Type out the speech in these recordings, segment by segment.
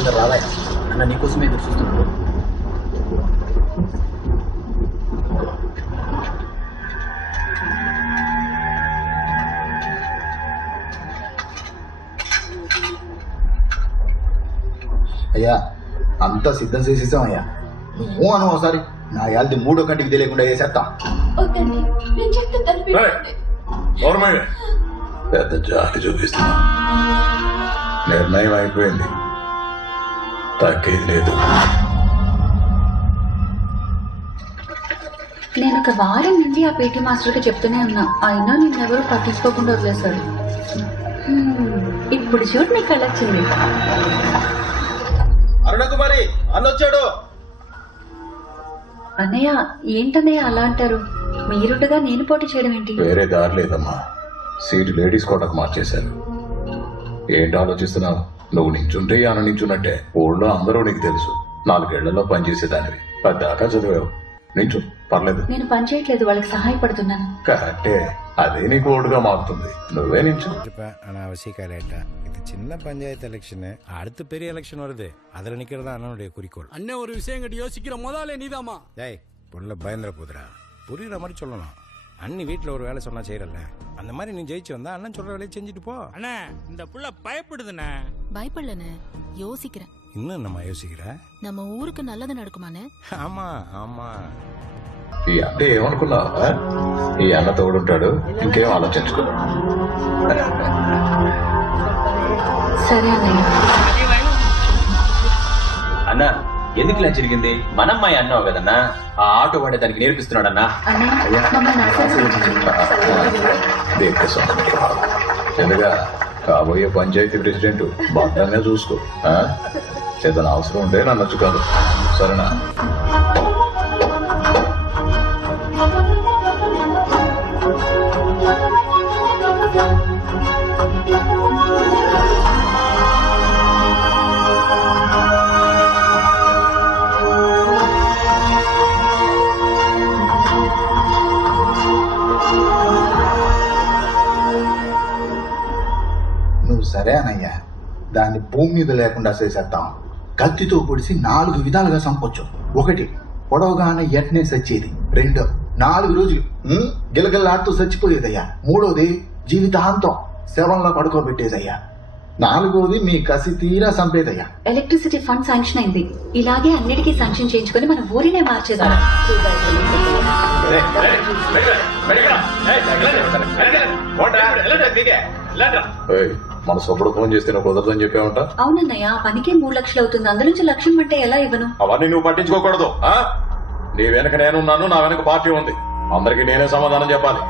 తొందర రావాయి అన్న, నీకోసమే ఎదురు చూస్తున్నాడు. అయ్యా అంతా సిద్ధం చేసేసాం అయ్యా. నువ్వు అను ఒకసారి నా యాల్ది 3వ కంటికి తెలియకుండా వేసేస్తాం. పెద్ద జాలి చూపిస్తున్నా. నిర్ణయం అయిపోయింది, తగ్గేది లేదు. నేను ఒక వారం నుండి ఆ పీటీ మాస్టర్కి చెప్తూనే ఉన్నా, అయినా నిన్నెవరూ పట్టించుకోకుండా వదిలేశాడు. ఇప్పుడు చూడు నీకు కళ్ళొచ్చింది. అరుణకుమారి అన్నొచ్చాడు. అన్నయ్య ఏంటన్నయ్య అలా అంటారు? మీరుండగా నేను పోటీ చేయడం ఏంటి? వేరే దారి లేదమ్మా, సీటు లేడీస్ కోటకు మార్చేశారు. ఏంటి ఆలోచిస్తున్నావు? నువ్వు నించుంటే ఆయన నించున్నట్టే. ఊళ్ళో అందరూ నీకు తెలుసు. 4 ఏళ్లలో పనిచేసేదానివి, 10 దాకా చదివావు. నించు, పర్లేదు. నేను పని చేయట్లేదు, వాళ్ళకి సహాయపడుతున్నాను. కరెక్టే, అదే నీకు ఓటుగా మారుతుంది. నువ్వే నించు. இது சின்ன பஞ்சாயத்து எலெக்ஷன், அடுத்து பெரிய எலெக்ஷன் வருது, அதுல நிக்கிறதா அண்ணனுடைய குறிக்கோள். அண்ணன் ஒரு விஷயம் கட்டி யோசிக்கிற முதல்ல நீதாமா. டேய் புள்ள பயந்துற போதுரா, புரியுற மாதிரி சொல்லணும். அண்ணி வீட்டுல ஒரு வேலை சொன்னா செய்யறல்ல, அந்த மாதிரி நீ ஜெயிச்சு வந்தா அண்ணன் சொல்ற வேலையை செஞ்சுட்டு போ. அண்ணா இந்த புள்ள பயப்படுதுண்ணே. பயப்படலண்ணே, யோசிக்கிறேன். இன்னும் நம்ம யோசிக்கிற, நம்ம ஊருக்கு நல்லது நடக்குமாண்ணே? ஆமா ஆமா. ఈ అంటే ఏమనుకున్నావా? ఈ అన్న తోడుంటాడు, ఇంకేం ఆలోచించుకో. సరే అన్నయ్య. అన్న ఎందుకు ఇలా జరిగింది? మనమ్మాయి అన్నావు కదన్నా, ఆ ఆటో వాడే దానికి నేర్పిస్తున్నాడన్నా. ఎందుగా కాబోయే పంచాయతీ ప్రెసిడెంట్ భద్రంగా చూసుకో. ఏదైనా అవసరం ఉంటే నన్ను నచ్చు కాదు, సరేనా? నువ్వు సరే అనయ్యా, దాన్ని భూమి మీద లేకుండా చేసేద్దాం. కత్తితో పొడిసి 4 విధాలుగా చంపొచ్చు. 1 పొడవగానే ఎట్నే సచ్చేది. 2 4 రోజులు గిలగిల్లాడుతూ చచ్చిపోయేదయ్యా. 3వది జీవితాంతం శవంలో పడుకోబెట్టేదయ్యా. 4వది మీ కసి తీరా చంపేదయ్యా. ఎలక్ట్రిసిటీ ఫండ్ శాంక్షన్ అయింది. ఇలాగే అన్నిటికీ శాంక్షన్ చేయించుకుని మన ఊరినే మార్చేద్దాం. మన సొప్పుడు ఫోన్ చేస్తే నువ్వు కుదరదని చెప్పావంట. అవునన్నయ్య, ఆ పనికి 3 లక్షలు అవుతుంది. అందులో నుంచి 1 లక్షం అంటే ఎలా ఇవ్వను? అవన్నీ నువ్వు పట్టించుకోకూడదు. నీ వెనక నేనున్నాను, నా వెనక పార్టీ ఉంది. అందరికి నేనే సమాధానం చెప్పాలి.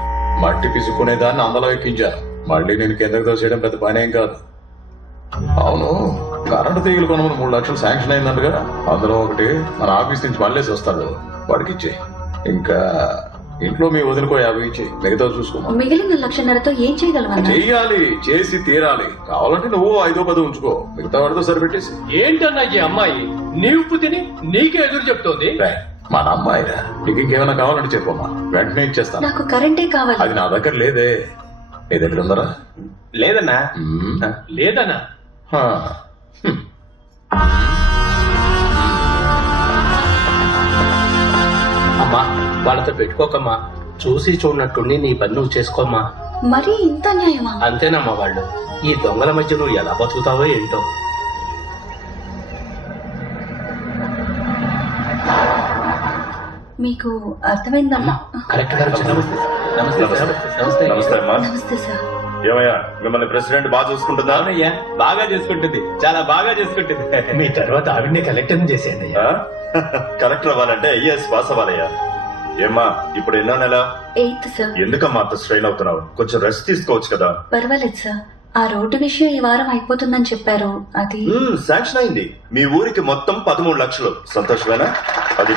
మట్టి పిసుకునే దాన్ని అందులో ఎక్కించాను. మళ్ళీ నేను కిందకు తోసేయడం పెద్ద పనేం కాదు. అవును, కరెంటు తీగలు కొనమని 3 లక్షలు శాంక్షన్ అయిందంటగా. అందులో 1 మన ఆఫీస్ నుంచి మళ్ళేసి వస్తాడు, వాడికి ఇచ్చే. ఇంకా ఇంట్లో మీ వదిలికో 50 ఇచ్చి, మిగతా చూసుకో. మిగిలిన 1,50,000తో ఏం చేయగలవా? చెయ్యాలి, చేసి తీరాలి. కావాలంటే నువ్వు 5-10 ఉంచుకో, మిగతా వాడితో సరిపెట్టేసి. ఏంటన్నా ఈ అమ్మాయి నీవు తిని నీకే ఎదురు చెప్తోంది? మన అమ్మాయిరా, నీకు ఇంకేమైనా కావాలంటే చెప్పమ్మా, వెంటనే ఇచ్చేస్తాను. నాకు కరెంటే కావాలి. అది నా దగ్గర లేదే. నీ దగ్గర ఉందరా? లేదన్నా. లేదన్నా. అమ్మా వాళ్ళతో పెట్టుకోకమ్మా, చూసి చూడనట్టుండి నీ పని నువ్వు చేసుకోమ్మా. మరి ఇంత న్యాయమా? అంతేనమ్మా, వాళ్ళు ఈ దొంగల మధ్య నువ్వు ఎలా బతుకుతావో ఏంటో. మీకు అర్థమైందమ్మా? కరెక్ట్ గా నమస్తే సార్. ఏమయ్యా, మిమ్మల్ని ప్రెసిడెంట్ బాగా చూసుకుంటుందా? అవునయ్యా, బాగా చేసుకుంటుంది, చాలా బాగా చేసుకుంటుంది. మీ తర్వాత ఆవిడనే కలెక్టర్ చేసేయండి. కలెక్టర్ అవ్వాలంటే ఐఏఎస్ పాస్ అవ్వాలయ్యా. ఏమ్మా, ఇప్పుడు ఎన్నో నెల? 8th sir. ఎందుకమ్మా అంత స్ట్రెయిన్ అవుతున్నావు? కొంచెం రెస్ట్ తీసుకోవచ్చు కదా. పర్వాలేదు సార్, ఆ రోడ్డు విషయం ఈ వారం అయిపోతుందని చెప్పారు. అది శాంక్షన్ అయింది. మీ ఊరికి మొత్తం 13 లక్షలు. సంతోషమేనా? అది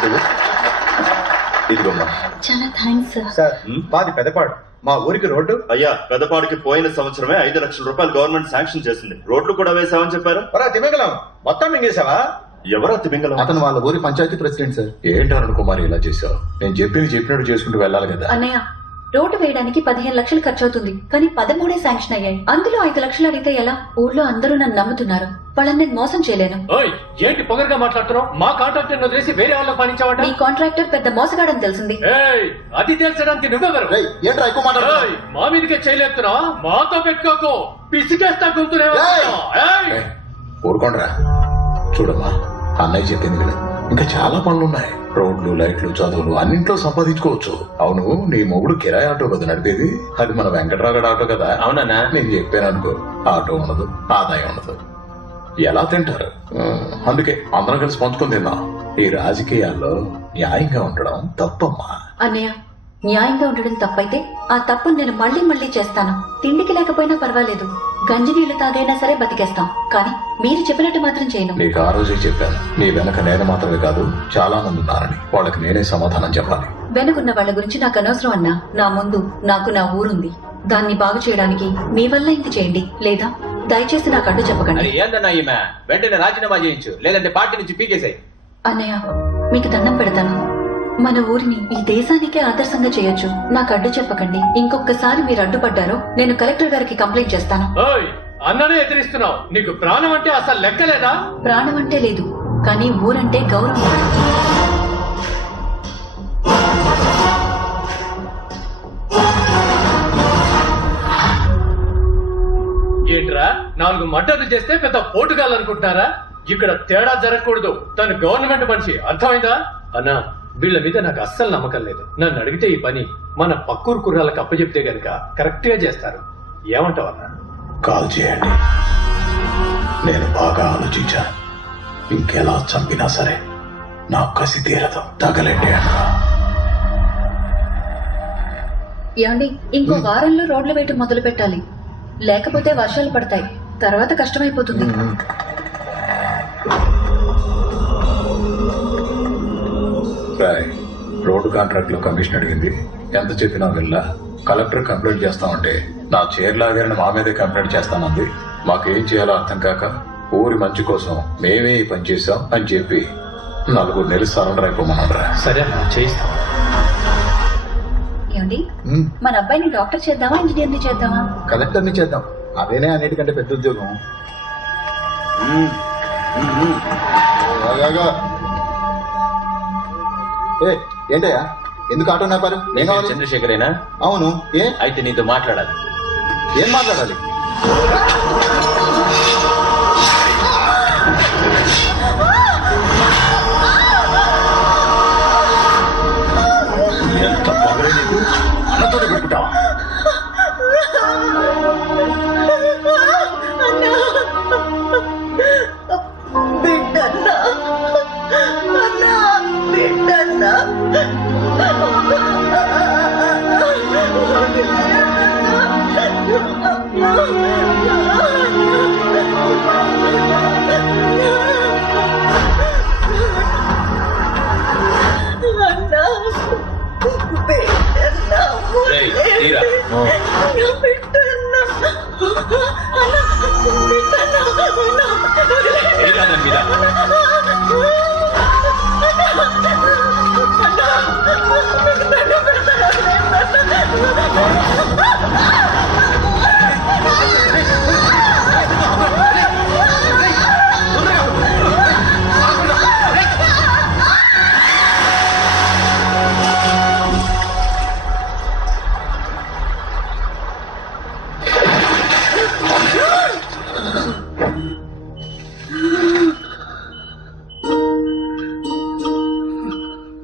ఇదిగోమ్మా. చాలా థ్యాంక్స్ సార్. సార్, మాది పెద్దపాడు. మా ఊరికి రోడ్డు. అయ్యా, పెద్దపాడికి పోయిన సంవత్సరమే 5 లక్షల రూపాయలు గవర్నమెంట్ శాంక్షన్ చేసింది. రోడ్లు కూడా వేసామని చెప్పారు. తిమింగలం మొత్తం మింగేశావా? ఎవరా తిమింగలం? అతను వాళ్ళ ఊరి పంచాయతీ ప్రెసిడెంట్ సార్. ఏంటి అరుణ్ కుమార్ ఇలా చేశావు? నేను చెప్పినట్టు చేసుకుంటూ వెళ్ళాలి కదా. అన్నయ్య, రోడ్డు వేయడానికి 15 లక్షలు ఖర్చు అవుతుంది, కానీ 13 శాంక్షన్ అయ్యాయి. అందులో 5 లక్షలు అడిగితే ఎలా? ఊళ్ళో అందరూ నన్ను నమ్ముతున్నారు. వాళ్ళని నేను మోసం చేయలేను. ఏంటి పొగరుగా మాట్లాడుతున్నావు? మా కాంట్రాక్టర్ వదిలేసి వేరే వాళ్ళకి పనిచావట. మీ కాంట్రాక్టర్ పెద్ద మోసగాడని తెలిసింది. అది తెలుసడానికి నువ్వెవరు? మా మీదకే చేయలేపుతున్నా, మాతో పెట్టుకోకు, పిసికేస్తా గుంతునే. ఊరుకోండ్రా. చూడమ్మా, అన్నయ్య చెప్పింది కదా, ఇంకా చాలా పనులున్నాయి. రోడ్లు, లైట్లు, చదువులు అన్నింట్లో సంపాదించుకోవచ్చు. అవును, నీ మొగుడు కిరాయి ఆటో కదా నడిపేది? అది మన వెంకట్రాగడ్ ఆటో కదా. అవునన్నా, నేను చెప్పాను అనుకో, ఆటో ఉండదు, ఆదాయం ఉండదు, ఎలా తింటారు? అందుకే అందరం కలిసి పంచుకుని తిన్నాం. ఈ రాజకీయాల్లో న్యాయంగా ఉండడం తప్పమ్మా. అన్నయ్య, న్యాయంగా ఉండడం తప్పైతే ఆ తప్పును నేను మళ్ళీ మళ్ళీ చేస్తాను. తిండికి లేకపోయినా పర్వాలేదు, గంజి నీళ్లు తాగైనా సరే బతికేస్తాం, కానీ మీరు చెప్పినట్టు మాత్రం చేయను. నీకు ఆ రోజే చెప్పాను, నీ వెనక నేను మాత్రమే కాదు చాలా మంది ఉన్నారని. వాళ్ళకి నేనే సమాధానం చెప్పాలి. వెనుకున్న వాళ్ళ గురించి నాకు అనవసరం అన్నా. నా ముందు నాకు నా ఊరుంది. దాన్ని బాగు చేయడానికి మీ వల్ల ఇంత చేయండి, లేదా దయచేసి నాకు అడ్డు చెప్పకండి. ఏందన్నా ఈమె? వెంటనే రాజీనామా చేయించు, లేదంటే పార్టీ నుంచి పీకేసాయి. అన్నయ్య, మీకు దండం పెడతాను. మన ఊరిని ఈ దేశానికే ఆదర్శంగా చేయొచ్చు. నాకు అడ్డు చెప్పకండి. ఇంకొకసారి మీరు అడ్డుపడ్డారో నేను కలెక్టర్ గారికి కంప్లైంట్ చేస్తాను. అన్ననే ఎదిరిస్తున్నావు. నీకు ప్రాణం అంటే అసలు లెక్కలేదా? ప్రాణం అంటే లేదు, కానీ ఊరంటే గౌరవం. ఏంట్రా, 4 మర్డర్లు చేస్తే పెద్ద పోటుగాలనుకుంటున్నారా? ఇక్కడ తేడా జరగకూడదు. తను గవర్నమెంట్ మనిషి, అర్థమైందా? అన్నా, వీళ్ళ మీద నాకు అస్సలు నమ్మకం లేదు. నన్ను అడిగితే ఈ పని మన పక్కూరు కుర్రాలకు అప్పచెప్తే గనక కరెక్ట్ గా చేస్తారు. ఏమంటావన్నా? కాల్ చేయండి. నేను బాగా ఆలోచించాను. ఇంకెలా చంపినా సరే నా కసి తీరదు. తగలండి అన్నా. ఏమండి, ఇంకో వారంలో రోడ్లు వేయటం మొదలు పెట్టాలి, లేకపోతే వర్షాలు పడతాయి. తర్వాత కష్టమైపోతుంది. రోడ్డు కాంట్రాక్ట్ లో కమిషన్ అడిగింది. ఎంత చెప్పినా వెళ్ళా. కలెక్టర్ కంప్లైంట్ చేస్తామంటే నా చైర్ లాగారని మా మీదే కంప్లైంట్ చేస్తానంది. మాకేం చేయాలో అర్థం కాక ఊరి మంచి కోసం మేమే ఈ పని చేశాం అని చెప్పి 4 నెలలు సరెండర్ అయిపోమన్నారా. సరే చేయిస్తాం. ఏమండి, మన అబ్బాయిని డాక్టర్ చేద్దామా, ఇంజనీర్ని చేద్దామా? కలెక్టర్ ని చేద్దాం, అదేనే అన్నిటికంటే పెద్ద ఉద్యోగం. ఏంటయ్యా, ఎందుకు ఆటో నాపారు? చంద్రశేఖరేనా? అవును. ఏ అయితే నీతో మాట్లాడాలి. ఏం మాట్లాడాలి? ఎంత పొగరే నీకు? అన్నతోనే పెట్టుకుంటావా?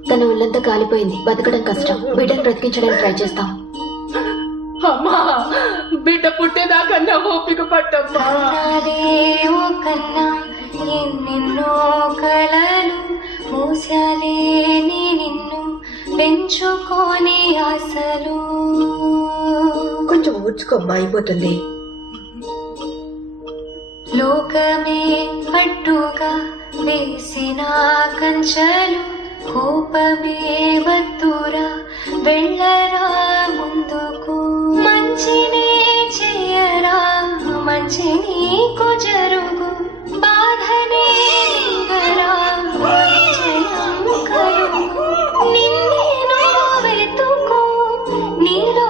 తన ఒళ్ళంతా కాలిపోయింది, బతకడం కష్టం. బిడ్డను బ్రతికించడానికి ట్రై చేస్తాం. అమ్మా, బిడ్డ పుట్టేదాకన్నా ఓపిక పట్టమ్మా. ఎన్నెన్నో కలలు మూసాలే నిన్ను పెంచుకోని ఆశలు. కొంచెం ఊడ్చుకోమ్మా, అయిపోతుంది. లోకమే అడ్డుగా వేసిన కంచెలు కోపమే వద్దురా, వెళ్ళరా ముందుకు. మంచినే చేయరా, మంచి నీకు జరుగు. బాధనే నింగరా, విజయం కలుగు. నిన్నే నువ్వు వెతుకు, నీలో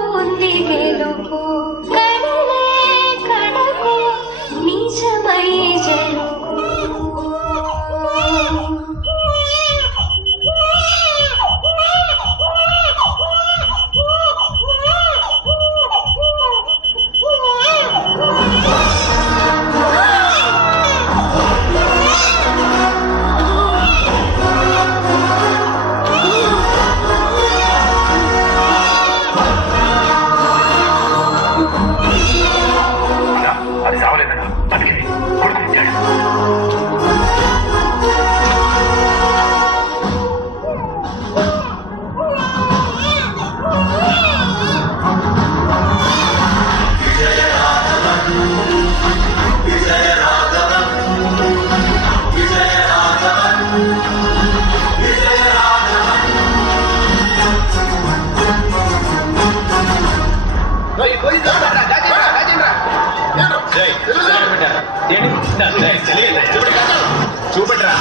చూపెట్టరా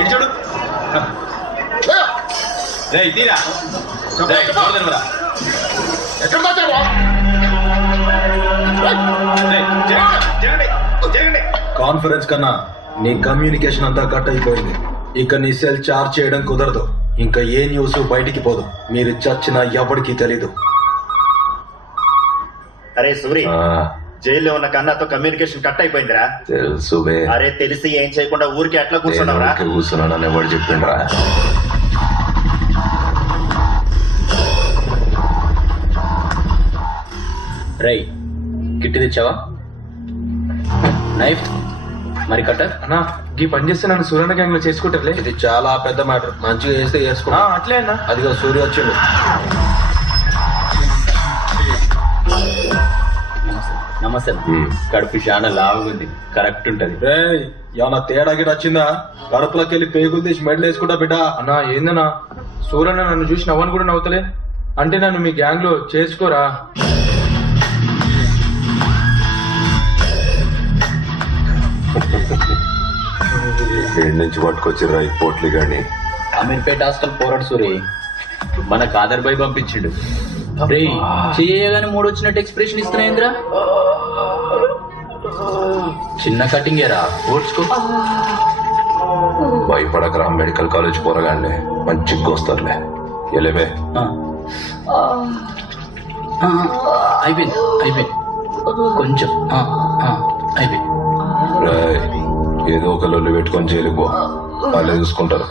ఇటు చూడు తీరా కాన్ఫరెన్స్ కన్నా నీ కమ్యూనికేషన్ అంతా కట్ అయిపోయింది. ఇక నీ సెల్ చార్జ్ చేయడం కుదరదు. ఇంకా ఏ న్యూస్ బయటికి పోదు. మీరు చచ్చినా ఎవరికి తెలీదు. అరే సూరి, జైల్లో ఉన్న కన్నాతో కమ్యూనికేషన్ కట్ అయిపోయిందిరా. తెలుసు. అరే తెలిసి ఏం చేయకుండా ఊరికి ఎట్లా కూర్చున్నావురా? కూర్చున్నానని ఎవరు చెప్పిండ్రా? రై కిట్టి తెచ్చావా? నైఫ్ మరి కట్టర్ అన్నా ఈ పని చేస్తే నన్ను సూర్యన గ్యాంగ్ లో చేసుకుంటారులే. ఇది చాలా పెద్ద మ్యాటర్. మంచిగా చేస్తే చేసుకున్నా. అట్లే అన్నా. అదిగో సూర్య వచ్చిండు. నమస్తే. కడుపు చాలా లావుంది, కరెక్ట్ ఉంటది. ఏమన్నా తేడా గిట వచ్చిందా? కడుపులోకి వెళ్ళి పేగులు తీసి మెడలు వేసుకుంటా బిడ్డ. అన్నా ఏందన్నా, సూర్యన్న నన్ను చూసి నవ్వను కూడా నవ్వుతలే. అంటే నన్ను మీ గ్యాంగ్ లో చేసుకోరా? ఏడు నుంచి పట్టుకొచ్చిర్రా ఈ పోట్లి గాని. అమీర్పేట హాస్టల్ పోరాడు సూరి మన కాదర్ బాయ్ పంపించిండు. చేయగానే మూడు వచ్చినట్టు ఎక్స్ప్రెషన్ ఇస్తున్నాయింద్రా. చిన్న కటింగ్ ఏరా, ఓడ్చుకో. భయపడకరా, మెడికల్ కాలేజ్ పోరగాండి మంచి వస్తారులే. ఎలేవే అయిపోయింది అయిపోయింది కొంచెం అయిపోయింది. ఏదో ఒక లొల్లి పెట్టుకొని జైలుకు పో, వాళ్ళే చూసుకుంటారు.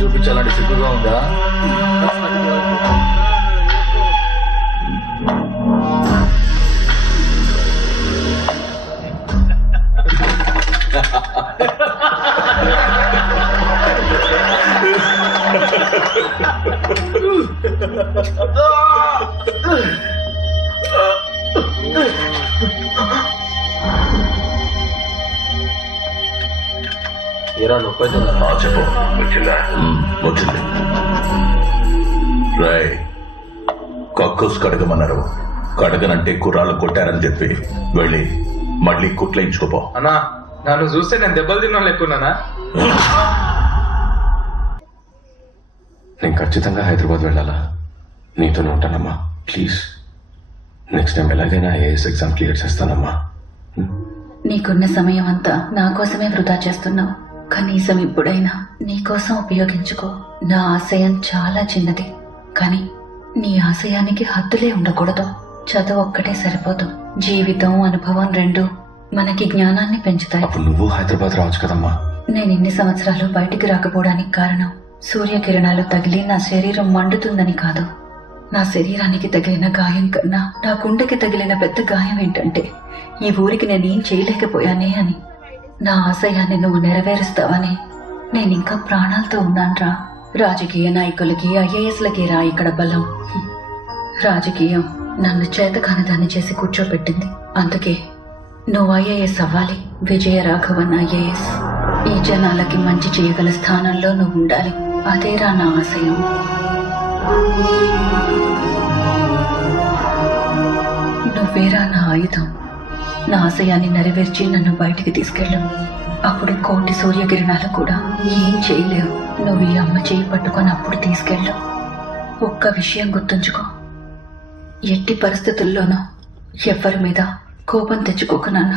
చూపించాలంటే సిగ్గుగా ఉందా? చెప్పు. వచ్చిందా? వచ్చింది. రై కక్కూస్ కడగమన్నారు. కడగనంటే కుర్రాళ్ళు కొట్టారని చెప్పి వెళ్ళి మళ్ళీ కుట్లేయించుకోపో. అన్నా నన్ను చూస్తే నేను దెబ్బలు తిన్నా లెక్కున్నానా? నేను ఖచ్చితంగా హైదరాబాద్ వెళ్ళాలా? నీతోనే ఉంటానమ్మా, ప్లీజ్. నెక్స్ట్ టైం ఎలాగైనా ఐఏఎస్ ఎగ్జామ్ క్లియర్ చేస్తానమ్మా. నీకున్న సమయం అంతా నా కోసమే వృధా చేస్తున్నావు. కనీసం ఇప్పుడైనా నీకోసం ఉపయోగించుకో. నా ఆశయం చాలా చిన్నది, కానీ నీ ఆశయానికి హద్దులే ఉండకూడదు. చదువు ఒక్కటే సరిపోదు. జీవితం, అనుభవం రెండు మనకి జ్ఞానాన్ని పెంచుతాయి. అప్పుడు నువ్వు హైదరాబాద్ రావచ్చు కదమ్మా. నేను ఇన్ని సంవత్సరాలు బయటికి రాకపోవడానికి కారణం సూర్యకిరణాలు తగిలి నా శరీరం మండుతుందని కాదు. నా శరీరానికి తగిలిన గాయం కన్నా నా గుండెకి తగిలిన పెద్ద గాయం ఏంటంటే ఈ ఊరికి నేనేం చేయలేకపోయానే అని. నా ఆశయాన్ని నువ్వు నెరవేరుస్తావని నేనింకా ప్రాణాలతో ఉన్నాన్రా. రాజకీయ నాయకులకి, ఐఏఎస్లకి రా ఇక్కడ బలం. రాజకీయం నన్ను చేతకాని దాన్ని చేసి కూర్చోబెట్టింది. అందుకే నువ్వు ఐఏఎస్ అవ్వాలి. విజయరాఘవన్ ఐఏఎస్. ఈ జనాలకి మంచి చేయగల స్థానంలో నువ్వు ఉండాలి. అదేరా నా ఆశయం. నువ్వేరా నా ఆయుధం. నా ఆశయాన్ని నెరవేర్చి నన్ను బయటికి తీసుకెళ్ళు. అప్పుడు కోటి సూర్యకిరణాలు కూడా ఏం చేయలేవు. నువ్వు ఈ అమ్మ చేయి పట్టుకొని అప్పుడు తీసుకెళ్ళు. ఒక్క విషయం గుర్తుంచుకో, ఎట్టి పరిస్థితుల్లోనూ ఎవ్వరి మీద కోపం తెచ్చుకోకు నాన్న.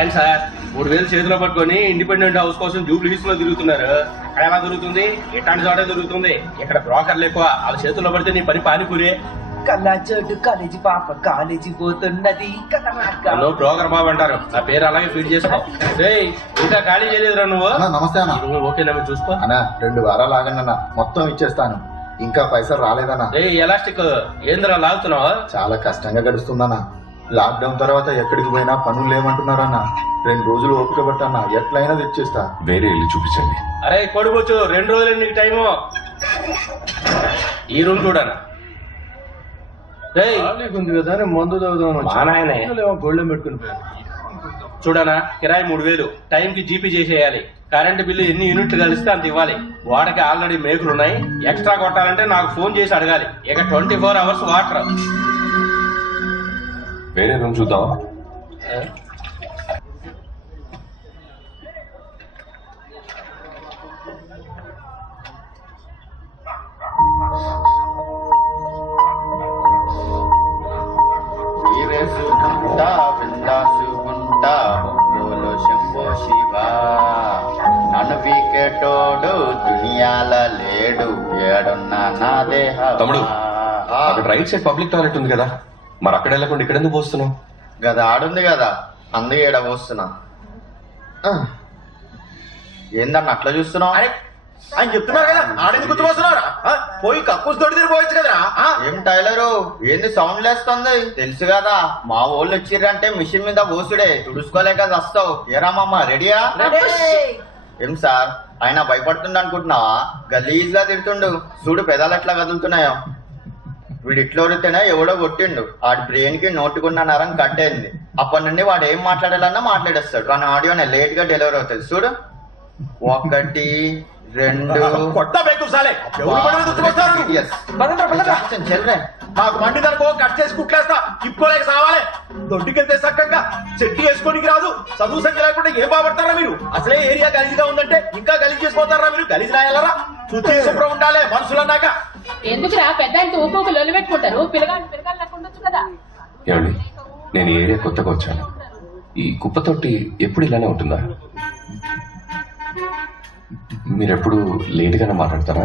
ఏం సార్ 3000 చేతిలో పట్టుకొని ఇండిపెండెంట్ హౌస్ కోసం జూబ్లీ హిల్స్ లో తిరుగుతున్నారు. అక్కడ ఎలా దొరుకుతుంది? ఎట్లాంటి చోట దొరుకుతుంది. ఇక్కడ బ్రోకర్లు ఎక్కువ. వాళ్ళ చేతుల్లో పడితే నీ పని పానీపూరే. కల్లాచోటు కాలేజీ పాప కాలేజీ పోతున్నది. బ్రోకర్ బాబు అంటారు. నా పేరు అలాగే ఫీడ్ చేసుకో. ఇంకా ఖాళీ చేయలేదురా నువ్వు? నమస్తే అన్న. ఓకేనా చూసుకో అన్నా. 2 వారాలు ఆగండి, మొత్తం ఇచ్చేస్తాను. ఇంకా పైసలు రాలేదన్నా. ఎలాస్టిక్ ఏంద్రా లాగుతున్నావా? చాలా కష్టంగా గడుస్తుందన్నా. లాక్డౌన్ తర్వాత ఎక్కడికి పోయినా పనులు లేమంటున్నారన్నా. 2 రోజులు ఓపిక పట్టన్నా, ఎట్లయినా తెచ్చేస్తా. వేరే ఇల్లు చూపించండి. అరే కొడుకోవచ్చు, 2 రోజులు నీకు టైము. ఈ రూమ్ చూడనా? ఉంది కదా మందు తాగుదాం. మా నాయనే గోల్డెన్ పెట్టుకుని చూడనా కిరాయి 3000 టైంకి జీపీ చేసేయాలి. కరెంటు బిల్లు ఎన్ని యూనిట్లు కలిస్తే అంత ఇవ్వాలి. వాడకి ఆల్రెడీ మేకులున్నాయి. ఎక్స్ట్రా కొట్టాలంటే నాకు ఫోన్ చేసి అడగాలి. ఇక 24 అవర్స్ వాటర్. వేరే రూమ్ చూద్దాం. తమ్ముడు అక్కడ రైట్ సైడ్ పబ్లిక్ టాయిలెట్ ఉంది కదా, మరి అక్కడ వెళ్ళకుండా ఇక్కడ ఎందుకు పోస్తున్నావు? గదా ఆడుంది కదా, అందుకే ఈడ పోస్తున్నా. ఏందన్న అట్లా చూస్తున్నావు? ఆయన చెప్తున్నారు కదా, ఆడేందుకు గుర్తుపోస్తున్నారా? పోయి కక్కుస్ తోటి తిరిగిపోవచ్చు కదరా. ఏం టైలరు ఏంది సౌండ్ లేస్తుంది? తెలుసు కదా, మా వాళ్ళు వచ్చిర్రంటే మిషన్ మీద పోసుడే, తుడుచుకోలేక వస్తావు. ఏరామమ్మ రెడీయా? ఏం సార్ ఆయన భయపడుతుండ అనుకుంటున్నావా? గలీజ్ గా తిడుతుండు చూడు, పెదాలు ఎట్లా కదులుతున్నాయో. వీడు ఇట్లా ఒరితేనే ఎవడో కొట్టిండు, వాడి బ్రెయిన్ కి నోటుకున్న నరం కట్టేంది. అప్పటి నుండి వాడు ఏం మాట్లాడాలన్నా మాట్లాడేస్తాడు, కానీ ఆడియోనే లేట్ గా డెలివరీ అవుతుంది. చూడు 1 2 కొత్త బేకు సాలే చెల్లరే నాకు మండిదనుకో కట్ చేసి కుట్లేస్తా. ఇప్పుకోలేక సావాలే. దొడ్డికెళ్తే సక్కంగా చెట్టు వేసుకోనికి రాదు. చదువు సంఖ్య లేకుండా ఏం బాగుపడతారా మీరు? అసలే ఏరియా గలీజ్గా ఉందంటే ఇంకా గలీజ్ చేసిపోతారా మీరు? గలీజ్ రాయాలరా? శుద్ధి శుభ్రం ఉండాలి మనుషులన్నాక. ఎందుకురా పెద్ద ఆయనతో ఊపు లొల్లి పెట్టుకుంటారు? పిల్లగాళ్ళు లెక్క ఉండొచ్చు కదా. ఏమండి, నేను ఈ ఏరియా కొత్తగా వచ్చాను. ఈ కుప్పతోటి ఎప్పుడు ఇలానే ఉంటుందా? మీరెప్పుడు లేట్ గానే మాట్లాడతారా?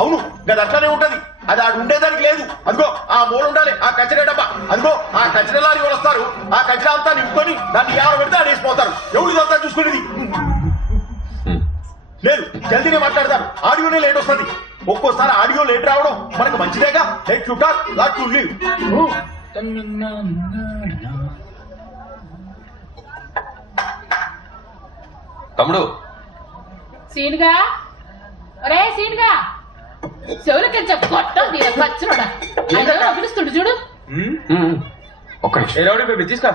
అవును, గది అట్లానే ఉంటది. అది ఆడు ఉండేదానికి లేదు. అదిగో ఆ మూడు ఉండాలి, ఆ కచ్చరే డబ్బా. అదిగో ఆ కచ్చర లారీ వాళ్ళు వస్తారు. ఆ కచ్చర అంతా నింపుకొని దాన్ని ఎవరు పెడితే ఆడేసిపోతారు. ఎవరిదంతా చూసుకునేది లేదు. జల్దీనే మాట్లాడతారు. ఆడియోనే లేట్ వస్తుంది. ఒక్కోసారి ఆడియో లేట్ రావడం మనకు మంచిదేగా. Let you talk, let you live. తమ్ముడు సీన్గా ఒరే సీన్గా చెవులకి కొట్టం వచ్చినోడా పిలుస్తుండు చూడు. ఒక్క నిమిషం తీసుకో.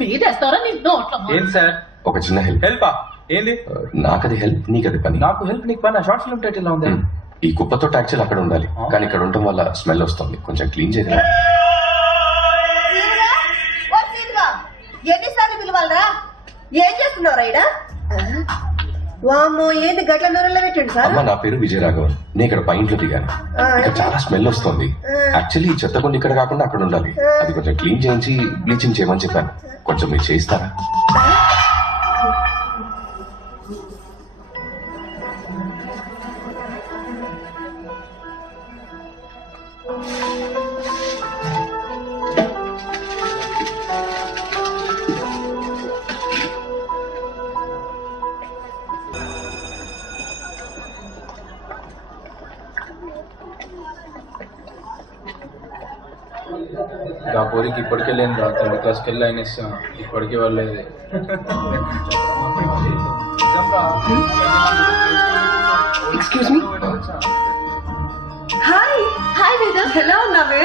మీదేస్తారా నీ నోట్లో? ఏంటి సార్? ఒక చిన్న హెల్ప్. హెల్పా? ఏంది? నాకది హెల్ప్, నీకది పని. నాకు హెల్ప్, నీకు పని. షార్ట్ ఫిల్మ్ టైటిల్ ఉంది. ఈ కుప్పతో యాక్చువల్ అక్కడ ఉండాలి, కానీ ఇక్కడ ఉండటం వల్ల స్మెల్ వస్తుంది. కొంచెం క్లీన్ చేయగలరా? ఎన్నిసార్లు పిలవాలరా? ఏం చేస్తున్నావు రైడా? వామ్మో, ఏంది గట్ల నూనెలో పెట్టండి సార్. అమ్మ, నా పేరు విజయరాఘవన్. నేను ఇక్కడ పైంట్లో దిగాను. ఇక్కడ చాలా స్మెల్ వస్తుంది. యాక్చువల్లీ ఈ చెత్త కొన్ని ఇక్కడ కాకుండా అక్కడ ఉండాలి. అది కొంచెం క్లీన్ చేయించి బ్లీచింగ్ చేయమని చెప్పాను. కొంచెం మీరు చేయిస్తారా? పోరికి ఇప్పటికే లేని రా. 3rd క్లాస్కి వెళ్ళి ఆయన ఇస్తాం. ఇప్పటికీ వాళ్ళేది. Excuse me. Hi hi Veda, ఎలా ఉన్నావే?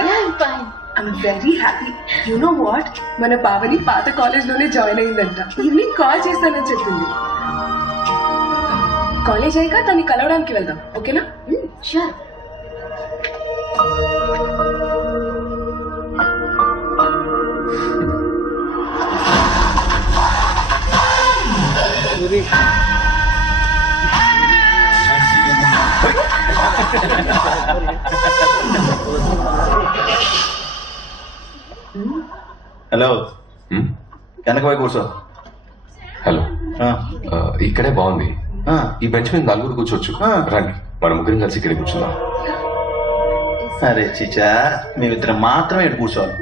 I'm very happy. You know what, మన పావని పాత కాలేజ్ లోనే జాయిన్ అయిందంట. ఈవినింగ్ కాల్ చేస్తానని చెప్పింది. కాలేజ్ అయ్యాక తన్ని కలవడానికి వెళ్దాం, ఓకేనా? షూర్. హలో, వెనక పోయి కూర్చో. హలో, ఇక్కడే బాగుంది. ఈ బెంచ్ మీద 4 కూర్చోవచ్చు. రండి, మన ముగ్గురం కలిసి ఇక్కడ కూర్చుందాం. అరే చిచా, మేమిద్దరం మాత్రమే ఇక్కడ కూర్చోవాలి.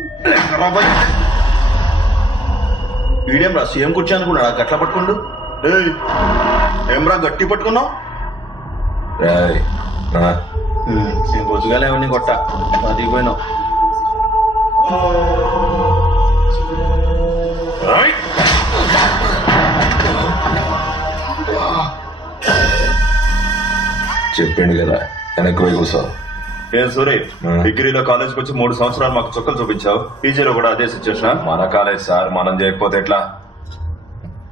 వీడియం రా, సీఎం కూర్చో అనుకున్నాడు. గట్ల పట్టుకుండు. ఏం రా గట్టి పట్టుకున్నావు? పొద్దుగాలే అవన్నీ కొట్ట అదిగిపోయినావు. చెప్పిండు కదా వెనక్కి పోయి కూర్చో. ఏం సూరి, డిగ్రీలో కాలేజ్కి వచ్చి 3 సంవత్సరాలు మాకు చుక్కలు చూపించావు. పీజీలో కూడా అదే సిచ్యువేషన్. మన కాలేజ్ సార్, మనం చేయకపోతే ఎట్లా?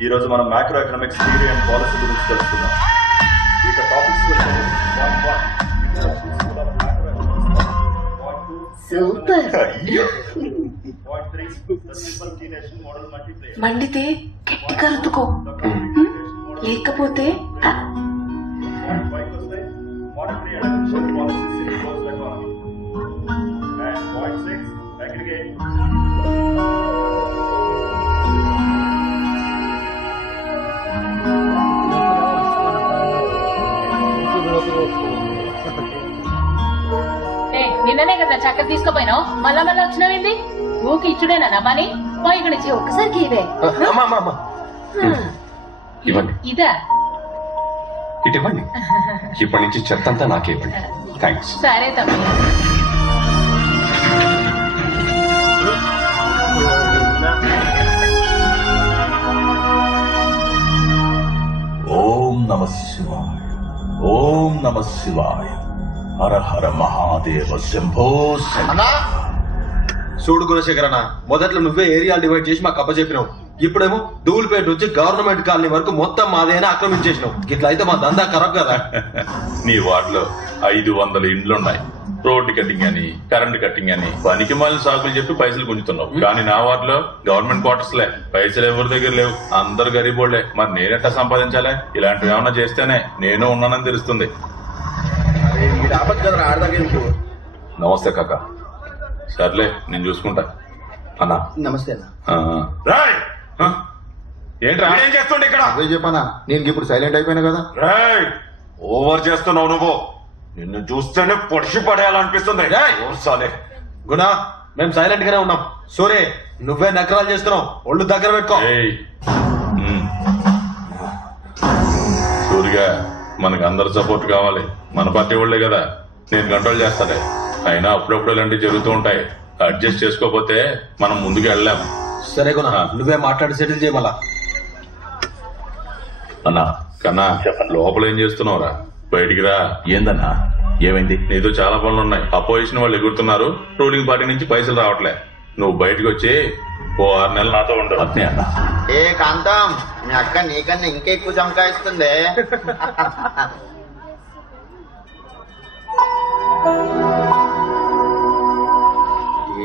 ఈ రోజు మనం macro economics theory and policy గురించి తెలుసుకుందాం. ఇక టాపిక్స్ మండితే గట్టిగా రుతుకో, లేకపోతే నిన్ననే కదా చక్కెర తీసుకుపోయినావు, మళ్ళా మళ్ళా వచ్చినావేంది? ఊకి ఇచ్చుడేనా నా పని? పోయి ఇక్కడ ఇచ్చి ఒక్కసారికి ఇవే ఇవ్వండి, ఇదా ఇటు ఇవ్వండి. ఇప్పటి నుంచి చెత్త అంతా నాకే ఇవ్వండి. థ్యాంక్స్. సరే తమ్మి. ఓం నమ శివాయ, ఓం నమ శివాయ, హర హర మహాదేవ శంభో శంకర. చూడు గుణశేఖరన్న, మొదట్లో నువ్వే ఏరియాలు డివైడ్ చేసి మాకు అప్పచెప్పినావు. ఇప్పుడేమో ధూళిపేట నుంచి గవర్నమెంట్ కాలనీ వరకు మొత్తం మాదేనా ఆక్రమించేసినావు. ఇట్లా అయితే మా దందా ఖరాబ్ కదా. నీ వార్డులో 500 ఇండ్లున్నాయి. రోడ్డు కట్టింగ్ అని, కరెంట్ కట్టింగ్ అని పనికి మాలిన సాకులు చెప్పి పైసలు గుంజుతున్నావు. కానీ నా వార్డులో గవర్నమెంట్ క్వార్టర్స్ లే, పైసలు ఎవరి దగ్గర లేవు, అందరు గరీబోళ్లే. మరి నేనెట్టా సంపాదించాలే? ఇలాంటివి ఏమన్నా చేస్తేనే నేను ఉన్నానని తెలుస్తుంది. నమస్తే కాక. సర్లే, నేను చూసుకుంటా. అన్నా నమస్తే అన్న. ఏంట్రా ఏం చేస్తుండే ఇక్కడ? అదే చెప్పనా, నేను ఇప్పుడు సైలెంట్ అయిపోయినా కదా. ఓవర్ చేస్తున్నావు నువ్వు. నిన్ను చూస్తేనే పొడిచి పడేయాలనిపిస్తుంది. గుణ, మేము సైలెంట్ గానే ఉన్నాం. సూరే, నువ్వే నకరాలు చేస్తున్నావు. ఒళ్ళు దగ్గర పెట్టుకో. సూరిగా, మనకు అందరు సపోర్ట్ కావాలి. మన పార్టీ వాళ్ళే కదా, నేను కంట్రోల్ చేస్తాలే. అయినా అప్పుడప్పుడు ఇలాంటివి జరుగుతూ ఉంటాయి. అడ్జస్ట్ చేసుకోకపోతే మనం ముందుకు వెళ్ళాం. సరే గుణ, నువ్వే మాట్లాడి సెటిల్ చేయమలా. అన్నా కన్నా, లోపల ఏం చేస్తున్నావురా? బయటికి రా. ఏందన్నా, ఏమైంది? నీతో చాలా పనులు ఉన్నాయి. అపోజిషన్ వాళ్ళు ఎగురుతున్నారు, రూలింగ్ పార్టీ నుంచి పైసలు రావట్లే. నువ్వు బయటకు వచ్చి ఓ 6 నెలలు నాతో ఉండవు. అట్నే అన్నా. ఏ కాంతం, మీ అక్క నీకన్నా ఇంకా ఎక్కువ చంకాయిస్తుంది.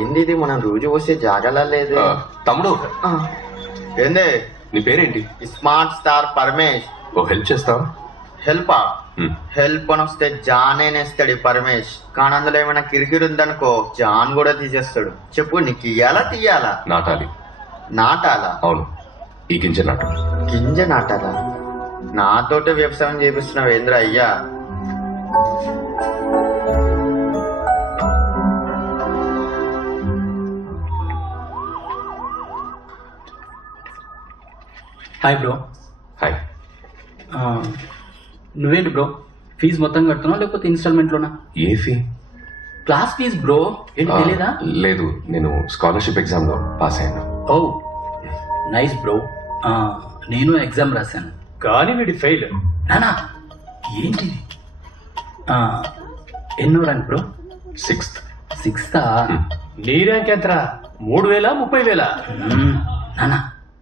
ఏంది ఇది, మనం రోజు వస్తే జాగలా లేదు. తమ్ముడు, ఏంది నీ పేరేంటి? Smart star Paramesh. ఓ హెల్ప్ చేస్తావా? హెల్పా? హెల్ప్ అని వస్తే జాన్ నేనేస్తాడు పరమేష్. కానీ అందులో ఏమైనా కిరికిరి ఉందనుకో జాన్ కూడా తీసేస్తాడు. చెప్పు, నీకు ఇయ్యాలా తీయాలా? నాటాలి. నాటాలా? అవును, ఈ గింజ నాటు. గింజ నాటాలా? నాతోటే వ్యవసాయం చేపిస్తున్నావు ఏంద్ర అయ్యా? Hi bro. హాయ్. నువ్వేంటి బ్రో, ఫీజు మొత్తం కడుతున్నావు లేకపోతే ఇన్స్టాల్మెంట్ లోనా? ఏ ఫీ? Class fees bro. ఏంటి తెలీదా? లేదు, నేను స్కాలర్షిప్ ఎగ్జామ్ లో పాస్ అయ్యాను. Oh nice bro. నేను ఎగ్జామ్ రాశాను కానీ వీడి ఫెయిల్. నానా ఏంటిది? ఎన్నో ర్యాంక్ బ్రో? 6th. 6th? నీ ర్యాంక్ ఎంతరా? 3000 30,000? నానా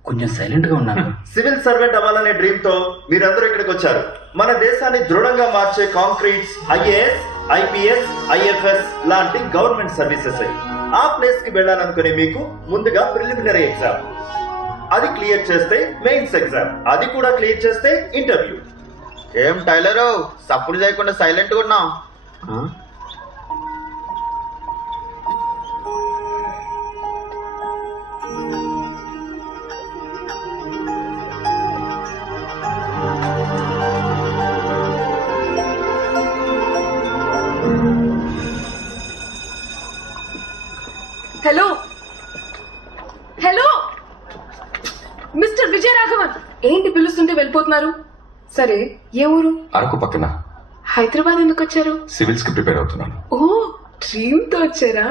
కొంచెం సైలెంట్ గా ఉన్నాను. సివిల్ సర్వెంట్ అవ్వాలనే డ్రీమ్ తో మీరందరూ ఇక్కడికి వచ్చారు. మన దేశాన్ని దృఢంగా మార్చే కాంక్రీట్స్ IAS, IPS, IFS లాంటి గవర్నమెంట్ సర్వీసెస్. ఆ ప్లేస్ కి వెళ్ళాలనుకునే మీకు ముందుగా ప్రిలిమినరీ ఎగ్జామ్, అది క్లియర్ చేస్తే మెయిన్స్ ఎగ్జామ్, అది కూడా క్లియర్ చేస్తే ఇంటర్వ్యూ. ఏం టైలరు, సప్పుడు చేయకుండా సైలెంట్ గా ఉన్నావు? Hello hello mister Vijaya Raghavan, ఏంటి పిలుస్తుంటే వెళ్ళిపోతున్నారు? సరే, ఏ ఊరు? అరకు పక్కన. హైదరాబాద్ ఎందుకు వచ్చారు? సివిల్స్ కి ప్రిపేర్ అవుతున్నాను. ఓ, డ్రీమ్ తో వచ్చారా?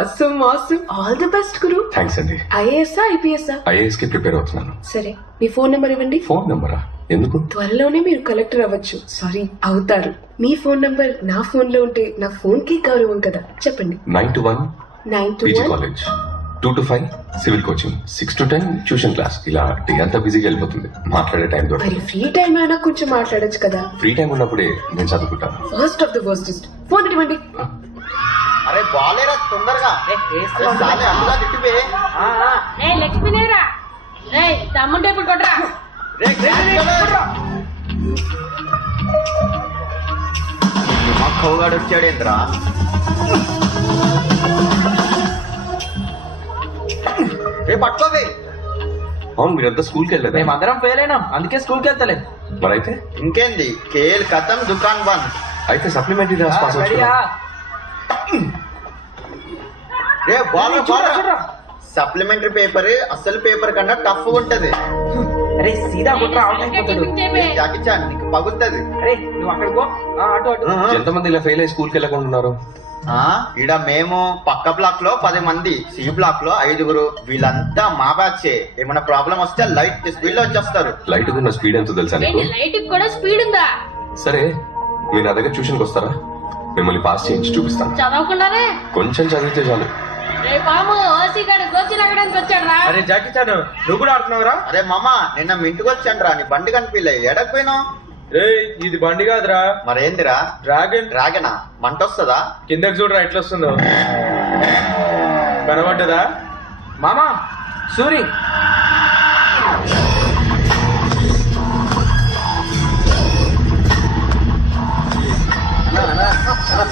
Awesome awesome, all the best Guru. Thanks అండి. IAS IPS? IAS కి ప్రిపేర్ అవుతున్నాను. సరే, మీ ఫోన్ నెంబర్ ఇవ్వండి. ఫోన్ నెంబరా? ఎందుకు? త్వరలోనే మీరు కలెక్టర్ అవ్వచ్చు. సారీ, అవుతారు. మీ ఫోన్ నంబర్ నా ఫోన్ లో ఉంటే నా ఫోన్ కి గౌరవం కదా. చెప్పండి. 9 to 1 PG 9 to 1 college, 2 to 5 civil coaching, 6 to 10 tuition class. ఇలా డే అంతా బిజీగా వెళ్ళిపోతుంది, మాట్లాడే టైం దొరకదు. మరి ఫ్రీ టైం అయినా కొంచెం మాట్లాడొచ్చు కదా. ఫ్రీ టైం ఉన్నప్పుడే నేను చదువుకుంటాను. First of the worstest. Phone ఇవ్వండి. అరే బాలేరా తొందరగా. అందుగా తిట్టిపే. లక్ష్మీనేరా తమ్ముంటే ఇప్పుడు కొట్రా. మా కౌగాడు వచ్చాడేంద్రా. రే పట్టుకోవే. అవును, మీరంతా స్కూల్కి వెళ్ళలేదు. మేమందరం ఫెయిల్ అయినాం, అందుకే స్కూల్కి వెళ్తలేదు. మరైతే ఇంకేంది, కేఎల్ కథం దుకాన్ బంద్. అయితే సప్లిమెంటరీ రాసి పాస్ అవుతుంది. రే బాల్ సప్లిమెంటరీ పేపర్ అసలు పేపర్ కన్నా టఫ్ ఉంటది. అరే సీదా కుట్రా, అవుట్ అయిపోతాడు. జాకిచాన్ నీకు పగులుతుంది. అరే నువ్వు అక్కడికి పో. అటు అటు. ఎంతమంది ఇలా ఫెయిల్ అయ్యి స్కూల్కి వెళ్ళకుండా ఉన్నారు? ఈడ మేము పక్క బ్లాక్ లో 10 మంది, సి బ్లాక్ లో 5. వీళ్ళంతా మా బ్యాచే. ఏమైనా ప్రాబ్లం వస్తే లైట్ స్పీడ్ లో వచ్చేస్తారు. లైట్ ఉన్న స్పీడ్ ఎంతో తెలుసా నీకు? లైట్ కూడా స్పీడ్ ఉందా? సరే, మీరు నా దగ్గర ట్యూషన్కి వస్తారా? మిమ్మల్ని పాస్ చేయించి చూపిస్తాను. చదవకుండానే కొంచెం చదివితే చాలు. అరే జాకీ చాన్, నువ్వు కూడా ఆడుతున్నావురా? అరే మామ, నిన్న మీ ఇంటికి వచ్చాను రా, నీ బండి కనిపించలే. ఎడకపోయినావు? రే ఇది బండి కాదురా. మరేందిరా? డ్రాగన్. డ్రాగనా? మంట వస్తుందా? కిందకి చూడరా ఎట్లా వస్తుందో. కనబడ్డదా మామా? సూరి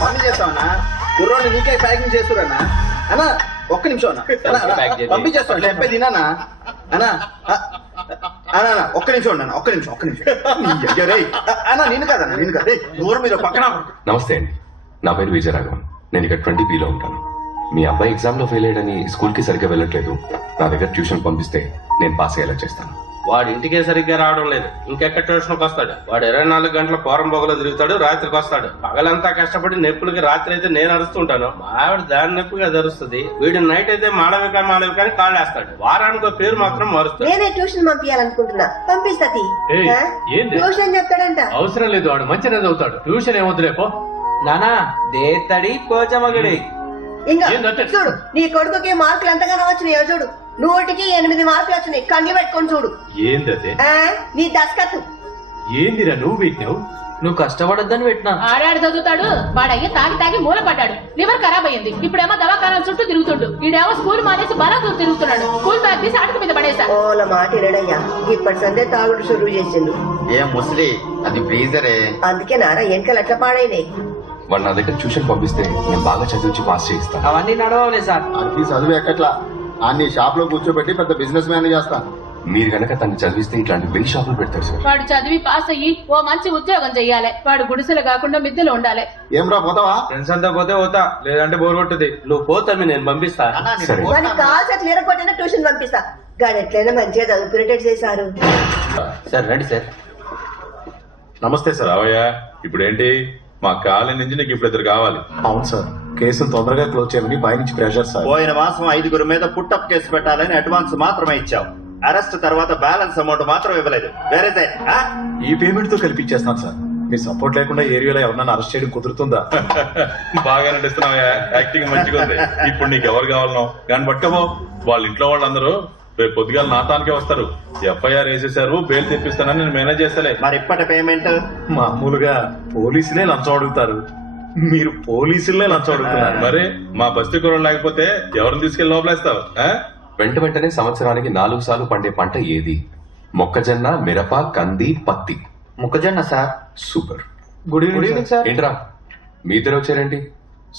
పని చేస్తావన్నా? కుర్రోని నీకే ప్యాకింగ్ చేస్తున్నా అన్నా. ఒక్క నిమిషం అన్న, పంపించేస్తాను. చెప్పేది అన్నా అన్నా అన్నా ఒక్క నిమిషం అన్నా, ఒక్క నిమిషం అన్నా. నేను కాదన్నా, నేను కాదు. దూరం మీద పక్కన. నమస్తే అండి, నా పేరు విజయరాఘవన్. నేను ఇక్కడ 20B లో ఉంటాను. మీ అబ్బాయి ఎగ్జామ్ లో ఫెయిల్ అయ్యని స్కూల్ కి సరిగ్గా వెళ్ళట్లేదు. నా దగ్గర ట్యూషన్ పంపిస్తే నేను పాస్ అయ్యేలా చేస్తాను. వాడు ఇంటికే సరిగ్గా రావడం లేదు, ఇంకెక్కడ ట్యూషన్కి వస్తాడు? వాడు 24 గంటల పోరం బొగలో తిరుగుతాడు, రాత్రికి వస్తాడు. పగలంతా కష్టపడి నొప్పులకి రాత్రి అయితే నేను అరుస్తుంటాను, ఆవిడ దాని నొప్పిగా ధరుస్తుంది. వీడు నైట్ అయితే మాళవిక కాళ్ళు వేస్తాడు. వారానికి పేరు మాత్రం మారుస్తాడు. నేనే ట్యూషన్ పంపించాలనుకుంటున్నా, పంపిస్తా. ట్యూషన్ చెప్తాడంట. అవసరం లేదు, వాడు మంచిగా చదువుతాడు. ట్యూషన్ ఏమొద్దులేపో. నానా దేత్తడి కోచమగడి. ఇంకా చూడు, నీ కొడుకుకి మార్కులు ఎంతగానో వచ్చినాయో చూడు. 100కి 8 మార్కులు వచ్చినాయి. కళ్ళు పెట్టుకొని చూడు. ఏందదే? నీ దస్కత్తు. ఏందిరా నువ్వు పెట్టినావు? నువ్వు కష్టపడొద్దని పెట్టినా. ఆడాడు చదువుతాడు, వాడయ్య తాగి మూల పడ్డాడు. లివర్ ఖరాబ్ అయ్యింది. ఇప్పుడేమో దవాఖానాల చుట్టూ తిరుగుతుండు. ఈడేమో స్కూల్ మానేసి బలాదూరు తిరుగుతున్నాడు. స్కూల్ బ్యాగ్ తీసి అటుకు మీద పడేసా. ఓల మాట వినడయ్యా, ఇప్పటి సందే తాగుడు షురువు చేసిండు. ఏం ముసలి, అది ఫ్రీజరే. అందుకే నారా ఎంకలు ఎట్లా పాడైనాయి. వాడు నా దగ్గర ట్యూషన్ పంపిస్తే నేను బాగా చదివించి పాస్ చేయిస్తాను. అవన్నీ నడవలే సార్. అది చదువు ఎక్కట్లా, అన్ని షాప్ లో కూర్చోబెట్టి పెద్ద బిజినెస్ మ్యాన్ చేస్తా. మీరు గనక తను చదివిస్తే ఇట్లాంటి బిల్ షాపులు పెడతారు సార్. వాడు చదివి పాస్ అయ్యి ఓ మంచి ఉద్యోగం చెయ్యాలి. వాడు గుడిసెలు కాకుండా మిద్దెలు ఉండాలి. ఏం రా పోతావా? ఫ్రెండ్స్ అంతా పోతే పోతా, లేదంటే బోర్ కొట్టుది. నువ్వు పోతామి, నేను పంపిస్తా. వాడికి కాల్సట్లు ఎరగొట్టినా ట్యూషన్ పంపిస్తా. గాని ఎట్లయినా మంచిగా చదువుకునేటట్టు చేశారు. సార్ రండి సార్. నమస్తే సార్. రావయ్యా, ఇప్పుడేంటి మా కాలేజ్ నుంచి నీకు ఇప్పుడు 2 కావాలి. అవును సార్, కేసును తొందరగా క్లోజ్ చేయమని పైనుంచి ప్రెషర్ సార్. పోయిన మాసం 5 మీద పుట్టప్ కేసు పెట్టాలని అడ్వాన్స్ మాత్రమే ఇచ్చావు. అరెస్ట్ తర్వాత బ్యాలెన్స్ అమౌంట్ మాత్రం ఇవ్వలేదు. వేరే ఈ పేమెంట్ తో కల్పించేస్తాను సార్. మీ సపోర్ట్ లేకుండా ఏరియాలో ఎవరన్నా అరెస్ట్ చేయడం కుదురుతుందా? బాగా నటిస్తున్నావయ్యా, యాక్టింగ్ మంచిగా ఉంది. ఇప్పుడు నీకు ఎవరు కావాలనో కానీ పట్టుకోబో. వాళ్ళ ఇంట్లో వాళ్ళందరూ రేపు పొద్దుగాల నాతానికే వస్తారు. FIR వేసేసారు, బెయిల్ తెప్పిస్తానని నేను మేనేజ్ చేస్తలే. మరి ఇప్పటి పేమెంట్ మామూలుగా పోలీసులే లంచం అడుగుతారు, మీరు పోలీసులే లంచం అడుగుతున్నారు. మరి మా బస్తీ కూరలు లేకపోతే ఎవరిని తీసుకెళ్లి లోపలేస్తావు? వెంటనే సంవత్సరానికి 4 సార్లు పండే పంట ఏది? మొక్కజొన్న, మిరప, కంది, పత్తి. మొక్కజొన్న sir. Super. Good evening sir. ఏంట్రా మీ ఇద్దరు వచ్చారేంటి?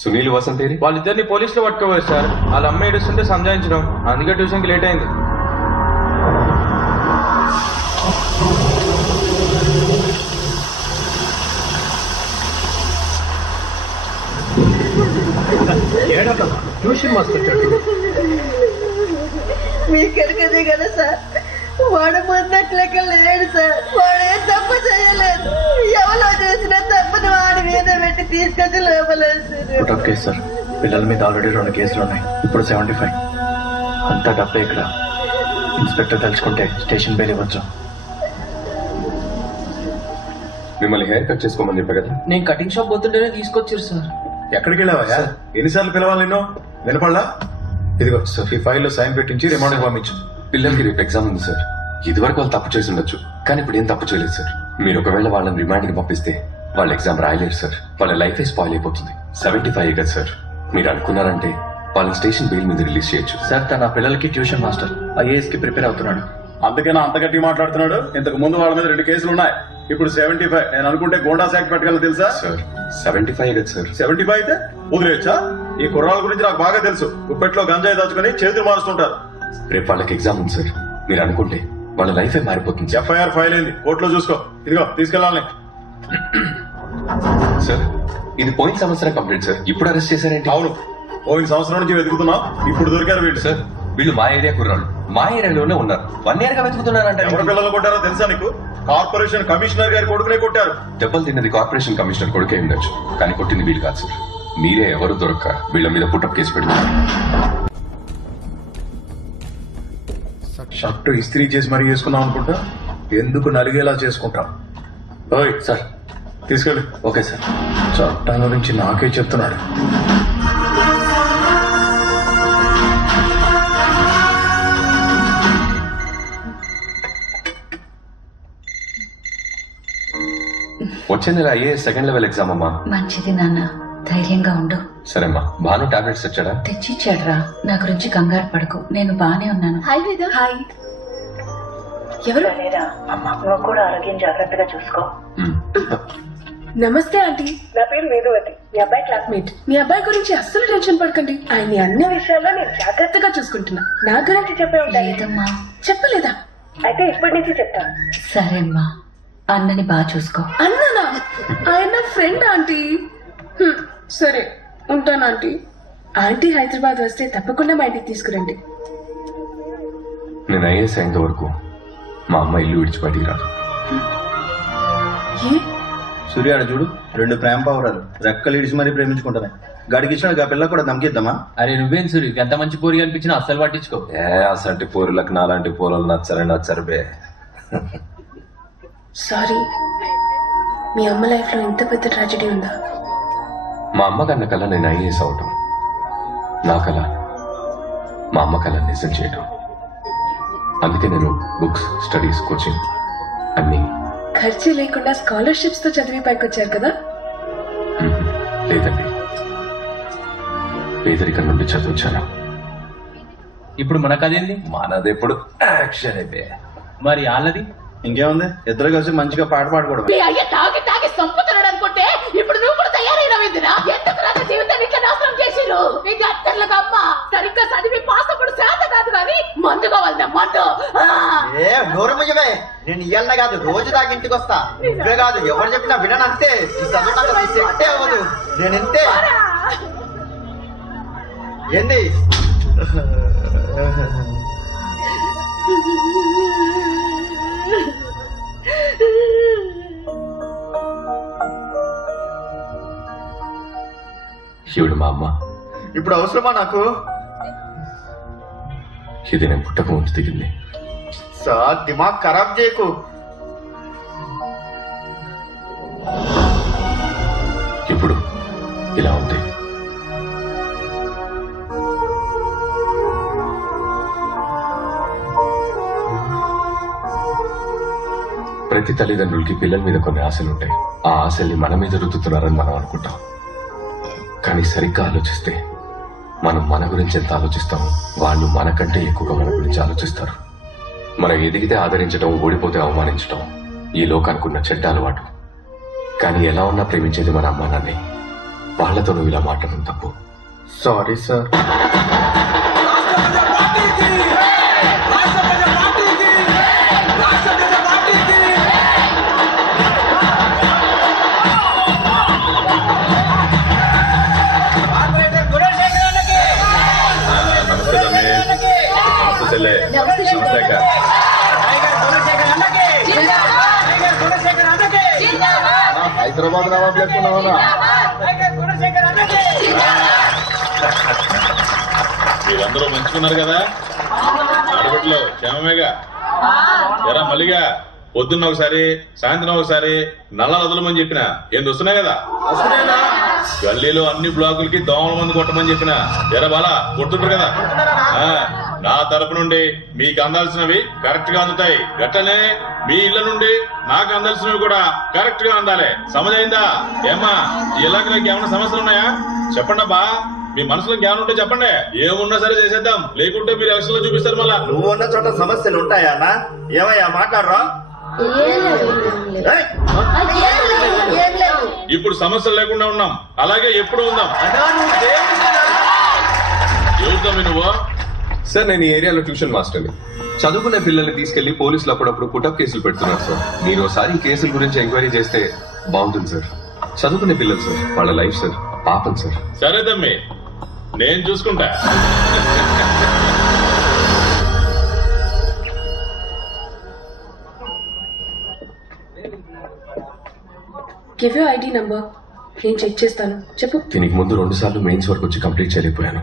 సునీల్, వసంతేరి? వాళ్ళిద్దరిని పోలీసులు పట్టుకోవాలి సార్. వాళ్ళ అమ్మ ఏడుస్తుంటే సంజాయించడం, అందుకే ట్యూషన్ కి లేట్ అయింది. ట్యూషన్ మాస్టర్ వచ్చాడు. మీకెరకదే కదా సార్, వాడు మొన్నట్లెక్క లేడు సార్. వాడే తప్పు చేయలేదు. ఎవరో చేసిన తప్పును వాడి మీద పెట్టి తీసుకొచ్చి లోపలేసారు. Put up case sir. పిల్లల మీద ఆల్రెడీ 2 కేసులు ఉన్నాయి. ఇప్పుడు 75. అంతా డబ్బే ఇక్కడ. ఇన్స్పెక్టర్ తలుచుకుంటే స్టేషన్ బెయిల్ ఇవ్వచ్చు. మిమ్మల్ని హెయిర్ కట్ చేసుకోమని చెప్పా కదా. నేను కటింగ్ షాప్ పోతుంటేనే తీసుకొచ్చారు సార్. ఎక్కడికి వెళ్ళావా? ఎన్నిసార్లు పిలవాలి నిన్ను? వినపడలా? ఇదిగో సార్, ఈ ఫైల్లో సైన్ పెట్టించి రిమాండ్ పంపించు. పిల్లలకి రేపు ఎగ్జామ్ ఉంది సార్. ఇదివరకు వాళ్ళు తప్పు చేసి ఉండొచ్చు, కానీ ఇప్పుడు ఏం తప్పు చేయలేదు సార్. మీరు ఒకవేళ వాళ్ళని రిమాండ్ కి పంపిస్తే వాళ్ళ ఎగ్జామ్ రాయలేరు సార్. వాళ్ళ లైఫ్ స్పాయిల్ అయిపోతుంది. 75 కదా సార్. మీరు అనుకున్నారంటే వాళ్ళని స్టేషన్ బెయిల్ మీద రిలీజ్ చేయొచ్చు సార్. తన పిల్లలకి ట్యూషన్ మాస్టర్, IAS కి ప్రిపేర్ అవుతున్నాడు. అందుకేనా అంత గట్టి మాట్లాడుతున్నాడు? ఇంతకు ముందు వాళ్ళ మీద 2 కేసులు ఉన్నాయి, ఇప్పుడు 75. నేను అనుకుంటే గోండాస్ యాక్ట్ పెట్టగలను తెలుసా సార్. 75 కదా సార్. 75 అయితే వదిలేయచ్చా? ఈ కుర్రాళ్ళ గురించి నాకు బాగా తెలుసు. గుప్పెట్లో గంజాయి దాచుకుని చేతులు మారుస్తుంటారు. రేపు వాళ్ళకి ఎగ్జామ్ ఉంది సార్. మీరు అనుకుంటే వాళ్ళ లైఫే మారిపోతుంది. FIR ఫైల్ అయింది, కోర్టులో చూసుకో. ఇదిగో తీసుకెళ్ళాలి సార్. ఇది పోయిన సంవత్సరం కంప్లీట్ సార్. ఇప్పుడు అరెస్ట్ చేశారేంటి? అవును, పోయిన సంవత్సరం నుంచి వెతుకుతున్నాం, ఇప్పుడు దొరికారు వీళ్ళు. సార్ వీళ్ళు మా ఏరియా కుర్రాళ్ళు, మా ఏరియాలోనే ఉన్నారు. 1 year గా వెతుకుతున్నారంటే. ఎవరి పిల్లలు కొట్టారో తెలుసా నీకు? కార్పొరేషన్ కమిషనర్ గారి కొడుకునే కొట్టారు. దెబ్బలు తిన్నది కార్పొరేషన్ కమిషనర్ కొడుకే ఉండొచ్చు, కానీ కొట్టింది వీళ్ళు కాదు సార్. మీరే ఎవరు దొరక్క వీళ్ళ మీద పుట్టప్ కేసు పెడుతున్నారు. షర్టు ఇస్త్రీ చేసి మరీ వేసుకున్నాం అనుకుంటా. ఎందుకు నలిగేలా చేసుకుంటాం? ఓయ్ సార్ తీసుకెళ్ళి. Okay sir. చట్టం గురించి నాకే చెప్తున్నాడు. వచ్చే నెల సెకండ్ లెవెల్ ఎగ్జామ్ అమ్మా. మంచిది నాన్న, ధైర్యంగా ఉండు. సరేమ్మా. భాను టాబ్లెట్స్ తెచ్చాడా? తెచ్చిచ్చాడ్రా. నా గురించి కంగారు పడకు, నేను బానే ఉన్నాను. హాయ్ వేద. హాయ్. ఎవరు? నువ్వు కూడా ఆరోగ్యం జాగ్రత్తగా చూసుకో. నమస్తే ఆంటీ, నా పేరు వేదవతి, మీ అబ్బాయి క్లాస్మేట్. మీ అబ్బాయి గురించి అస్సలు టెన్షన్ పడకండి. ఆయన అన్ని విషయాల్లో నేను జాగ్రత్తగా చూసుకుంటున్నా. నా గురించి చెప్పే లేదమ్మా. చెప్పలేదా? అయితే ఇప్పటి నుంచి చెప్తాను. సరే అమ్మా, అన్నని బాగా చూసుకో. అన్ననా? ఆయన ఫ్రెండ్ ఆంటీ. సరే ఉంటాను ఆంటీ. ఆంటీ హైదరాబాద్ వస్తే తప్పకుండా మా ఇంటికి తీసుకురండి. నేను IAS అయ్యేంత వరకు మా అమ్మ ఇల్లు విడిచి బయటికి రాదు. సూర్యాడ చూడు, 2 ప్రేమ పావురాలు రెక్కలు ఇడిచి మరీ ప్రేమించుకుంటానే. గడికి ఇచ్చిన పిల్ల కూడా దమ్కిద్దామా? అరే నువ్వేం సూర్యు, ఎంత మంచి పోరి కనిపించినా అస్సలు పట్టించుకో. అసంటి పోరులకు నాలాంటి పోరలు నచ్చరు బే. సారీ, మీ అమ్మ లైఫ్ లో ఇంత పెద్ద ట్రాజెడీ ఉందా? మా అమ్మ కన్న కళ నేను IAS అవటం, నా కళ మా అమ్మ కళ నిజం చేయటం. అందుకే నేను బుక్స్, స్టడీస్, కోచింగ్ అన్ని. ఖర్చు లేకుండా స్కాలర్షిప్స్ తో చదివి పైకొచ్చారు కదా? లేదండి, పేదరికం నుండి చదివించాను. ఇప్పుడు మనకదేంది? మనదెప్పుడు యాక్షన్ అయిపోయా. మరి వాళ్ళది ఇంకేముంది? ఇద్దరు కలిసి మంచిగా పాట పాడుకోవడం. మీ అయ్య తాగి తాగి సంపుతున్నాడు అనుకుంటే ఇప్పుడు నువ్వు కూడా తయారైనవేందిరా? ఎందుకు రాక జీవితాన్ని ఇట్లా నాశనం చేసిరు? నీకు అత్తర్లకు అమ్మ సరిగ్గా చదివి పాస్ అప్పుడు శాత కాదు కానీ మందు కావాలన్నా మందు. ఏ నోరమయ్యవే, నేను ఇయ్యాలనే కాదు రోజు దాకా ఇంటికి వస్తా. నువ్వే కాదు ఎవరు చెప్పినా వినను అంతే. ఈ చదువు నాకు సెట్టే అవ్వదు. నేను ఇంతే. ఏంది? శివుడు మా అమ్మ. ఇప్పుడు అవసరమా నాకు? ఇది నేను పుట్టక ముందు దిగింది. సార్ దిమాగ్ ఖరాబ్ చేయకు. ఇప్పుడు ఇలా ఉంది. ప్రతి తల్లిదండ్రులకి పిల్లల మీద కొన్ని ఆశలుంటాయి. ఆ ఆశల్ని మన మీద రుద్దుతున్నారని మనం అనుకుంటాం. కానీ సరిగ్గా ఆలోచిస్తే మనం మన గురించి ఎంత ఆలోచిస్తామో వాళ్ళు మనకంటే ఎక్కువగా మన గురించి ఆలోచిస్తారు. మనం ఎదిగితే ఆదరించడం, ఓడిపోతే అవమానించడం ఈ లోకానికున్న చెడ్డ అలవాటు. కానీ ఎలా ఉన్నా ప్రేమించేది మన అమ్మా నాన్నే. వాళ్లతో నువ్వు ఇలా మాట్లాడడం తప్పు. Sorry sir. హైదరాబాద్ నవాబ్ లేకున్నావా? మీరందరూ మంచుకున్నారు కదా? ఆడబిడ్డలో క్షేమమేగా? ఎరా మల్లిగా పొద్దున్న ఒకసారి సాయంత్రం ఒకసారి నల్ల వదలమని చెప్పిన ఏంది వస్తున్నాయి కదా గల్లీలో అన్ని బ్లాకులకి దోమల మంది కొట్టమని చెప్పిన ఎరా బాలా కొడుతుంటారు కదా నా తరపు నుండి మీకు అందాల్సినవి కరెక్ట్ గా అందుతాయి గట్టనే మీ ఇళ్ల నుండి నాకు అందాల్సినవి కూడా కరెక్ట్ గా అందాలి సమజైందా ఏమ్మా ఇలాగ మీకు ఏమైనా సమస్యలు ఉన్నాయా చెప్పండి అబ్బా మీ మనసులో జ్ఞానం ఉంటే చెప్పండి ఏమున్నా సరే చేసేద్దాం లేకుంటే మీరు ఎలక్షన్ లో చూపిస్తారు మళ్ళా నువ్వు ఉన్న చోట సమస్యలు ఉంటాయా అన్న ఏమయ్యా మాట్లాడరా ఇప్పుడు సమస్యలు లేకుండా ఉన్నాం అలాగే ఎప్పుడు ఉందాం చూద్దాం నువ్వు సార్ నేను ఈ ఏరియాలో ట్యూషన్ మాస్టర్ని చదువుకునే పిల్లల్ని తీసుకెళ్లి పోలీసులు అప్పుడప్పుడు పుటప్ కేసులు పెడుతున్నారు సార్ మీరు ఒకసారి ఈ కేసుల గురించి ఎంక్వైరీ చేస్తే బాగుంటుంది సార్ చదువుకునే పిల్లలు సార్ వాళ్ళ లైఫ్ సార్ పాపం సార్ సరే తమ్మి నేను చూసుకుంటా గివ్ యూ ఐడి నంబర్ నేను చెక్ చేస్తాను చెప్పు దీనికి ముందు 2 సార్లు మెయిన్స్ వరకు వచ్చి కంప్లీట్ చేయలేకపోయాను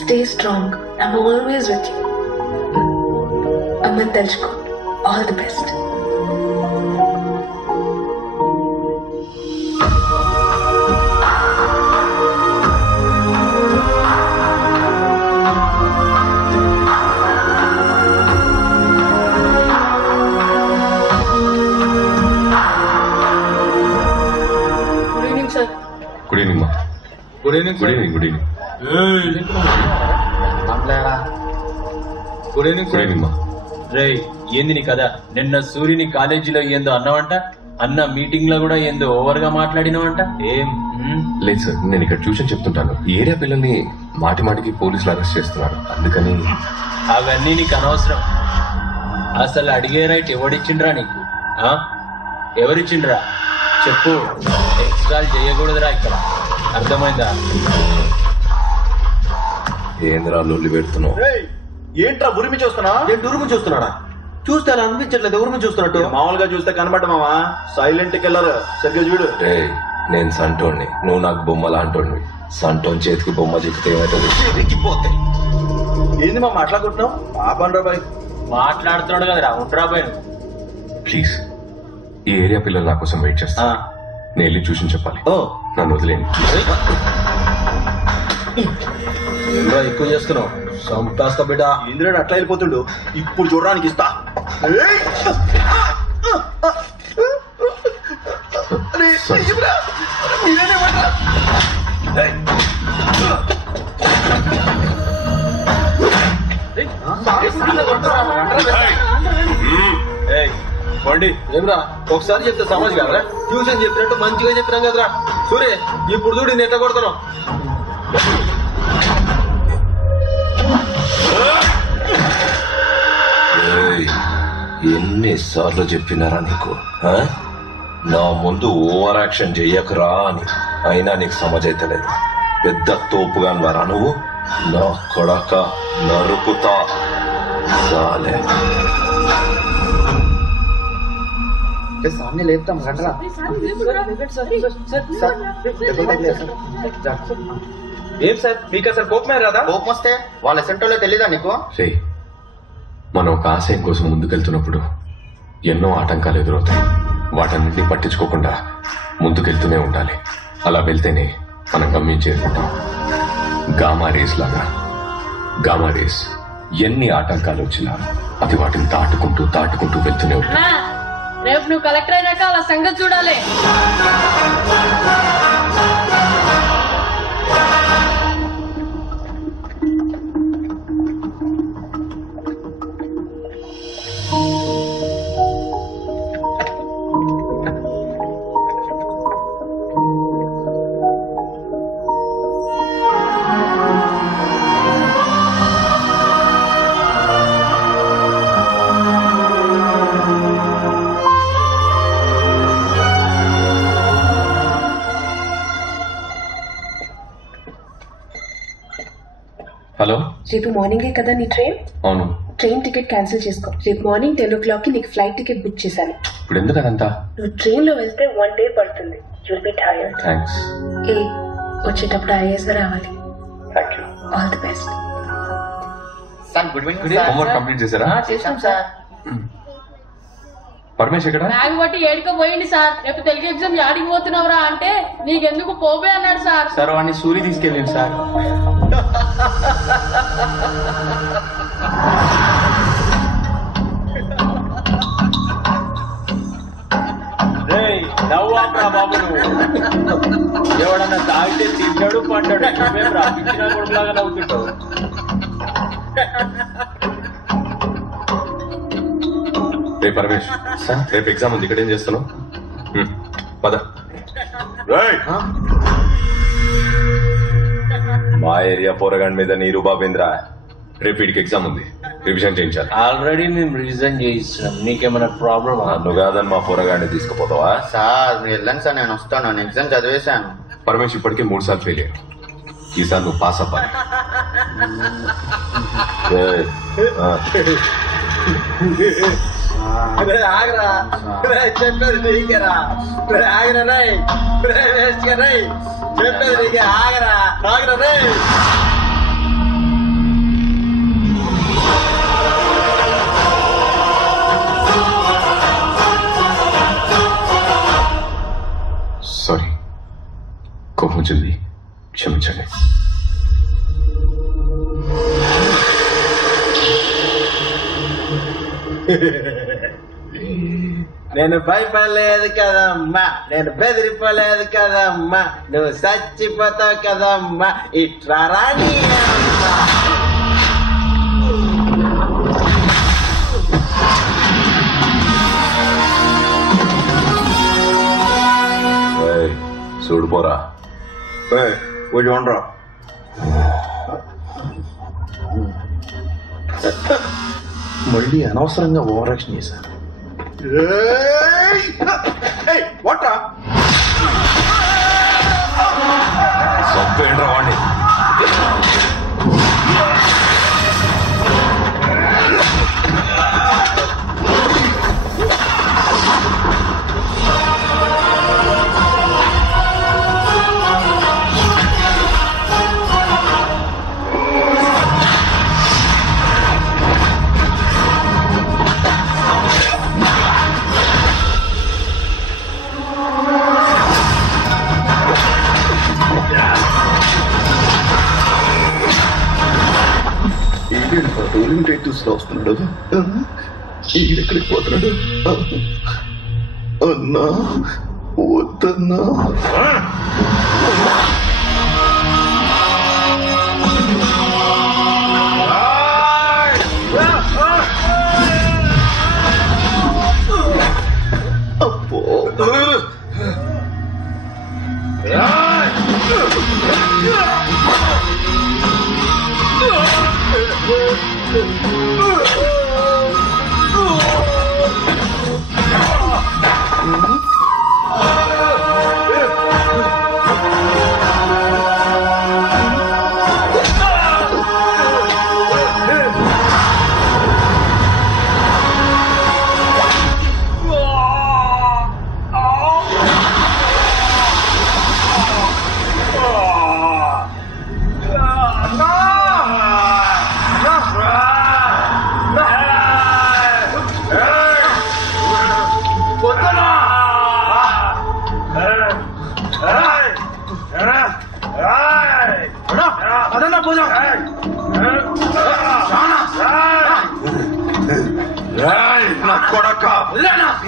stay strong I'm always with you అమ్మని తెలుసుకో all the best good evening మా good evening good evening good evening good evening good evening మా రే ఏంది నీ కదా నిన్న సూర్యుని కాలేజీలో ఏందో అన్నావంట అన్న మీటింగ్ లో కూడా ఏందో ఓవర్ గా మాట్లాడినావంట ఏం లేదు సార్ నేను ఇక్కడ ట్యూషన్ చెప్తుంటాను ఈ ఏరియా పిల్లల్ని మాటి మాటికి పోలీసులు అరెస్ట్ చేస్తున్నారు అందుకని అవన్నీ నీకు అనవసరం అసలు అడిగే రైట్ ఎవడిచ్చిండ్రా నీకు ఎవరిచ్చిండ్రా చెప్పు ఎక్స్ట్రాలు చేయకూడదురా ఇక్కడ అర్థమైందా ఏంద్రా లొల్లి పెడుతున్నావు ఏంట్రా ఉరిమి చూస్తున్నా ఏంటి ఉరుము చూస్తున్నాడా చూస్తే అలా అనిపించట్లేదు ఉరుము చూస్తున్నట్టు మామూలుగా చూస్తే కనబడ్డ మావా సైలెంట్ కిల్లర్ సరిగ్గా చూడు నేను సంటోణ్ణి నువ్వు నాకు బొమ్మ లాంటోడివి సంటోన్ చేతికి బొమ్మ చిక్కితే ఏమవుతుంది ఏంది మా మాట్లాడుకుంటున్నావు పాపన్ రాబాయ్ మాట్లాడుతున్నాడు కదరా ఉండరాబాయ్ ప్లీజ్ ఈ ఏరియా పిల్లలు నా కోసం వెయిట్ చేస్తా నేను వెళ్ళి ట్యూషన్ చెప్పాలి నన్ను వదిలేండి ఎక్కువ చేస్తున్నావు సంపేస్తా బిడ్డ ఇంద్రుడు అట్లా వెళ్ళిపోతుండు ఇప్పుడు చూడడానికి ఇస్తా పండి ఏమరా ఒకసారి చెప్తే సమాజ్ కదరా ట్యూషన్ చెప్పినట్టు మంచిగా చెప్పినాం కదరా సూర్య ఇప్పుడు చూడు నేను ఎట్లా కొడుతున్నావు ఎన్నిసార్లు చెప్పినారా నీకు నా ముందు ఓవర్ యాక్షన్ చెయ్యకరా అని అయినా నీకు సమజైతలేదు పెద్ద తోపుగాని వారా నువ్వు నా కొడక నరుకుతా సాలే सामने लेपता मगड़ा ఏం సార్ మీకు అసలు కోపం రాదా కోపం వస్తే వాళ్ళ సెంటర్లో తెలీదా నీకు రే మనం ఒక ఆశయం కోసం ముందుకెళ్తున్నప్పుడు ఎన్నో ఆటంకాలు ఎదురవుతాయి వాటన్నింటినీ పట్టించుకోకుండా ముందుకెళ్తూనే ఉండాలి అలా వెళ్తేనే మనం గమ్యం చేరుకుంటాం గామా రేస్ లాగా గామా రేస్ ఎన్ని ఆటంకాలు వచ్చినా అది వాటిని దాటుకుంటూ వెళ్తూనే ఉంటుంది రేపు నువ్వు కలెక్టర్ అయినాక అలా సంగతి చూడాలి హలో రేపు మార్నింగే కదా నీ ట్రైన్ అవును ట్రైన్ టికెట్ క్యాన్సిల్ చేసుకో రేపు మార్నింగ్ 10 o'clock కి నీకు ఫ్లైట్ టికెట్ బుక్ చేశాను ఇప్పుడు ఎందుకు అదంతా నువ్వు ట్రైన్ లో వెళ్తే 1 day పడుతుంది యుల్ బి టైర్డ్ థ్యాంక్స్ వచ్చేటప్పుడు ఐఏఎస్ రావాలి thank you all the best sir good evening sir. Homework complete చేశారా? చేశాం సార్. పరమేష్ ఎక్కడ? బ్యాగ్ బట్టి ఏడుకో పోయింది సార్. రేపు తెలుగు ఎగ్జామ్ యాడికి పోతున్నావురా అంటే నీకెందుకు పోబే అన్నాడు సార్. సార్ వాడిని సూరి తీసుకెళ్ళింది సార్. నవ్వాపరా బాబు నువ్వు. ఎవడన్నా తాగితే తింటాడు పంటాడు, నువ్వేం రాపించినా కొడుకులాగా నవ్వుతుంటావు. రే పరమేష్, రేపు ఎగ్జామ్ ఉంది, ఇక్కడ ఏం చేస్తున్నావు? పద. మా ఏరియా పోరగాడి మీద నీరు బాబేంద్ర. రేపు వీడికి ఎగ్జామ్ ఉంది, రివిజన్ చేయించాలి. ఆల్రెడీ మేము రివిజన్ చేయిస్తున్నాం, నీకేమైనా ప్రాబ్లమ్? నన్ను కాదని మా పోరగాడిని తీసుకుపోతావా? సార్ మీరు వెళ్ళండి సార్, నేను వస్తాను. నేను ఎగ్జామ్ చదివేశాను. పరమేష్ ఇప్పటికే 3 సార్లు ఫెయిల్ అయ్యాను, ఈసారి నువ్వు పాస్ అవ్వాలి. ఆగరా చెప్పేది నీకేరా. ఆగరా రై వేస్ట్ గా రై చెప్పేది నీకే. ఆగరా ఆగరా రై. సారీ, కోపం వచ్చింది, క్షమించండి. నేను భయపడలేదు కదమ్మా, నేను బెదిరిపోలేదు కదమ్మా, నువ్వు చచ్చిపోతావు కదమ్మా. ఇట్లా రాని చూడుపోరా. చూడరా మళ్ళీ అనవసరంగా ఓవరాక్షన్ చేశాను. వాట్రా చంపేయండి వాడిని. రోలింగ్ టైటిల్స్ లో వస్తున్నాడు. ఈడెక్కడికి పోతున్నాడు? అన్నా వద్దన్నా. అప్పో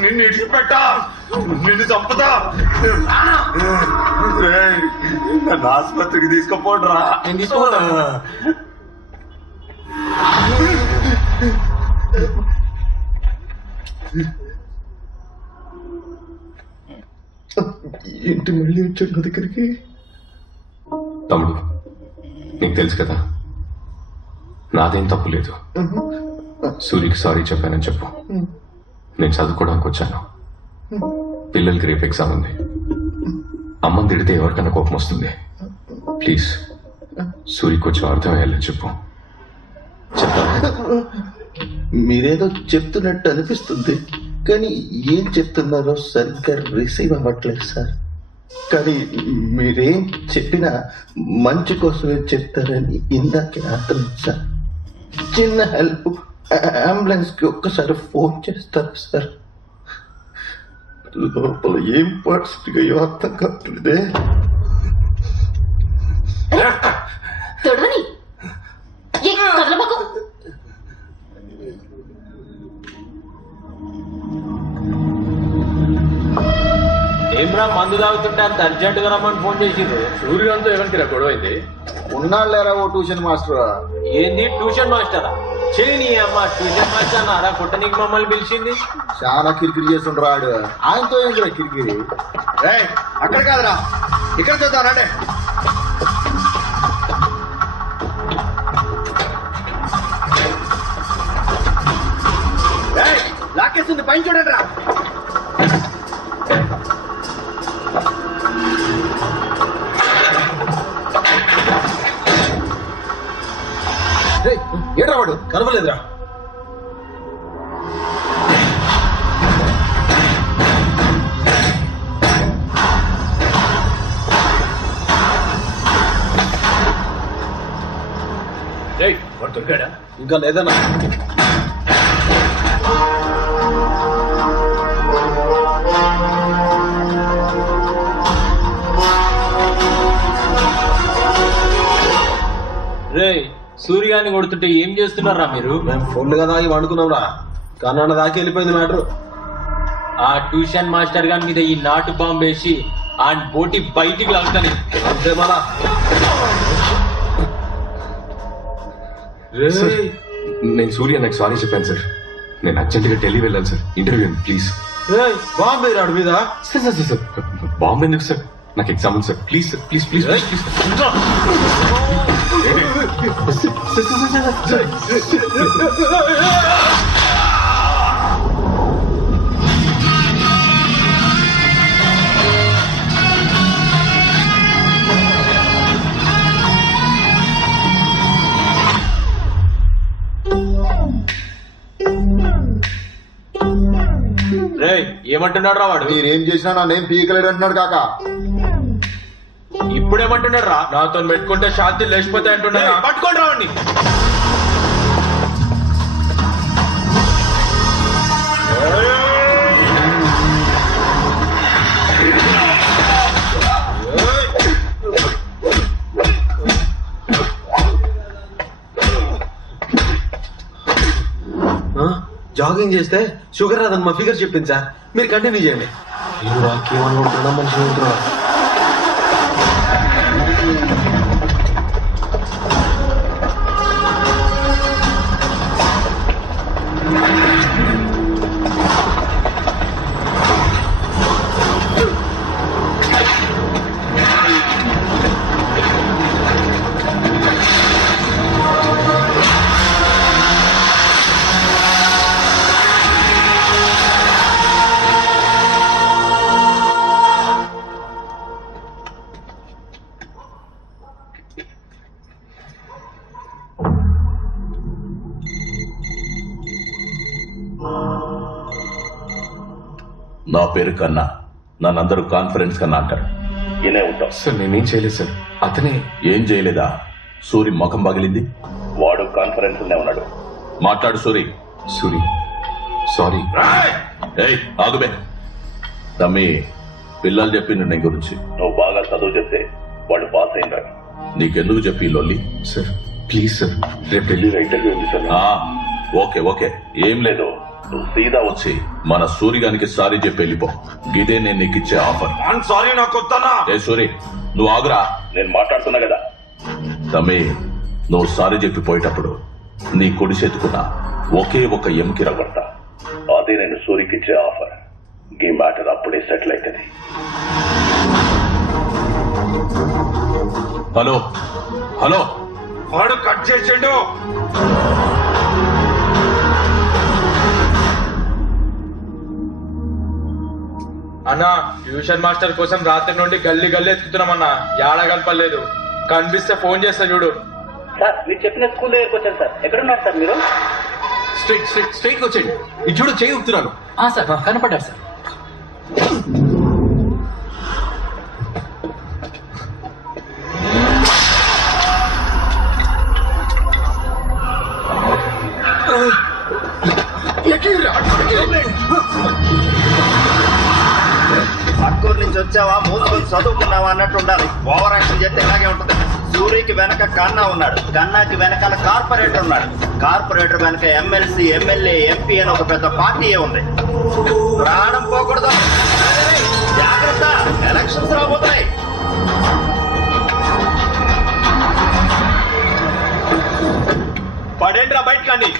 నిన్ను ఇడిచిపెట్టా, నిన్ను చంపుతా. నన్ను ఆసుపత్రికి తీసుకుపోడరా. ఏంటి మళ్ళీ వచ్చాడు నా దగ్గరికి? తమ్ముడు, నీకు తెలుసు కదా నాదేం తప్పు లేదు. సూరికి సారీ చెప్పానని చెప్పు. నేను చదువుకోవడానికి వచ్చాను. పిల్లలకి రేపు ఎగ్జామ్ ఉంది. అమ్మని తిడితే ఎవరికన్నా కోపం వస్తుంది. ప్లీజ్ సూరికి కొంచెం అర్థమయ్యాలని చెప్పు. మీరేదో చెప్తున్నట్టు అనిపిస్తుంది, కానీ ఏం చెప్తున్నారో సరిగ్గా రిసీవ్ అవ్వట్లేదు సార్. కానీ మీరేం చెప్పినా మంచి కోసమే చెప్తారని ఇందాకే అర్థం సార్. చిన్న హెల్ప్, అంబులెన్స్ కి ఒక్కసారి ఫోన్ చేస్తారు సార్. లోపల ఏం పరిస్థితిగా అర్థం కావట్లేదే. తొడవని కదలబాకు. ఏమ్రా మందు తాగుతుంటే అంత అర్జెంట్ గా రమ్మని ఫోన్ చేసిర్రు. సూర్యకాంత్ ఎవరికి గొడవ అయింది? ఉన్నాళ్ళేరా ఓ ట్యూషన్ మాస్టర్. ఏంది ట్యూషన్ మాస్టరా? చేయని అమ్మ ట్యూషన్ మాస్టర్ అన్నారా? కుట్టనీకి మమ్మల్ని పిలిచింది. చాలా కిరికిరి చేస్తుండ్రాడు. ఆయనతో ఏంటిరా కిరికిరి? అక్కడ కాదురా, ఇక్కడ చూద్దానంటే. లాకేస్తుంది, పైన చూడండి రా. ఏడ్రా వాడు కనవలేదురా. వాడు దొరికాడా? ఇంకా లేదన్నా. రే సూర్యగాన్ని కొడుతుంటే ఏం చేస్తున్నారా మీరు? మేము ఫోన్లు కదా వండుకున్నాం రా. కర్ణాటక దాకా వెళ్ళిపోయింది మ్యాటర్. ఆ ట్యూషన్ మాస్టర్ గారి మీద ఈ నాటు బాంబు వేసి ఆ బోటి బయటికి లాగుతాను అంతే మళ్ళా. నేను సూర్య నాకు సారీ చెప్పాను సార్. నేను అర్జెంట్ గా ఢిల్లీ వెళ్ళాలి sir. Interview please. Bombay road మీద. సార్ సార్ సార్ బాంబు ఎందుకు సార్? నాకు ఎగ్జామ్ ఉంది sir. Please sir, please please please. రే ఏమంటున్నాడు రా వాడు? మీరేం చేసినా నా నేమ్ పీకలేడు అంటున్నాడు కాక. ఇప్పుడేమంటున్నాడు రా? నాతో పెట్టుకుంటే శాంతి లేచిపోతే అంటున్నా. పట్టుకోండి రావండి. జాగింగ్ చేస్తే షుగర్ రాదని మా ఫిగర్ చెప్పింది సార్. మీరు కంటిన్యూ చేయండి. మీరు రాకేమనుకుంటున్నా మనిషి ఉంటున్నా. నా పేరు కన్నా. నన్నందరూ కాన్ఫరెన్స్ కన్నా అంటారు. ఇనే ఉంటాం సార్. నేనేం చేయలేదు సార్. అతనే. ఏం చేయలేదా? సూరి ముఖం పగిలింది. వాడు కాన్ఫరెన్స్ ఉన్నాడు. మాట్లాడు సూరి. సూరి సారీ. ఏయ్ ఆగుబే. తమ్మి పిల్లలు చెప్పిండు నీ గురించి. నువ్వు బాగా చదువు చెప్తే వాడు పాస్ అయినాడు. నీకెందుకు చెప్పి లొల్లి? Sir please sir. రేపు ఢిల్లీ ఇంటర్వ్యూ ఉంది సార్. ఓకే ఓకే, ఏం లేదు. నువ్వు సీదా వచ్చి మన సూరిగానికి సారీ చెప్పి వెళ్ళిపో. గిదే నేను నీకు ఇచ్చే ఆఫర్. సారీ నాకు ఏ సూరి నువ్వు ఆగురా, నేను మాట్లాడుతున్నా కదా. తమ్మి నువ్వు సారీ చెప్పి పోయేటప్పుడు నీ కుడి చేతుకున్న ఒకే ఒక ఎంకి రగడతా. అదే నేను సూరికి ఇచ్చే ఆఫర్. ఈ మ్యాటర్ అప్పుడే సెటిల్ అవుతుంది. హలో హలో, వాడు కట్ చేసిండు. అన్నా ట్యూషన్ మాస్టర్ కోసం రాత్రి నుండి గల్లీ గల్లీ ఎత్తుకుతున్నామన్నా. యాడ కలపలేదు. కనిపిస్తే ఫోన్ చేస్తా చూడు. సార్ మీరు చెప్పిన స్కూల్ దగ్గరకు వచ్చాను సార్. ఎక్కడున్నారు సార్ మీరు? స్ట్రైట్ స్ట్రైట్ స్ట్రైట్ వచ్చేయండి. ఇది చూడు, చేయి ఊపుతున్నాను. Sir కనపడ్డారు sir. అక్కూరు నుంచి వచ్చావా మూసుకొని చదువుకున్నావా అన్నట్టు ఉండాలి. ఓవర్ యాక్షన్ చేస్తే ఇలాగే ఉంటుంది. సూర్యకి వెనక కన్నా ఉన్నాడు, కన్నాకి వెనకాల కార్పొరేటర్ ఉన్నాడు, కార్పొరేటర్ వెనక ఎమ్మెల్సీ, ఎమ్మెల్యే, ఎంపీ అని ఒక పెద్ద పార్టీయే ఉంది. ప్రాణం పోకూడదు, జాగ్రత్త, ఎలక్షన్స్ రాబోతున్నాయి. పడేంట్రా బయట కానీ.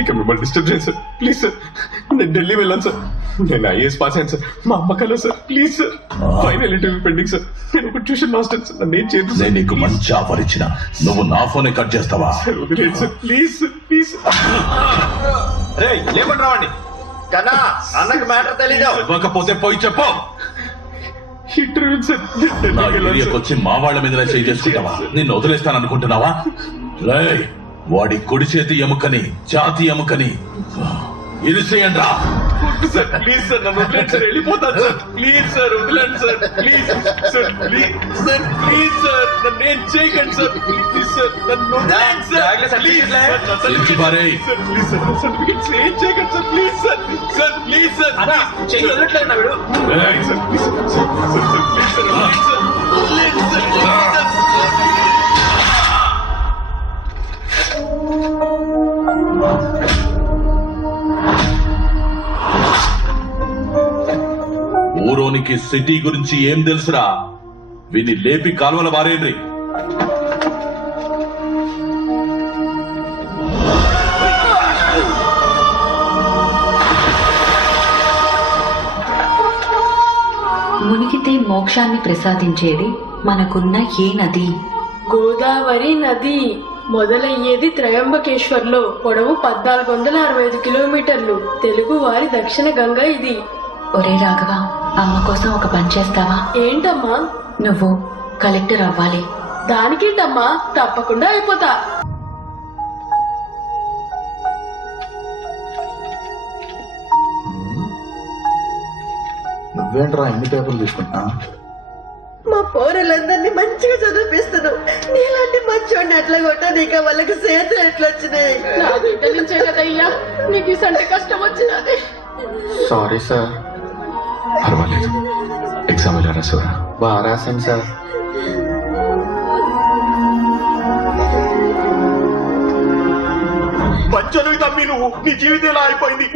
ఇక మిమ్మల్ని డిస్టర్బ్ చేయండి సార్, ప్లీజ్ సార్. నేను ఢిల్లీ వెళ్ళాను సార్, నేను ఐఏఎస్ పాస్ అయ్యాను సార్, మా అమ్మకాలు sir, please sir. Final interview pending sir, నేను ఒక ట్యూషన్ మాస్టర్ సార్, నన్ను ఏం చేయదు సార్. నేను నీకు మంచి ఆఫర్ ఇచ్చిన, నువ్వు నా ఫోనే కట్ చేస్తావా? వదిలేదు సార్, ప్లీజ్ సార్, ప్లీజ్. రే లేపండి రావండి. కన్నా అన్నకు మ్యాటర్ తెలీదు. ఇవ్వకపోతే పోయి చెప్పు. ఇంటర్వ్యూ సార్, నా ఏరియాకి వచ్చి మా వాళ్ళ మీద చేయి చేసుకుంటావా? నిన్ను వదిలేస్తాను అనుకుంటున్నావా? రేయ్, వాడి కుడి చేతి ఎముకని, ఛాతి ఎముకని ఇరిసేయండి రా. సార్ ప్లీజ్ సార్, నన్ను వదిలేండి సార్, వెళ్ళిపోతాను సార్, ప్లీజ్ సార్, వదిలేండి sir, please sir, please sir, please sir, నన్ను ఏం చేయకండి సార్, ప్లీజ్ సార్, నన్ను వదిలేండి sir, please sir, please sir, certificates ఏం చేయకండి sir, please sir, sir please sir, చెయ్యి వదలట్లేదు నా వీడు. Sir please sir, please sir, వదిలేండి సార్. ఊరోనికి సిటీ గురించి ఏం తెలుసురా? విని లేపి కాలువల వారేంద్రి. మునిగితే మోక్షాన్ని ప్రసాదించేది మనకున్న ఏ నది? గోదావరి నది. మొదలయ్యేది త్రయంబకేశ్వర్లో. పొడవు 1465 కిలోమీటర్లు. తెలుగు వారి దక్షిణ గంగ ఇది. ఒరే రాఘవ, అమ్మ కోసం ఒక పని చేస్తావా? ఏంటమ్మా? నువ్వు కలెక్టర్ అవ్వాలి. దానికేంటమ్మా, తప్పకుండా అయిపోతా. నువ్వేంట్రా ఎన్ని పేపర్లు తీసుకుంటున్నా? మా పోరలందరినీ మంచిగా చదివిపిస్తున్నావు. నీలాంటి మంచోడిని ఎట్లా కొట్టా నీకు వాళ్ళకి చేతులు ఎట్లా వచ్చినాయి? నా బిడ్డ నుంచే కదయ్యా నీకు ఇసంటి కష్టం వచ్చినది. Sorry sir. పర్వాలేదు, ఎగ్జామ్ ఎలా రాసావరా? బాగా రాశాను సార్. మంచోనివి తమ్మి నువ్వు. నీ జీవితం ఇలా అయిపోయింది.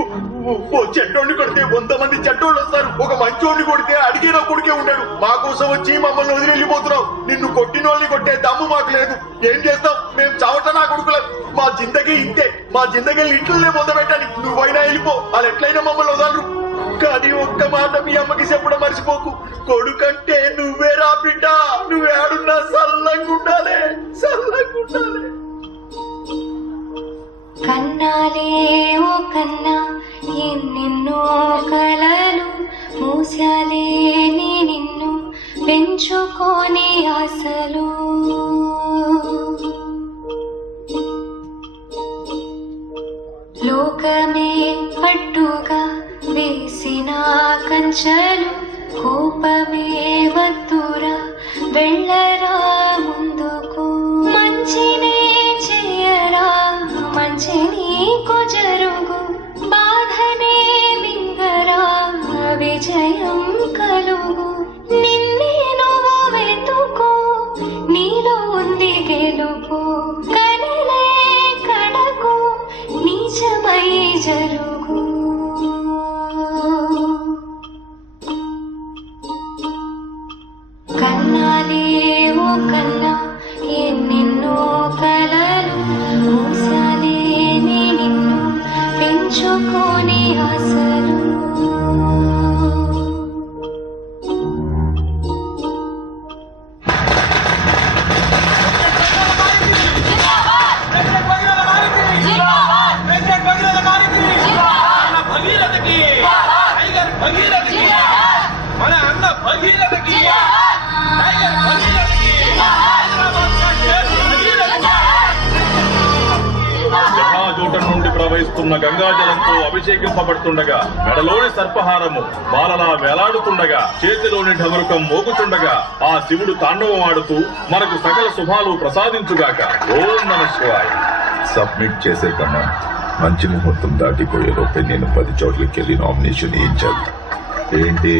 ఓ చెడ్డోడిని కొడితే 100 మంది చెడ్డోళ్ళు వస్తారు. ఒక మంచోడిని కొడితే అడిగేనా కొడుకే ఉంటాడు. మా కోసం వచ్చి మమ్మల్ని వదిలి వెళ్ళిపోతున్నావు. నిన్ను కొట్టిన వాళ్ళని కొట్టే దమ్ము మాకు లేదు. ఏం చేస్తాం? మేము చావట నా కొడుకులం. మా జిందగీ ఇంతే. మా జిందగీ ఇంట్లోనే మొదలుపెట్టాలి. నువ్వైనా వెళ్ళిపో, వాళ్ళు ఎట్లయినా మమ్మల్ని వదలరు. కానీ ఒక్క మాట మీ అమ్మకి చెప్పడం మర్చిపోకు. కొడుకంటే నువ్వే రా బిడ్డ. నువ్వు ఏడున్నా సల్లంగా ఉండాలి, సల్లంగా ఉండాలి. కన్నాలే ఓ కన్నా ఎన్నెన్నో కలలు మూసాలే నీ నిన్ను పెంచుకోని ఆశలు. లోకమే పట్టుగా వేసిన కంచెలు కోపమే వద్దురా వెళ్ళరా ముందుకు. మంచినే చేయరా, మంచి నీకు జరుగు. బాధనే మింగరా, విజయం కలుగు. నిన్నే నువ్వు వెతుకో, నీలో ఉంది గెలుపు. కడలే కడకు, నిజమై జరుగు. కన్నాలే ఓ కన్నా ఎన్నెన్నో కలలు మూసాలే నీ నిన్ను పెంచుకోని ఆశలు. ప్రవహిస్తున్న గంగాజలంతో అభిషేకింపబడుతుండగా మెడలోని సర్పహారము బాలలా వేలాడుతుండగా చేతిలోని ఢమరుకం మోగుతుండగా ఆ శివుడు తాండవం ఆడుతూ మనకు సకల శుభాలు ప్రసాదించుగాక. ఓం నమః శివాయ. సబ్మిట్ చేసే కన్నా మంచి ముహూర్తం దాటిపోయే లోపే నేను 10 చోట్లకి వెళ్ళి నామినేషన్ వేయించాలి. ఏంటి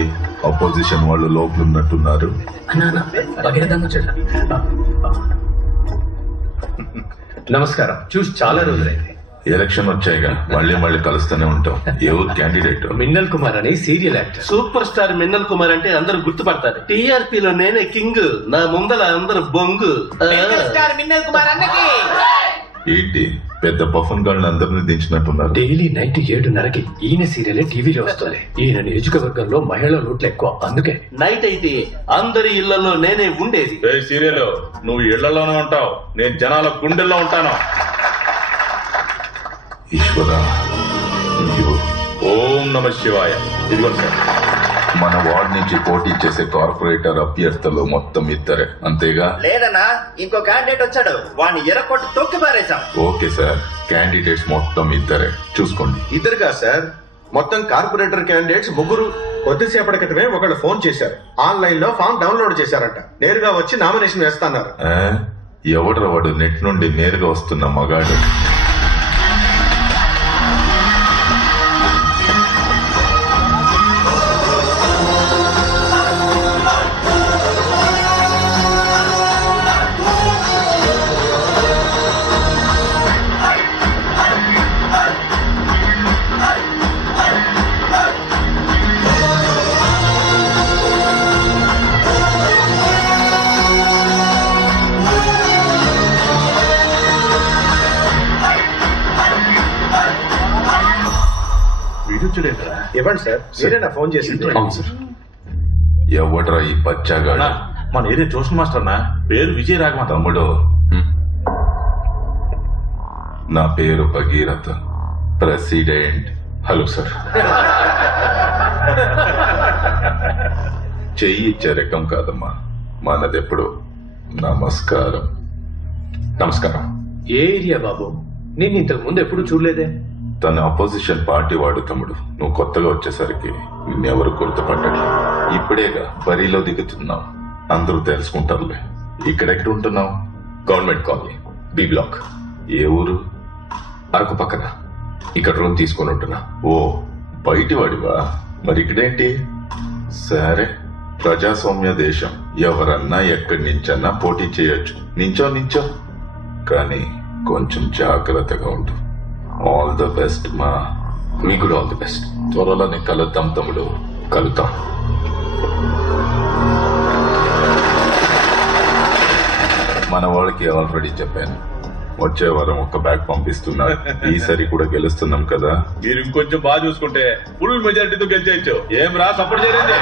అపోజిషన్ వాళ్ళు లోపలున్నట్టున్నారు? నమస్కారం. చూసి చాలా రోజులైంది. ఎలక్షన్ వచ్చాయిగా, మళ్ళీ కలుస్తూనే ఉంటాం. ఎవరు క్యాండిడేట్? మిన్నల్ కుమార్ అని serial actor. Super star Minnal Kumar అంటే అందరూ గుర్తుపడతారు. టీఆర్పీలో నేనే కింగ్, నా ముందర అందరు బొంగు. మిన్నల్ కుమార్ అన్నకి ఏంటి పెద్ద పఫన్ గాళ్ళని అందరినీ దించినట్టున్నారు? డైలీ నైట్ 7:30కి ఈయన సీరియల్ టీవీలో వస్తుంది. ఈయన నియోజకవర్గంలో మహిళల ఓట్లు ఎక్కువ, అందుకే నైట్ అయితే అందరి ఇళ్లలో నేనే ఉండేది. సీరియల్ నువ్వు ఇళ్లలోనే ఉంటావు, నేను జనాల గుండెల్లో ఉంటాను. ఈశ్వరా, ఓం నమ శివాయ. ఇదిగోండి సార్. మన వార్డ్ నుంచి పోటీ చేసే కార్పొరేటర్ అభ్యర్థులు మొత్తం ఇద్దరే, అంతేగా? లేదన్నా, ఇంకో క్యాండిడేట్ వచ్చాడు, వాడిని ఎర్రకొట్టి తొక్కి పారేశాం. ఓకే సార్, క్యాండిడేట్స్ మొత్తం ఇద్దరే, చూసుకోండి. ఇద్దరుగా సార్, మొత్తం కార్పొరేటర్ క్యాండిడేట్స్ 3. కొద్దిసేపటి క్రితమే ఒకళ్ళు ఫోన్ చేశారు. ఆన్లైన్ లో ఫామ్ డౌన్లోడ్ చేశారంట. నేరుగా వచ్చి నామినేషన్ వేస్తున్నారు. ఎవడ్రా వాడు నెట్ నుండి నేరుగా వస్తున్న మగాడు? ఇవ్వండి సార్, మీరేనా ఫోన్ చేసింది? అవును సార్. ఎవడ్రా ఈ బచ్చాగాడు? మన ఏరియా ట్యూషన్ మాస్టర్ అన్న, పేరు విజయ రాఘవ. తమ్ముడు, నా పేరు భగీరథ, ప్రెసిడెంట్. Hello sir. చెయ్యి ఇచ్చే రకం కాదమ్మా, మనదెప్పుడు నమస్కారం. నమస్కారం. ఏ ఏరియా బాబు? నేను ఇంతకు ముందు ఎప్పుడు చూడలేదే. తన అపోజిషన్ పార్టీ వాడు తమ్ముడు. నువ్వు కొత్తగా వచ్చేసరికి నిన్నెవరు గుర్తుపట్టట్లేదు. ఇప్పుడేగా బరిలో దిగుతున్నావు, అందరూ తెలుసుకుంటారులే. ఇక్కడెక్కడ ఉంటున్నావు? Government colony, B block. ఏ ఊరు? అరకు పక్కన. ఇక్కడ రూమ్ తీసుకొని ఉంటున్నా. ఓ, బయటి వాడివా? మరి ఇక్కడేంటి? సరే, ప్రజాస్వామ్య దేశం, ఎవరన్నా ఎక్కడి నుంచన్నా పోటీ చేయొచ్చు. నించో కానీ కొంచెం జాగ్రత్తగా ఉండు. ఆల్ ద బెస్ట్ మా. మీకు కూడా ఆల్ ది బెస్ట్. త్వరలోనే కలుద్దాం తమ్ముడు. కలుద్దాం. మన వాళ్ళకి ఆల్రెడీ చెప్పాను, వచ్చే వారం ఒక బ్యాగ్ పంపిస్తున్నారు. ఈసారి కూడా గెలుస్తున్నాం కదా. మీరు ఇంకొంచెం బాగా చూసుకుంటే ఫుల్ మెజారిటీతో గెలిచేయచ్చు. ఏం రా, సపోర్ట్ చేయండి.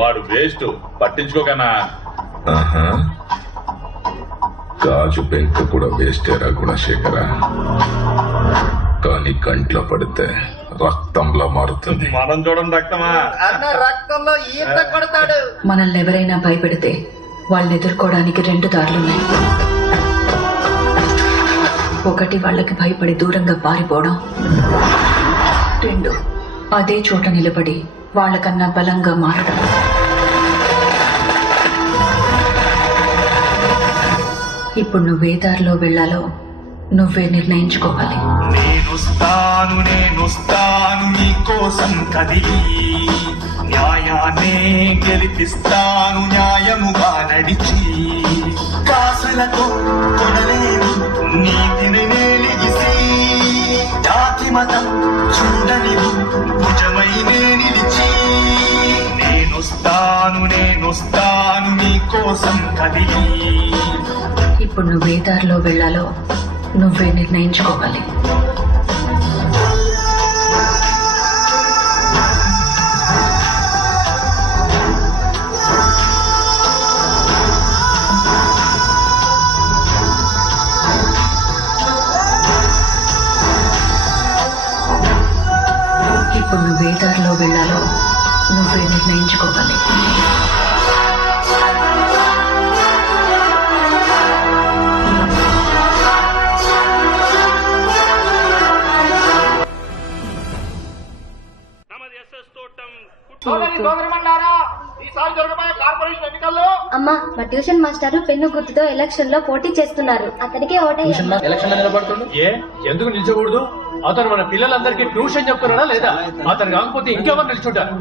వాడు వేస్ట్, పట్టించుకోకనా. గాజు పెంక కూడా వేస్టేరా గుణశేఖర, కానీ కంట్లో పడితే రక్తంలో మారుతుంది. మనం చూడండి రక్తమా. అన్న రక్తంలో ఈత కొడతాడు. మనల్ని ఎవరైనా భయపెడితే వాళ్ళని ఎదుర్కోవడానికి 2 దారులున్నాయి. ఒకటి వాళ్ళకి భయపడి దూరంగా పారిపోవడం, 2 అదే చోట నిలబడి వాళ్ళకన్నా బలంగా మారడం. ఇప్పుడు నువ్వే దారిలో వెళ్లాలో నువ్వే నిర్ణయించుకోవాలి. నేనొస్తాను నీ కోసం కదిలి, న్యాయాన్నే గెలిపిస్తాను న్యాయముగా నడిచి, కాసులతో కొనలేని నీతిని నేలిగిసి, జాతి మతం చూడని భుజమై నిలిచి, నేనొస్తాను నీ కోసం కదిలి. ఇప్పుడు నువ్వే దారిలో వెళ్లాలో నువ్వే నిర్ణయించుకోవాలి. ఇప్పుడు నువ్వే దారిలో వెళ్లాలో నువ్వే నిర్ణయించుకోవాలి. అమ్మా మా ట్యూషన్ మాస్టారు పెన్ను గుర్తుతో ఎలక్షన్ లో పోటీ చేస్తున్నారు. అతనికి ఓటేయండి. ఎలక్షన్ నిలబడుతుండు. ఏ ఎందుకు నిల్చోకూడదు? అతను మన పిల్లలందరికీ ట్యూషన్ చెప్తున్నాడా లేదా? అతను కాకపోతే ఇంకెవరు నిల్చుంటారు?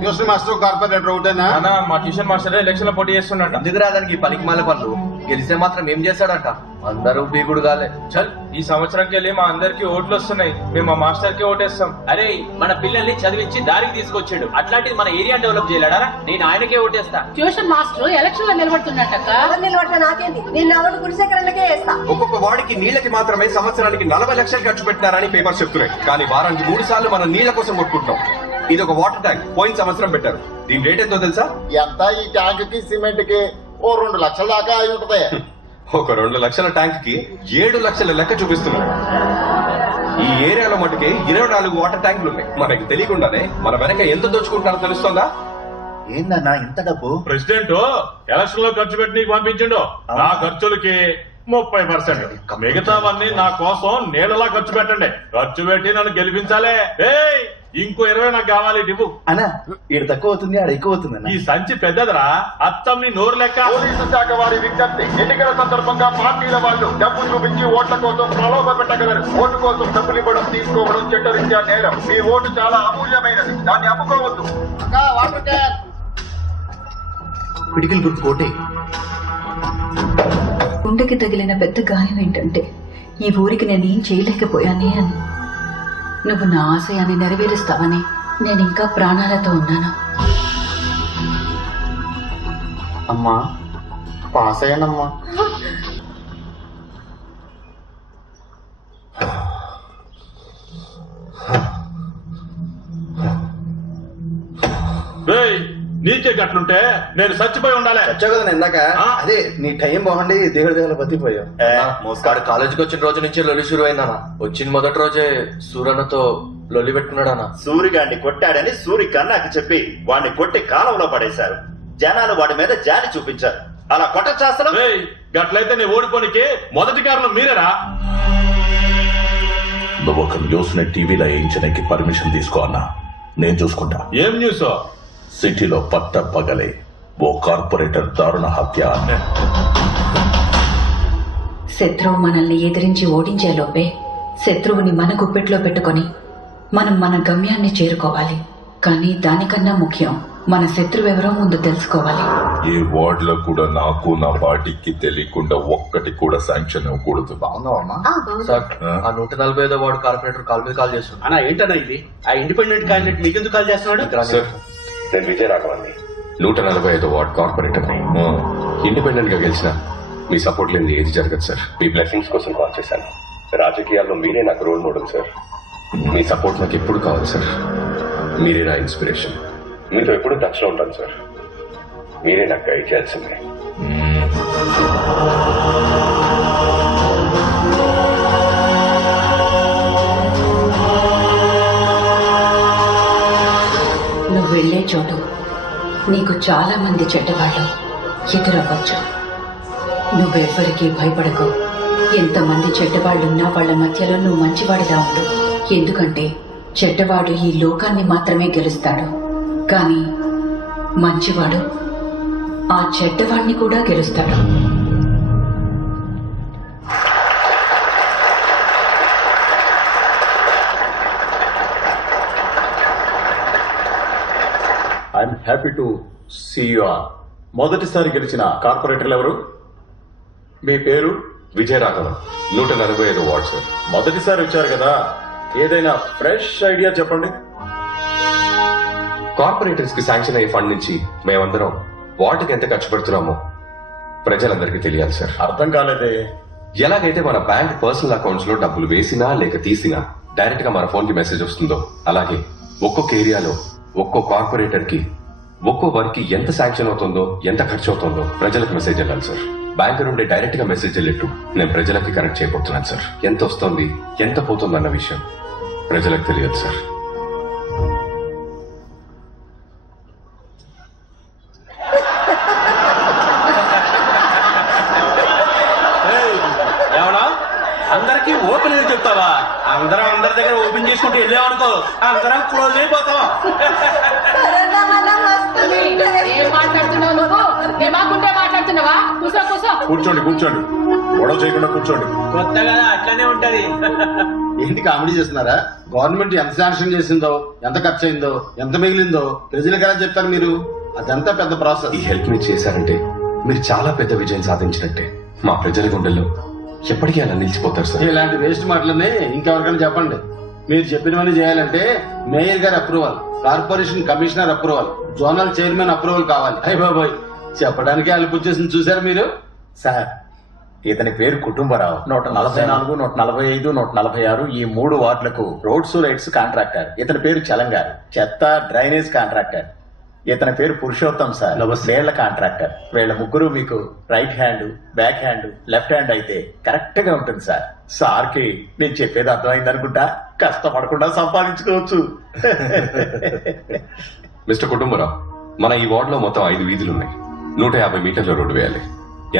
ట్యూషన్ మాస్టర్ కార్పొరేటర్ ఒకటేనా? మా ట్యూషన్ మాస్టర్ ఎలక్షన్ లో పోటీ చేస్తున్నాడు. ఎందుకు రాదానికి పనికి మాల పనులు? గెలిస్తే మాత్రం ఏం చేస్తాడంట? అందరూ బీగుడు కాలే. చల్, ఈ సంవత్సరంకి వెళ్ళి మా అందరికి ఓట్లు వస్తున్నాయి. మేము మా మాస్టర్ కి ఓటేస్తాం. అరే మన పిల్లల్ని చదివించి దారికి తీసుకొచ్చాడు. అట్లాంటిది మన ఏరియా డెవలప్ చేయలేడా? నేను ఆయనకే ఓటేస్తా. ట్యూషన్ మాస్టర్ ఎలక్షన్ లో నిలబడుతున్నట్ట. నిలబడతా నాకేంది? నేను ఎవరు గుడిసెక్కడకే వేస్తా. ఒక్కొక్క వాడికి నీళ్లకి మాత్రమే సంవత్సరానికి 40 లక్షలు ఖర్చు పెట్టినారని పేపర్స్ చెప్తున్నాయి. కానీ వారానికి 3 సార్లు మనం నీళ్ల కోసం కొట్టుకుంటాం. ఇది ఒక వాటర్ ట్యాంక్ పోయిన సంవత్సరం పెట్టారు. దీని రేట్ ఎంతో తెలుసా? ఎంత ఈ ట్యాంక్ కి సిమెంట్ కి ఓ 2 లక్షల దాకా అయి ఉంటది. ఒక 2 లక్షల ట్యాంక్ కి 7 లక్షల లెక్క చూపిస్తున్నారు. ఈ ఏరియాలో మటుకే 24 వాటర్ ట్యాంకులు ఉన్నాయి. మనకి తెలియకుండానే మన వెనక ఎంత దోచుకుంటారో తెలుస్తుందా? ఏందన్నా ఇంత డబ్బు? ప్రెసిడెంట్ ఎలక్షన్ లో ఖర్చు పెట్టి నీకు పంపించిండు. నా ఖర్చులకి 30%. మిగతావన్నీ నా కోసం నీళ్ళలా ఖర్చు పెట్టండి. ఖర్చు పెట్టి నన్ను గెలిపించాలే. ఇంకో 20 నాకు కావాలి. ఇవ్వు అన్నా. ఈడు తక్కువ అవుతుంది, ఆడ ఎక్కువ అవుతుంది. ఈ సంచి పెద్దదిరా. అత్తం నీ నోరు లెక్క. పోలీసు శాఖ వారి విజ్ఞప్తి. ఎన్నికల సందర్భంగా పార్టీల వాళ్ళు డబ్బు చూపించి ఓట్ల కోసం ప్రలోభ పెట్టగలరు. ఓటు కోసం డబ్బులు ఇవ్వడం తీసుకోవడం చట్టరీత్యా నేరం. మీ ఓటు చాలా అమూల్యమైనది, దాన్ని అమ్ముకోవద్దు. పిడికిలు గుర్తు కోటే. గుండెకి తగిలిన పెద్ద గాయం ఏంటంటే ఈ ఊరికి నేనేం చేయలేకపోయానే అని. నువ్వు నా ఆశయాన్ని నెరవేరుస్తావని నేను ఇంకా ప్రాణాలతో ఉన్నాను. అమ్మా పాస్ అయ్యానమ్మా. నీకే గట్లుంటే నేను చచ్చిపోయి ఉండాలి. వచ్చావు కదా ఇందాక. అదే నీ టైం బాగుండి దేవుడి దేవుడు బతిపోయావు. మోస్కాడు కాలేజీకి వచ్చిన రోజు నుంచి లొల్లి షురు అయిందన్న. వచ్చిన మొదటి రోజే సూరన్నతో లొల్లి పెట్టుకున్నాడన్న. సూరిగాడిని కొట్టాడని సూరిక నాకు చెప్పి వాడిని కొట్టి కాలంలో పడేశారు. జనాలు వాడి మీద జాలి చూపించారు. అలా కొట్ట చేస్తాను. గట్లయితే నీ ఓడిపోనికి మొదటి కారణం మీరేరా? నువ్వు ఒక న్యూస్ ని టీవీలో వేయించడానికి పర్మిషన్ తీసుకో అన్నా. నేను చూసుకుంటా. ఏం న్యూస్? సిటీలో పట్ట పగలే ఓ కార్పొరేటర్ దారుణ హత్య. శత్రువు మనల్ని ఎదిరించి ఓడించేలోపే శత్రువుని మన గుప్పెట్లో పెట్టుకొని మనం మన గమ్యాన్ని చేరుకోవాలి. కానీ దానికన్నా ముఖ్యం మన శత్రువెవరో ముందు తెలుసుకోవాలి. ఏ వార్డ్ లో కూడా నాకు నా పార్టీకి తెలియకుండా ఒక్కటి కూడా శాంక్షన్ ఇవ్వకూడదు. సార్, ఆ 145వ వార్డు కార్పొరేటర్ కాల్ మీద కాల్ చేస్తున్నాడు. అన్నా ఏంటన్నా ఇది? ఆ ఇండిపెండెంట్ క్యాండిడేట్ మీకెందుకు కాల్ చేస్తున్నాడు? సార్, నేను విజయరాఘవాన్ని 145 వార్డ్ కార్పొరేటర్. ఇండిపెండెంట్ గా గెలిచిన మీ సపోర్ట్ లేని ఏది జరగదు సార్. మీ బ్లెస్సింగ్స్ కోసం కాల్ చేశాను. రాజకీయాల్లో మీరే నాకు రోల్ మోడల్ సార్. మీ సపోర్ట్ నాకు ఎప్పుడు కావాలి సార్. మీరే నా ఇన్స్పిరేషన్. మీతో ఎప్పుడు టచ్ లో ఉంటాను సార్. మీరే నాకు గైడ్ చేయాల్సిందే. నువ్వు వెళ్లే చోటు నీకు చాలా మంది చెడ్డవాళ్ళు ఎదురవ్వచ్చు. నువ్వెవ్వరికీ భయపడకు. ఎంతమంది చెడ్డవాళ్లున్నా వాళ్ల మధ్యలో నువ్వు మంచివాడిలా ఉండు. ఎందుకంటే చెడ్డవాడు ఈ లోకాన్ని మాత్రమే గెలుస్తాడు, కానీ మంచివాడు ఆ చెడ్డవాడిని కూడా గెలుస్తాడు. I'm happy to see you all. మొదటిసారి గెలిచిన కార్పొరేటర్లు ఎవరు? మీ పేరు? Vijayaraghavan, 145 ward sir. మొదటిసారి వచ్చారు కదా, ఏదైనా ఫ్రెష్ ఐడియా చెప్పండి. కార్పొరేటర్స్ కి శాంక్షన్ అయ్యే ఫండ్ నుంచి మేమందరం వాటికి ఎంత ఖర్చు పెడుతున్నామో ప్రజలందరికీ తెలియాలి సార్. అర్థం కాలేదే. ఎలాగైతే మన బ్యాంక్ పర్సనల్ అకౌంట్స్ లో డబ్బులు వేసినా లేక తీసినా డైరెక్ట్ గా మన ఫోన్ కి మెసేజ్ వస్తుందో, అలాగే ఒక్కొక్క ఏరియాలో ఒక్కో కార్పొరేటర్ కి ఒక్కో వర్క్ కి ఎంత శాంక్షన్ అవుతుందో, ఎంత ఖర్చు అవుతుందో ప్రజలకు మెసేజ్ వెళ్ళాలి సార్. బ్యాంక్ నుండి డైరెక్ట్ గా మెసేజ్ వెళ్ళేట్టు నేను ప్రజలకి కనెక్ట్ చేయబోతున్నాను సార్. ఎంత వస్తుంది, ఎంత పోతుంది అన్న విషయం ప్రజలకు తెలియదు సార్. అందరి దగ్గర ఓపెన్ చేసుకుంటూ వెళ్ళామనుకో అందరం క్లోజ్ అయిపోతాం. ఏం మాట్లాడుతున్నావు నువ్వు? దిమాకుంటే మాట్లాడుతున్నావా? కూసో కూసో. కూర్చోండి కూర్చోండి, గొడవ చేయకుండా కూర్చోండి. కొత్త కదా అట్లనే ఉంటది. ఏంటి కామెడీ చేస్తున్నారా? గవర్నమెంట్ ఎంత శాంక్షన్ చేసిందో, ఎంత ఖర్చు అయిందో, ఎంత మిగిలిందో ప్రజలకు ఎలా చెప్తారు మీరు? అదంతా పెద్ద ప్రాసెస్. ఈ హెల్ప్ మీరు చేశారంటే మీరు చాలా పెద్ద విజయం సాధించినట్టే. మా ప్రజల గుండెల్లో ఎప్పటికీ అలా నిలిచిపోతారు సార్. ఇలాంటి వేస్ట్ మాటలనే ఇంకెవరికైనా చెప్పండి. మీరు చెప్పినవన్నీ చేయాలంటే మేయర్ గారి approval, corporation commissioner approval, zonal chairman approval కావాలి. అయ్య బాబాయ్, చెప్పడానికి హెల్ప్ వచ్చేసింది చూసారు మీరు. సార్, ఇతని పేరు కుటుంబరావు. 144, 145, 146 ఈ 3 వార్డులకు రోడ్స్ లైట్స్ కాంట్రాక్టర్. ఇతని పేరు చలంగారు, చెత్త డ్రైనేజ్ కాంట్రాక్టర్. ఇతని పేరు పురుషోత్తం సార్, నీళ్ల కాంట్రాక్టర్. వీళ్ళ ముగ్గురు మీకు right hand, back hand, left hand అయితే కరెక్ట్ గా ఉంటుంది సార్. సార్ కి నేను చెప్పేది అర్థమైంది అనుకుంటా. కష్టపడకుండా సంపాదించుకోవచ్చు. మిస్టర్ కుటుంబరావు, మన ఈ వార్డులో మొత్తం 5 వీధులున్నాయి. 150 మీటర్ల రోడ్డు వేయాలి.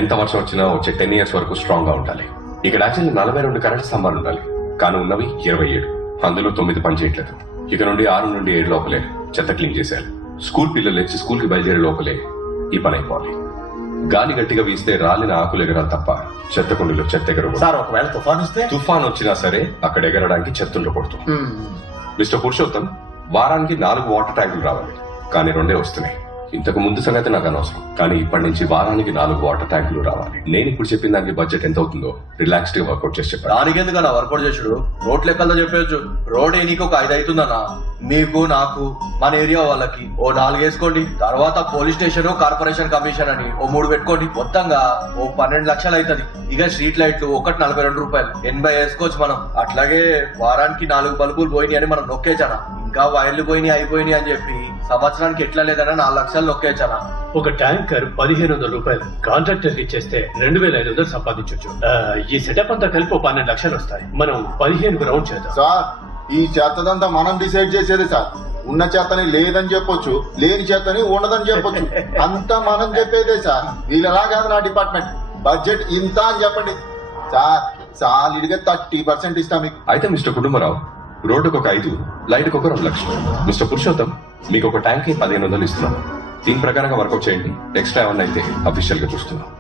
ఎంత వర్షం వచ్చినా వచ్చే 10 years వరకు స్ట్రాంగ్ గా ఉండాలి. ఇక్కడ యాక్చువల్లీ 42 కరెంట్ స్తంభాలు ఉండాలి, కానీ ఉన్నవి 27. అందులో 9 పని చేయట్లేదు. ఇక నుండి 6 నుండి 7 లోపలే చెత్త క్లీన్ చేశారు. స్కూల్ పిల్లలు వచ్చి స్కూల్ కి బయలుదేరే లోపలే ఈ పని అయిపోవాలి. గాలి గట్టిగా వీస్తే రాలిన ఆకులు ఎగరాలి తప్ప చెత్త కుండీలో చెత్త ఎగరకూడదు. సార్, ఒకవేళ తుఫాన్ వస్తే? తుఫాన్ వచ్చినా సరే అక్కడ ఎగరడానికి చెత్త ఉండకూడదు. మిస్టర్ పురుషోత్తం, వారానికి 4 వాటర్ ట్యాంకులు రావాలి, కానీ 2 వస్తున్నాయి. ఇంతకు ముందు సంగతి నాకు అనవసరం, కానీ ఇప్పటి నుంచి వారానికి 4 వాటర్ ట్యాంకులు రావాలి. నేను ఇప్పుడు చెప్పిన దానికి బడ్జెట్ ఎంత అవుతుందో రిలాక్స్డ్ గా వర్కౌట్ చేసి చెప్పాను. దానికి ఎందుకన్నా వర్కౌట్ చేసుడు? రోడ్ లెక్కలతో చెప్పవచ్చు. రోడ్ నీకు ఒక 5 అవుతుందన్నా. మీకు, నాకు, మన ఏరియా వాళ్ళకి ఓ 4 వేసుకోండి. తర్వాత పోలీస్ స్టేషన్, కార్పొరేషన్ కమిషన్ అని ఓ 3 పెట్టుకోండి. మొత్తంగా ఓ 12 లక్షలు అవుతుంది. ఇక స్ట్రీట్ లైట్లు ఒకటి 42 రూపాయలు, 80 వేసుకోవచ్చు మనం. అట్లాగే వారానికి 4 బల్బులు పోయినాయి అని మనం నొక్కేచానా. ఇంకా వైర్లు పోయినాయి అయిపోయినాయి అని చెప్పి సంవత్సరానికి ఎట్లా లేదన్నా 4 లక్షలు నొక్కేచానా. ఒక ట్యాంకర్ 1500 రూపాయలు కాంట్రాక్టర్ కి ఇచ్చేస్తే 2500 సంపాదించవచ్చు. ఈ సెటప్ అంతా కలిపి 12 లక్షలు వస్తాయి. మనం 15కు రౌండ్ చేద్దాం. సార్, ఈ చేతదంతా మనం డిసైడ్ చేసేది సార్. ఉన్న చేతని లేదని చెప్పొచ్చు, లేని చేతని ఉండదని చెప్పొచ్చు. అంతా మనం చెప్పేదే సార్. వీళ్ళలా కాదు నా డిపార్ట్మెంట్. బడ్జెట్ ఇంత అని చెప్పండి సార్. సాలిడ్గా 30% ఇస్తాం మీకు. అయితే మిస్టర్ కుటుంబరావు, రోడ్డుకు ఒక 5, లైట్కి ఒక 2 లక్షలు. మిస్టర్ పురుషోత్తం, మీకు ఒక ట్యాంక్ 1500 ఇస్తున్నాను. దీని ప్రకారంగా వర్కౌట్ చేయండి. ఎక్స్ట్రా ఏమన్నా అయితే అఫీషియల్ గా చూస్తున్నాం.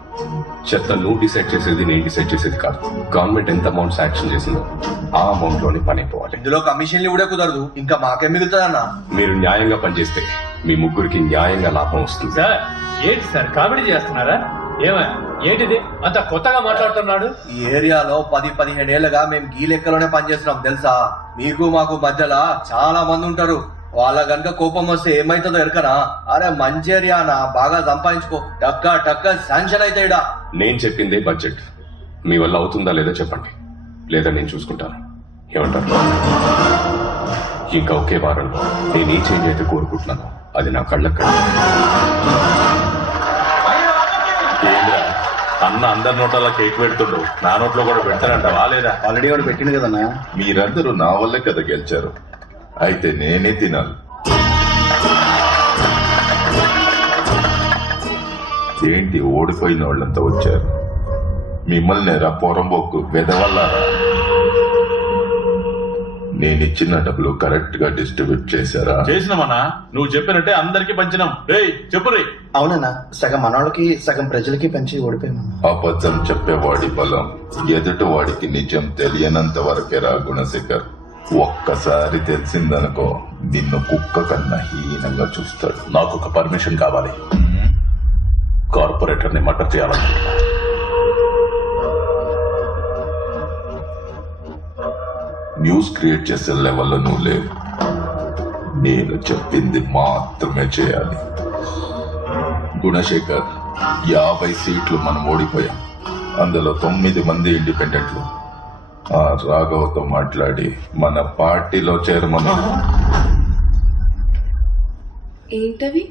చెత్త నువ్వు డిసైడ్ చేసేది, నేను డిసైడ్ చేసేది కాదు. గవర్నమెంట్ ఎంత అమౌంట్ శాంక్షన్ చేసిందో ఆ అమౌంట్ లోనే పని అయిపోవాలి. ఇందులో కమిషన్లు కూడా కుదరదు. ఇంకా మాకేం మిగులుతుందన్నా? మీరు న్యాయంగా పనిచేస్తే మీ ముగ్గురికి న్యాయంగా లాభం వస్తుంది. సార్, ఏంటి సార్ కామెడీ చేస్తున్నారా? ఏంటిది అంత కొత్తగా మాట్లాడుతున్నాడు? ఈ ఏరియాలో 10-15 ఏళ్లుగా మేము గీ లెక్కలోనే పనిచేస్తున్నాం తెలుసా. మీకు మాకు మధ్యలో చాలా మంది ఉంటారు. వాళ్ళ గనుక కోపం వస్తే ఏమైతుందో ఎరకనా? అరే మంచి ఏరియానా, బాగా సంపాదించుకో, టక్క శాంక్షన్ అయితే. నేను చెప్పిందే బడ్జెట్. మీ వల్ల అవుతుందా లేదో చెప్పండి, లేదా నేను చూసుకుంటాను. ఏమంటారు? ఇంకా ఒకే వారంలో నేను ఏ చేంజ్ అయితే కోరుకుంటున్నాను అది నా కళ్ళకు అన్న అందరి నోట్ల కేక్ పెడుతుండు, నా నోట్లో కూడా పెడతానంటావా లేదా? ఆల్రెడీ వాడు పెట్టింది కదన్నా. మీరందరూ నా వల్లే కదా గెలిచారు, అయితే నేనే తినాలి. ఏంటి ఓడిపోయిన వాళ్ళంతా వచ్చారు? మిమ్మల్ని రా పొరంబోకు వెదవల్లారా? నేనిచ్చిన డబ్బులు కరెక్ట్ గా డిస్ట్రిబ్యూట్ చేశారా? చేసినామన్నా, నువ్వు చెప్పినట్టే అందరికి పంచినాం. రేయ్ చెప్పు రే. అవునన్నా, సగం మనవాళ్ళకి సగం ప్రజలకి పంచి ఓడిపోయామన్నా. అబద్ధం చెప్పేవాడి బలం ఎదుటి వాడికి నిజం తెలియనంత వరకే రా గుణశేఖర్. ఒక్కసారి తెలిసిందనుకో నిన్ను కుక్క కన్నా హీనంగా చూస్తాడు. నాకు ఒక పర్మిషన్ కావాలి. కార్పొరేటర్ ని మర్డర్ చేయాలనుకుంటున్నా. న్యూస్ క్రియేట్ చేసే లెవెల్లో నువ్వు లేవు. నేను చెప్పింది మాత్రమే చేయాలి. గుణశేఖర్, 50 సీట్లు మనం ఓడిపోయాం. అందులో 9 మంది ఇండిపెండెంట్లు. ఆ రాఘవతో మాట్లాడి మన పార్టీలో చేరమను. ఏంటవి?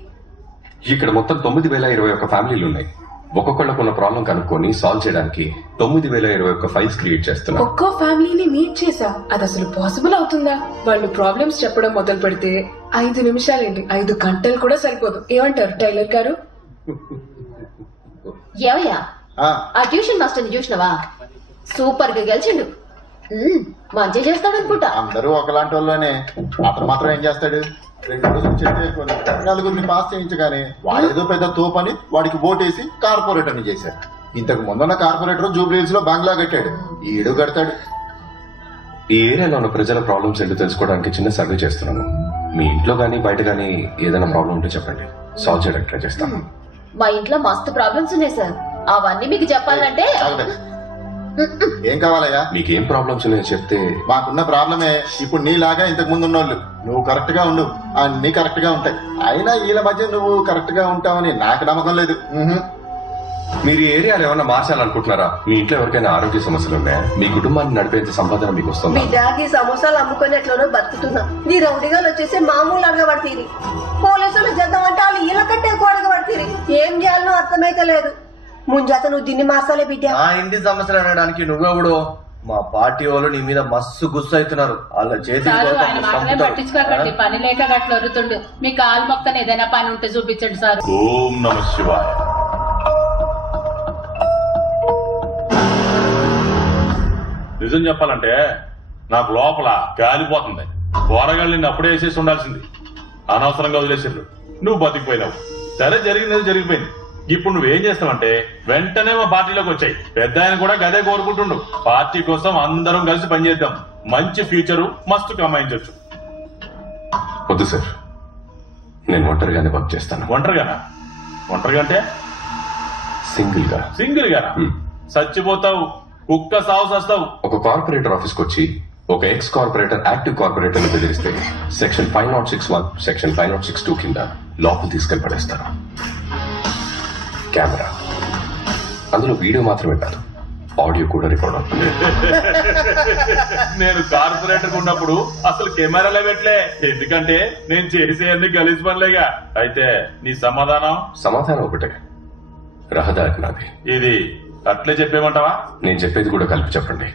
ఇక్కడ మొత్తం 9021 ఫ్యామిలీలు ఉన్నాయి. ఒక్కొక్కళ్ళకున్న ప్రాబ్లం కనుక్కొని సాల్వ్ చేయడానికి 9021 ఫైల్స్ క్రియేట్ చేస్తున్నాం. ఒక్కో ఫ్యామిలీని మీట్ చేసా, అది అసలు పాసిబుల్ అవుతుందా? వాళ్ళు ప్రాబ్లమ్స్ చెప్పడం మొదలు పెడితే 5 నిమిషాలేంటి, 5 గంటలు కూడా సరిపోదు. ఏమంటారు టైలర్ గారు? ఏవయ్యా, ఆ ట్యూషన్ మాస్టర్ ని చూసినవా? సూపర్ గా గెలిచిండు. మంచి చేస్తాడనుకుంటా. అందరూ ఒకలాంటి వాళ్ళనే. అతను మాత్రం ఏం చేస్తాడు? 2 రోజులు చెట్టేసుకొని నలుగురిని పాస్ చేయించగానే వాడేదో పెద్ద తోపని వాడికి ఓటేసి కార్పొరేటర్ ని చేశారు. ఇంతకు ముందున్న కార్పొరేటర్ జూబ్లీహిల్స్ లో బంగ్లా కట్టాడు, ఈడు కడతాడు. ఈ ఏరియాలో ఉన్న ప్రజల ప్రాబ్లమ్స్ ఏంటో తెలుసుకోవడానికి చిన్న సర్వే చేస్తున్నాను. మీ ఇంట్లో గానీ బయట గానీ ఏదైనా ప్రాబ్లం ఉంటే చెప్పండి, సాల్వ్ చేయడానికి ట్రై చేస్తాను. మా ఇంట్లో మస్తు ప్రాబ్లమ్స్ ఉన్నాయి సార్, అవన్నీ మీకు చెప్పాలంటే. ఏం కావాలయ్యా? మీకేం ప్రాబ్లమ్స్ ఉన్నాయో చెప్తే. మాకున్న ప్రాబ్లమే ఇప్పుడు నీలాగా ఇంతకు ముందు ఉన్నోళ్ళు. నువ్వు కరెక్ట్ గా ఉండు, అన్ని కరెక్ట్ గా ఉంటాయి. అయినా వీళ్ళ మధ్య నువ్వు కరెక్ట్ గా ఉంటావని నాకు నమ్మకం లేదు. మీరు ఈ ఏరియాలో ఏమన్నా మార్చాలనుకుంటున్నారా? మీ ఇంట్లో ఎవరికైనా ఆరోగ్య సమస్యలు ఉన్నాయా? మీ కుటుంబాన్ని నడిపేంత సంపాదన మీకు వస్తుందా? మీ డాడీ సమోసాలు అమ్ముకొని ఎట్లనో బతుకుతున్నా. నీ రౌడీగాలు వచ్చేసి మామూలు అడగబడితీరి. పోలీసులు చేద్దామంటే వాళ్ళు ఇలా కంటే ఎక్కువ అడగబడితీరి. ఏం చేయాలనో అర్థమైతే లేదు. ముంజాత నువ్వు దీన్ని మార్చాలే బిడ్డ. ఆ ఇంటి సమస్యలు అడగడానికి నువ్వెవడు? మా పార్టీ వాళ్ళు నీ మీద మస్తు గుస్సు అవుతున్నారు. వాళ్ళ చేతి పట్టించుకోకండి, పని లేక గట్ల వరుతుండు. మీ కాలు మొక్కని ఏదైనా పని ఉంటే చూపించండి సార్. ఓం నమః శివాయ. నిజం చెప్పాలంటే నాకు లోపల గాలిపోతుంది. కూరగాయలు నిన్ను అప్పుడే వేసేసి ఉండాల్సింది, అనవసరంగా వదిలేసారు. నువ్వు బతికిపోయినావు. సరే, జరిగింది జరిగిపోయింది. ఇప్పుడు నువ్వేం చేస్తావంటే వెంటనే మా పార్టీలోకి వచ్చాయి. పెద్ద ఆయన కూడా గదే కోరుకుంటుండు. పార్టీ కోసం అందరం కలిసి పనిచేద్దాం. మంచి ఫ్యూచరు మస్తు కమాయించవచ్చు. వద్దు సార్, నేను ఒంటరిగానే వర్క్ చేస్తాను. ఒంటరిగానా? ఒంటరిగా అంటే సింగిల్ గా. సింగిల్ గా చచ్చిపోతావు, కుక్క సాగు చేస్తావు. ఒక కార్పొరేటర్ ఆఫీస్కి వచ్చి ఒక ఎక్స్ కార్పొరేటర్ యాక్టివ్ కార్పొరేటర్ ని బెదిరిస్తే సెక్షన్ 5061, సెక్షన్ 5062 కింద లోపల తీసుకెళ్లి పడేస్తారు. కెమెరా, అందులో వీడియో మాత్రమే కాదు, ఆడియో కూడా రికార్డ్ అవుతుంది. నేను కార్పొరేటర్ ఉన్నప్పుడు అసలు కెమెరాలే పెట్టలే, ఎందుకంటే నేను చేసే అన్ని గలీజ్ పనులేగా. అయితే నీ సమాధానం? సమాధానం ఒకటే, రహదారి నాది. ఇది అట్లే చెప్పేమంటావా? నేను చెప్పేది కూడా కలిపి చెప్పండి.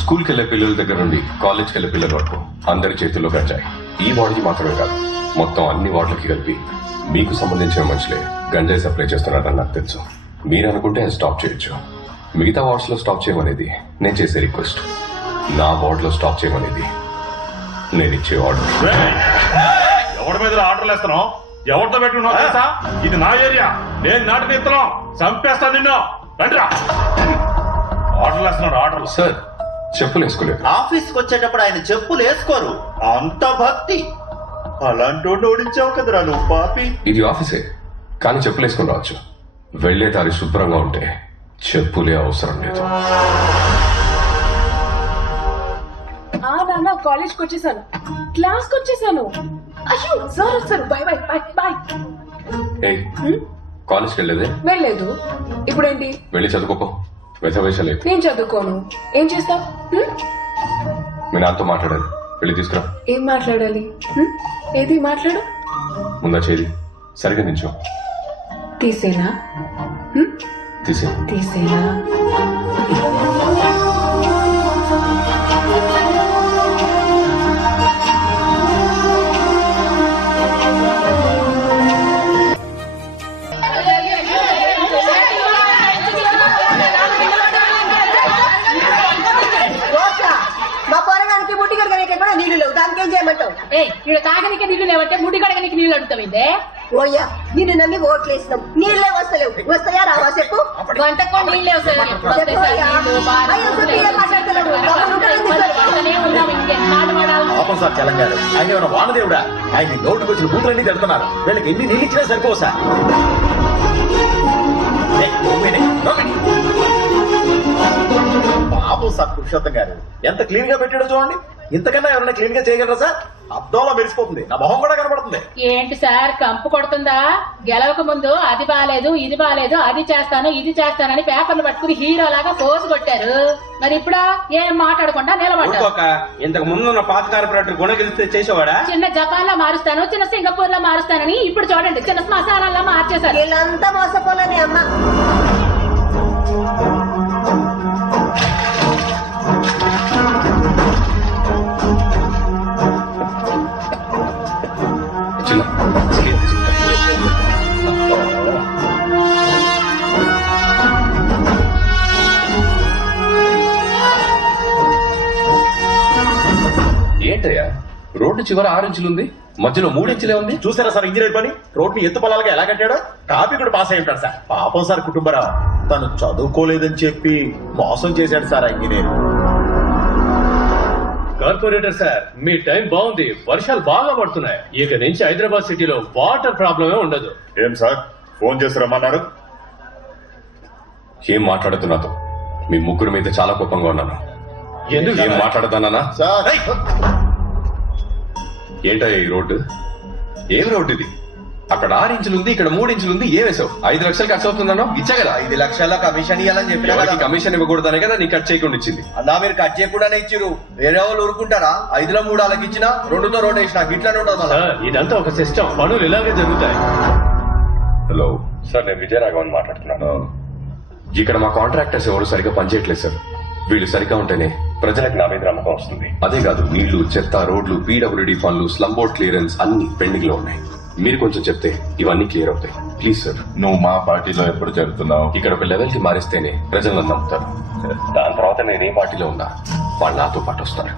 స్కూల్కి వెళ్లే పిల్లల దగ్గర నుండి కాలేజ్కి వెళ్లే పిల్లల వరకు అందరి చేతుల్లో గంజాయి. ఈ వార్డుకి మాత్రమే కాదు, మొత్తం అన్ని వార్డులకి కలిపి మీకు సంబంధించిన మనుషులే గంజాయి సప్లై చేస్తున్నారని నాకు తెలుసు. మీరు అనుకుంటే స్టాప్ చేయొచ్చు. మిగతా వార్డ్స్ లో స్టాప్ చేయమనేది నేను చేసే రిక్వెస్ట్. నా వార్డ్ లో స్టాప్ చేయమనేది నేను ఇచ్చే ఆర్డర్. ఎవరి మీద ఆర్డర్లు వేస్తున్నావు? ఎవరితో పెట్టుకున్నావు తెలుసా? ఇది నా ఏరియా, నేను నాటిన ఇత్తనం చంపేస్తా నిన్ను. రండిరా. ఆర్డర్లు వేస్తున్నాడు. ఆర్డర్లు. సార్, చెప్పులు వేసుకోలేదు. ఆఫీస్కి వచ్చేటప్పుడు ఆయన చెప్పులు వేసుకోరు, అంత భక్తి. అలాంటి ఓడించావు కదరా నువ్వు పాపి. ఇది ఆఫీసే, కానీ చెప్పులు వేసుకుని రావచ్చు. వెళ్లే దారి శుభ్రంగా ఉంటే చెప్పులే అవసరం లేదు. నాన్న కాలేజ్కి వచ్చేసాను, క్లాస్కి వచ్చేసాను. అయ్యో సార్ వస్తారు. Bye bye bye bye. కాలేజ్కి వెళ్ళలేదే? వెళ్ళలేదు. ఇప్పుడేంటి? వెళ్ళి చదువుకోపో. వెధవేషాలు. నేను చదువుకోను. ఏం చేస్తావు? మీ నాన్నతో మాట్లాడాలి, వెళ్ళి తీసుకురా. ఏం మాట్లాడాలి? ఏది మాట్లాడు? ముందా చేది సరిగా నించో. తీసేనా? తీసేనా? మా పొరగానికి ముట్టి కడగడానికి కూడా నీళ్లు లేవు, దానికి ఏం చేయమంటావు? ఇక్కడ తాగనికి నీళ్లు లేవంటే ముడి కడగనికి నీళ్లు అడుగుతావిందే. ఓయ్యా, నిన్ను నమ్మి ఓట్లు వేసినాం, నీళ్లే వస్తలేవు. వస్తాయా రావా చెప్పు? గంటకు నీళ్ళే వస్తాయి. పాపం సార్ తెలంగాణ, ఆయన ఎవరైనా వానదేవుడా? ఆయన నోటుకు వచ్చిన బూతులన్నీ తిడుతున్నారు. వీళ్ళకి ఎన్ని నీళ్ళు ఇచ్చినా సరిపోవు సార్. పాపం సార్ పురుషోత్తం గారు ఎంత క్లీన్ గా పెట్టాడో చూడండి. ఇంతకన్నా ఎవరైనా క్లీన్ గా చేయగలరా సార్? అద్దంలో మెరిసిపోతుంది, నా మొహం కూడా కనబడుతుంది. ఏంటి సార్ కంపు కొడుతుందా? గెలవక ముందు అది బాలేదు, ఇది బాలేదు, అది చేస్తాను, ఇది చేస్తానని పేపర్లు పట్టుకుని హీరో లాగా పోసు కొట్టారు. మరి ఇప్పుడు ఏం మాట్లాడకుండా నిలబడ్డారు. ఇంతకు ముందు ఉన్న పాత కార్పొరేటర్ గుణ గెలిస్తే చేసేవాడా? చిన్న జపాన్ లో మారుస్తాను, చిన్న సింగపూర్ లో మారుస్తానని ఇప్పుడు చూడండి చిన్న శ్మశానాల్లో మార్చేశారు. వీళ్ళంతా మోసపోలేని అమ్మ. ఏంటయ్యా రోడ్డు చివర 6 ఇంచులు ఉంది, మధ్యలో 3 ఇంచులే ఉంది. చూసారా సార్ ఇంజనీర్ పని? రోడ్ని ఎత్తు పొలాలుగా ఎలా కట్టాడో. టాపీ కూడా పాస్ అయి ఉంటాడు సార్. పాపం సార్ కుటుంబరావు తను చదువుకోలేదని చెప్పి మోసం చేశాడు సార్ ఆ ఇంజనీర్. కార్పొరేటర్ సార్, మీ టైం బాగుంది. వర్షాలు బాగా పడుతున్నాయి. ఇక నుంచి హైదరాబాద్ సిటీలో వాటర్ ప్రాబ్లమే ఉండదు. ఏం సార్ ఫోన్ చేసి రమ్మన్నారు? ఏం మాట్లాడుతున్నాతో? మీ ముగ్గురు మీద చాలా కోపంగా ఉన్నాను. ఎందుకు ఏం మాట్లాడతానా? ఏంటయ్యా ఈ రోడ్డు? ఏం రోడ్డు ఇది? అక్కడ 6 ఇంచులు ఉంది, ఇక్కడ 3 ఇంచులు ఉంది. ఏమేసావు? 5 లక్షలు ఖర్చు అవుతుందన్నో ఇచ్చా కదా. 5 లక్షల కమిషన్ ఇవ్వాలని చెప్పి కమిషన్ ఇవ్వకూడదనే కదా నీ కట్ చేయకుండా ఇచ్చింది. అన్నా మీరు కట్ చేయకుండానే ఇచ్చిరు. వేరే వాళ్ళు ఊరుకుంటారా? 5లో 3 వాళ్ళకి ఇచ్చినా 2తో రోడ్ వేసిన ఇట్లానే ఉండదు. సార్ ఇదంతా ఒక సిస్టమ్, పనులు ఇలాగే జరుగుతాయి. హలో సార్, నేను విజయరాఘవన్ మాట్లాడుతున్నాను. ఇక్కడ మా కాంట్రాక్టర్స్ ఎవరు సరిగ్గా పనిచేయట్లేదు సార్. వీళ్ళు సరిగ్గా ఉంటేనే ప్రజలకు నా మీద నమ్మకం వస్తుంది. అదే కాదు, నీళ్లు, చెత్త, రోడ్లు, పీడబ్ల్యూడీ పనులు, స్లమ్ బోర్డ్ క్లియరెన్స్ అన్ని పెండింగ్ లో ఉన్నాయి. మీరు కొంచెం చెప్తే ఇవన్నీ క్లియర్ అవుతాయి. Please sir. నువ్వు మా పార్టీలో ఎప్పుడు జరుగుతున్నావు? ఇక్కడ ఒక లెవెల్ కి మారిస్తేనే ప్రజలను నమ్ముతారు. దాని తర్వాత నేను ఏ పార్టీలో ఉన్నా వాళ్ళు నాతో పాటు వస్తారు.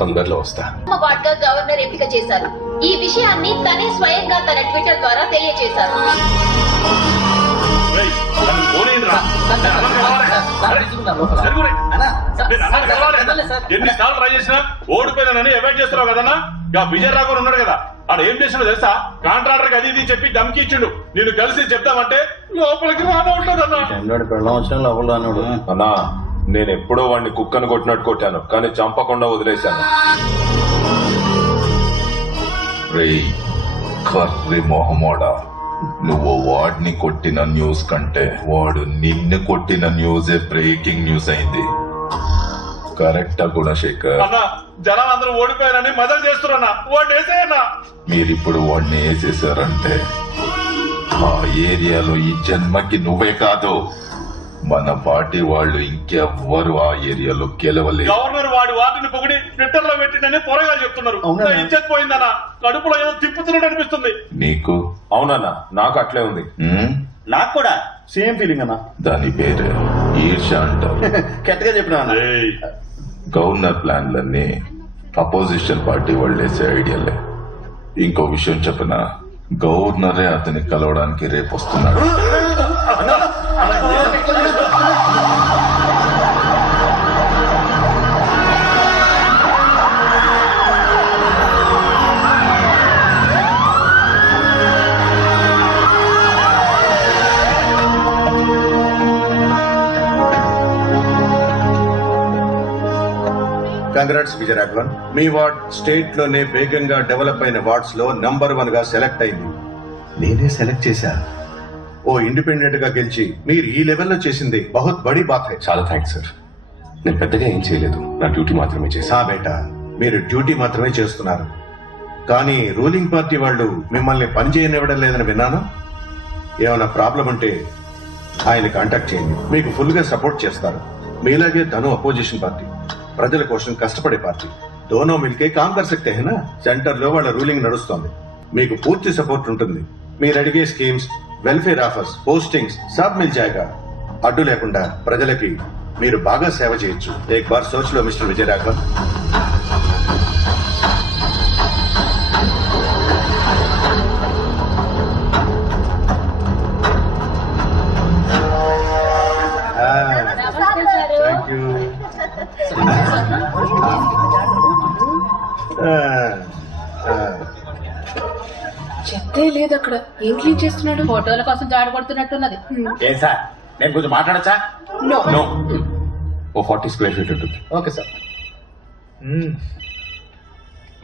తొందరలో వస్తా. వార్డుగా గవర్నర్ ఎంపిక చేశారు. ఈ విషయాన్ని తనే స్వయంగా తన ట్విట్టర్ ద్వారా తెలియజేశారు. ఎన్నిసార్లు ట్రై చేసినా ఓడిపోయినానని అవాయిడ్ చేస్తున్నావు కదన్నా. విజయరాఘవన్ ఉన్నాడు కదా, ఆడు ఏం చేసినా తెలుసా? కాంట్రాక్టర్ కి అది ఇది చెప్పి దమ్కి ఇచ్చిండు. నేను కలిసి చెప్తామంటే లోపలికి రానవట్లేదన్నా. అన్నా నేను ఎప్పుడో వాడిని కుక్కను కొట్టినట్టు కొట్టాను, కానీ చంపకుండా వదిలేశాను. రేయ్ కర్రి మొహమోడా, నువ్వు వాడిని కొట్టిన న్యూస్ కంటే వాడు నిన్ను కొట్టిన న్యూసే బ్రేకింగ్ న్యూస్ అయింది. కరెక్టా గుణశేఖర్? అన్నా జనం అందరూ ఓడిపోయారని మదలు చేస్తున్నా. ఓటు వేసేయన్నా. మీరిప్పుడు వాడిని వేసేసారంటే ఆ ఏరియాలో ఈ జన్మకి నువ్వే కాదు, మన పార్టీ వాళ్ళు ఇంకెవ్వరు ఆ ఏరియాలో గెలవలేదు. గవర్నర్ వాడి వాటిని పొగిడి ట్విట్టర్ లో పెట్టిందని పొరగా చెప్తున్నారు. ఇచ్చేది పోయిందన్నా. కడుపులో ఏదో తిప్పుతున్నట్టు అనిపిస్తుంది. నీకు? అవునన్నా, నాకు అట్లే ఉంది. నాకు కూడా సేమ్ ఫీలింగ్ అన్నా. దాని పేరు ఈర్ష అంటారు. గట్టిగా చెప్పినా. గవర్నర్ ప్లాన్లన్నీ అపోజిషన్ పార్టీ వాళ్ళు వేసే ఐడియాలే. ఇంకో విషయం చెప్పనా, గవర్నరే అతన్ని కలవడానికి రేపు వస్తున్నాడు. కంగ్రాట్స్ విజయరాఘవన్. మీ వార్డ్ స్టేట్ లోనే వేగంగా డెవలప్ అయిన వార్డ్స్ లో నంబర్ 1 గా సెలెక్ట్ అయింది. నేనే సెలెక్ట్ చేశాను. ఓ ఇండిపెండెంట్ గా గెలిచి మీరు ఈ లెవెల్లో చేసింది బహుత్ బड़ी బాత్ హై. చాలా థ్యాంక్స్ సార్. నేను పెద్దగా ఏం చేయలేదు, నా డ్యూటీ మాత్రమే చేశా. బేటా, మీరు డ్యూటీ మాత్రమే చేస్తున్నారు, కానీ రూలింగ్ పార్టీ వాళ్ళు మిమ్మల్ని పని చేయనివ్వడం లేదని విన్నాను. ఏమైనా ప్రాబ్లం ఉంటే ఆయన కాంటాక్ట్ చేయండి, మీకు ఫుల్ గా సపోర్ట్ చేస్తారు. మీలాగే తను అపోజిషన్ పార్టీ, ప్రజల కోసం కష్టపడే పార్టీ. దోనో మిల్కే కామ్ కర్ సక్తే హై నా. సెంటర్ లో వాళ్ళ రూలింగ్ నడుస్తోంది, మీకు పూర్తి సపోర్ట్ ఉంటుంది. మీరు అడిగే స్కీమ్స్, వెల్ఫేర్ ఆఫర్స్, పోస్టింగ్స్ సబ్ మిల్ జాయేగా. అడ్డు లేకుండా ప్రజలకి మీరు బాగా సేవ చేయొచ్చు. ఏక్ బార్ సోచ్ లో మిస్టర్ విజయరాఘవన్. Thank you. చెత్తే లేదు అక్కడ. ఏం క్లీన్ చేస్తున్నాడు? ఫోటోల కోసం జాడ కొడుతున్నట్టున్నది. ఏం సార్, నేను కొంచెం మాట్లాడచ్చా? నో. ఓ 40 స్క్వేర్ ఫీట్ ఉంటుంది. Okay sir.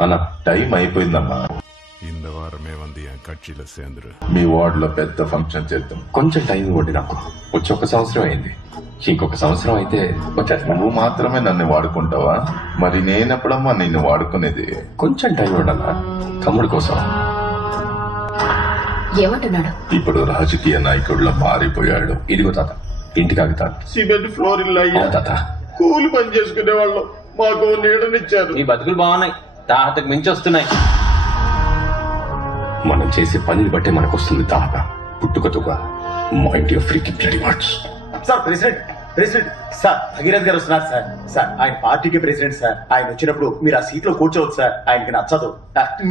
అన్న టైం అయిపోయిందమ్మా. இந்த வாரமே வந்து என் கட்சியில சேர்ந்துரு. మీ వార్డ్ లో పెద్ద ఫంక్షన్ చేద్దాం. కొంచెం టైం ఇవ్వండి నాకు. వచ్చి 1 సంవత్సరం అయింది, ఇంకొక సంవత్సరం అయితే వచ్చేస్తా. నువ్వు మాత్రమే నన్ను వాడుకుంటావా? మరి నేనెప్పుడమ్మా నిన్ను వాడుకునేది? కొంచెం టైం ఇవ్వడన్నా, తమ్ముడు కోసం. ఏమంటున్నాడు? ఇప్పుడు రాజకీయ నాయకుడిలో మారిపోయాడు. ఇదిగో తాత, ఇంటి కాగితాలు. సిమెంట్ ఫ్లోర్ ఇల్లు అయ్యా. తాత, కూలి పని చేసుకునే వాళ్ళు మాకు నీడనిచ్చారు. ఈ బతుకులు బాగున్నాయి, తాతకు మించి వస్తున్నాయి. మనం చేసే పనిని బట్టే మనకు వస్తుంది తాత, పుట్టుకతుగా. Mind your freaking bloody words. Sir president president sir Bhagirath garu వస్తున్నారు సార్. సార్ ఆయన పార్టీకి ప్రెసిడెంట్ సార్. ఆయన వచ్చినప్పుడు మీరు ఆ సీట్ లో కూర్చోవచ్చు సార్. ఆయనకి నచ్చదు.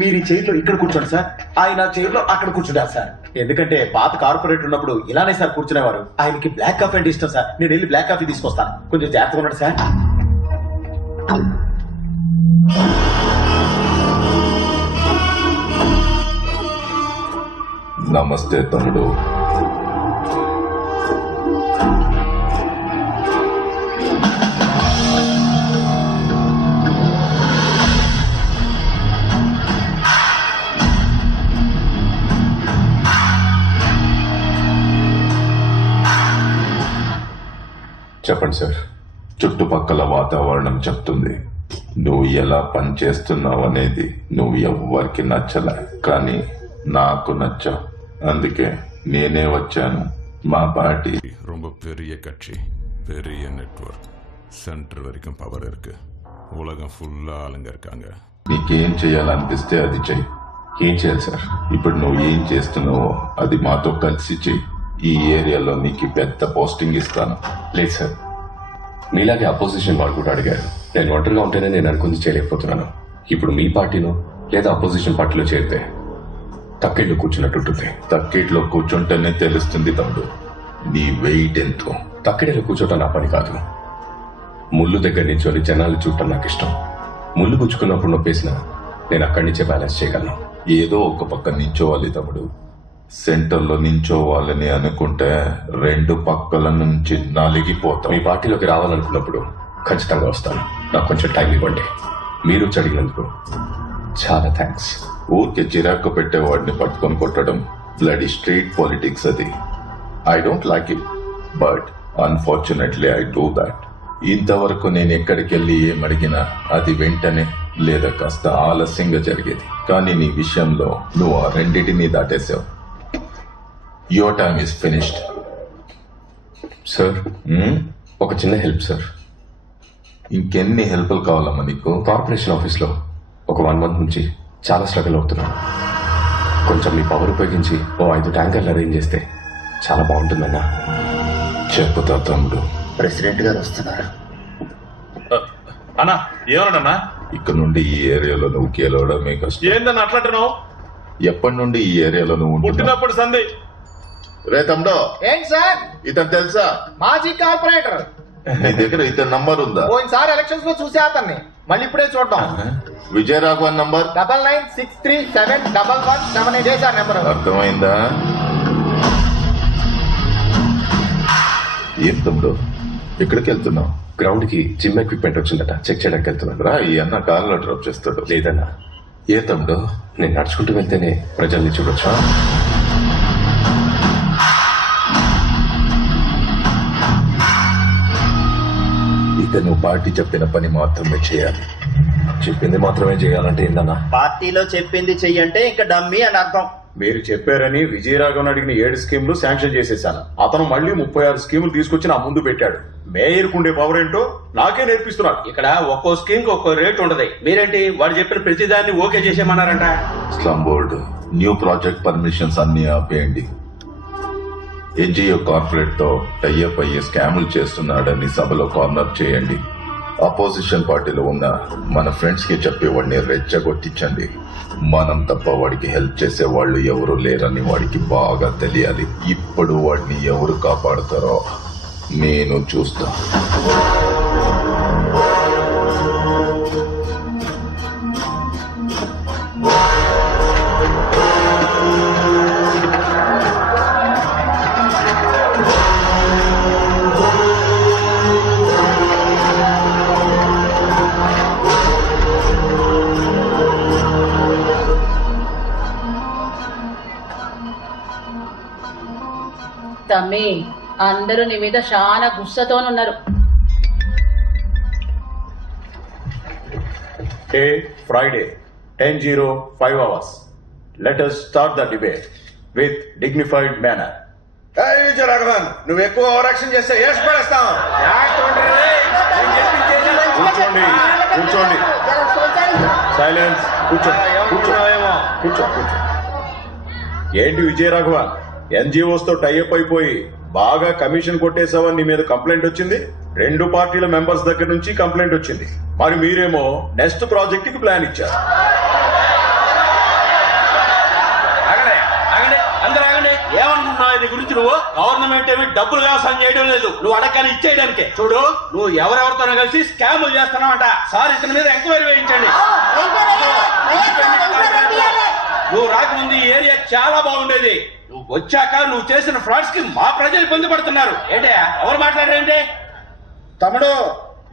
మీరు ఈ చైర్ లో ఇక్కడ కూర్చోండి సార్. ఆయన చైర్ లో అక్కడ కూర్చుంటారు సార్. ఎందుకంటే పాత కార్పొరేట్ ఉన్నప్పుడు ఇలానే సార్ కూర్చునేవారు. ఆయనకి బ్లాక్ కాఫీ అంటే ఇష్టం సార్. నేను వెళ్ళి బ్లాక్ కాఫీ తీసుకొస్తాను. కొంచెం జాగ్రత్తగా ఉండండి సార్. నమస్తే తమ్ముడు. చెప్పండి సార్. చుట్టుపక్కల వాతావరణం చెప్తుంది నువ్వు ఎలా పనిచేస్తున్నావు అనేది నువ్వు ఎవ్వరికి నచ్చలే, కానీ నాకు నచ్చా. అందుకే నేనే వచ్చాను. మా పార్టీ ரொம்ப பெரிய கட்சி, பெரிய நெட்வொர்க், சென்டர் வரைக்கும் பவர் இருக்கு, உலகம் ஃபுல்லா ஆளுங்க இருக்காங்க. నీకేం చేయాలనిపిస్తే అది చెయ్యి. ఏం చేయాలి సార్? ఇప్పుడు నువ్వు ఏం చేస్తున్నావో అది మాతో కలిసి చెయ్యి. ఈ ఏరియాలో నీకు పెద్ద పోస్టింగ్ ఇస్తాను. లేదు సార్, మీలాగే అపోజిషన్ వాళ్ళు కూడా అడిగారు. నేను ఒంటరిగా ఉంటేనే నేను అనుకుంది చేయలేకపోతున్నాను. ఇప్పుడు మీ పార్టీలో లేదా అపోజిషన్ పార్టీలో చేరితే తక్కిళ్ళు కూర్చున్నట్టుంటుంది. తక్కిట్లో కూర్చుంటేనే తెలుస్తుంది తమ్ముడు నీ వెయిట్ ఎంతో. తక్కిడిలో కూర్చోటం నా పని కాదు. ముళ్ళు దగ్గర నించొని జనాలు చూడటం నాకు ఇష్టం. ముళ్ళు గుచ్చుకున్నప్పుడు నొప్పేసిన నేను అక్కడి నుంచే బ్యాలెన్స్ చేయగలను. ఏదో ఒక పక్క నించోవాలి తమ్ముడు. సెంటర్లో నించోవాలని అనుకుంటే రెండు పక్కల నుంచి నలిగిపోతాం. మీ పార్టీలోకి రావాలనుకున్నప్పుడు ఖచ్చితంగా వస్తాను. నాకు కొంచెం టైం ఇవ్వండి. మీరు అడిగినందుకు చాలా థ్యాంక్స్. ఊరికే చిరాకు పెట్టేవాడిని పట్టుకొని కొట్టడం బ్లడీ స్ట్రీట్ పాలిటిక్స్. అది I don't like it, but unfortunately I do that. ఇంతవరకు నేను ఎక్కడికి వెళ్ళి ఏమడిగినా అది వెంటనే లేదా కాస్త ఆలస్యంగా జరిగేది. కానీ నీ విషయంలో నువ్వు ఆ రెండింటినీ దాటేశావు. Your time is finished. Sir, ఒక చిన్న హెల్ప్ సార్. ఇంకెన్ని హెల్ప్లు కావాలమ్మా నీకు? కార్పొరేషన్ ఆఫీస్లో ఒక 1 month నుంచి చాలా స్ట్రగుల్ అవుతున్నాను. కొంచెం మీ పవర్ ఉపయోగించి ఓ 5 ట్యాంకర్లు అరేంజ్ చేస్తే చాలా బాగుంటుందన్నా. చెప్పుతా తమ్ముడు. ప్రెసిడెంట్ గారు వస్తున్నారు. అన్నా ఏమన్నాడన్నా? ఇక్కడ నుండి ఈ ఏరియాలో నువ్వు గెలవడమే కష్టం. ఏందన్నా అట్లాంటున్నావు? ఎప్పటి నుండి ఈ ఏరియాలో నువ్వు పుట్టినప్పుడు సందే. రే తమ్ముడు, ఏంటి సార్? ఇతను తెలుసా? మాజీ కార్పొరేటర్. నీ దగ్గర ఇతని నంబర్ ఉందా? పోయినసారి ఎలక్షన్స్ లో చూసే అతన్ని మళ్ళీ ఇప్పుడే చూద్దాం. Vijayaraghavan number 99637117 sir number. అర్థమైందా? ఏం తమ్ముడు ఎక్కడికి వెళ్తున్నావు? గ్రౌండ్ కి జిమ్ ఎక్విప్మెంట్ వచ్చిందట, చెక్ చేయడానికి వెళ్తున్నాను. రా, ఈ అన్న కార్లో డ్రాప్ చేస్తాడు. లేదన్నా. ఏ తమ్ముడు? నేను నడుచుకుంటూ వెళ్తేనే ప్రజల్ని చూడొచ్చు. ఇక నువ్వు పార్టీ చెప్పిన పని మాత్రమే చేయాలి. చెప్పింది మాత్రమే చేయాలంటే ఏందన్నా? పార్టీలో చెప్పింది చెయ్యంటే ఇంకా డమ్మీ అని అర్థం. మీరు చెప్పారని విజయరాఘవన్ అడిగిన 7 స్కీములు శాంక్షన్ చేసేసాను. అతను మళ్ళీ 36 స్కీములు తీసుకొచ్చి నా ముందు పెట్టాడు. మేయర్ కుండే పవర్ ఏంటో నాకే నేర్పిస్తున్నాడు. ఇక్కడ ఒక్కో స్కీమ్ కి ఒక్కో రేట్ ఉంటది. మీరేంటి వాడు చెప్పిన ప్రతిదాన్ని ఓకే చేసేయమన్నారంట. Slum board new project permissions అన్ని ఆపేయండి. ఎన్జిఓ కార్పొరేట్ తో టైఅప్ అయ్యే స్కాములు చేస్తున్నాడని సభలో కార్నర్ చేయండి. అపోజిషన్ పార్టీలో ఉన్న మన ఫ్రెండ్స్ కి చెప్పి వాడిని రెచ్చగొట్టించండి. మనం తప్ప వాడికి హెల్ప్ చేసే వాళ్ళు ఎవరు లేరని వాడికి బాగా తెలియాలి. ఇప్పుడు వాడిని ఎవరు కాపాడుతారో నేను చూస్తా. తమ్మి, అందరూ నీ మీద చాలా గుస్సతోనున్నారు. Friday, 10:05 hours. Let us start the debate with dignified manner. Vijayaraghavan, నువ్వు ఎక్కువ ఓవర్ యాక్షన్ చేస్తే వేసి పడేస్తాం. కూర్చోండి, కూర్చోండి. సైలెన్స్. కూర్చో. ఏంటి విజయరాఘవన్, ఎన్జిఓస్ తో టైఅప్ అయిపోయి బాగా కమిషన్ కొట్టేసావని నీ మీద కంప్లైంట్ వచ్చింది. 2 పార్టీల మెంబర్స్ దగ్గర నుంచి కంప్లైంట్ వచ్చింది. మరి మీరేమో నెక్స్ట్ ప్రాజెక్ట్ కి ప్లాన్ ఇచ్చారు. అందరూ ఆగండి. ఏమనుకుంటున్నావు ఇది గురించి? నువ్వు గవర్నమెంట్ ఏమి డబ్బులు వ్యవసాయం చేయడం లేదు, నువ్వు అడగని ఇచ్చేయడానికే. చూడు, నువ్వు ఎవరెవరితోనో కలిసి స్కాములు చేస్తున్నావంట. సార్ ఇతని మీద ఎంక్వైరీ వేయించండి. నువ్వు రాకముందు ఈ ఏరియా చాలా బాగుండేది. నువ్వు వచ్చాక నువ్వు చేసిన ఫ్రాడ్స్ కి మా ప్రజలు ఇబ్బంది పడుతున్నారు. ఏంటే ఎవరు మాట్లాడారంటే? తమ్ముడు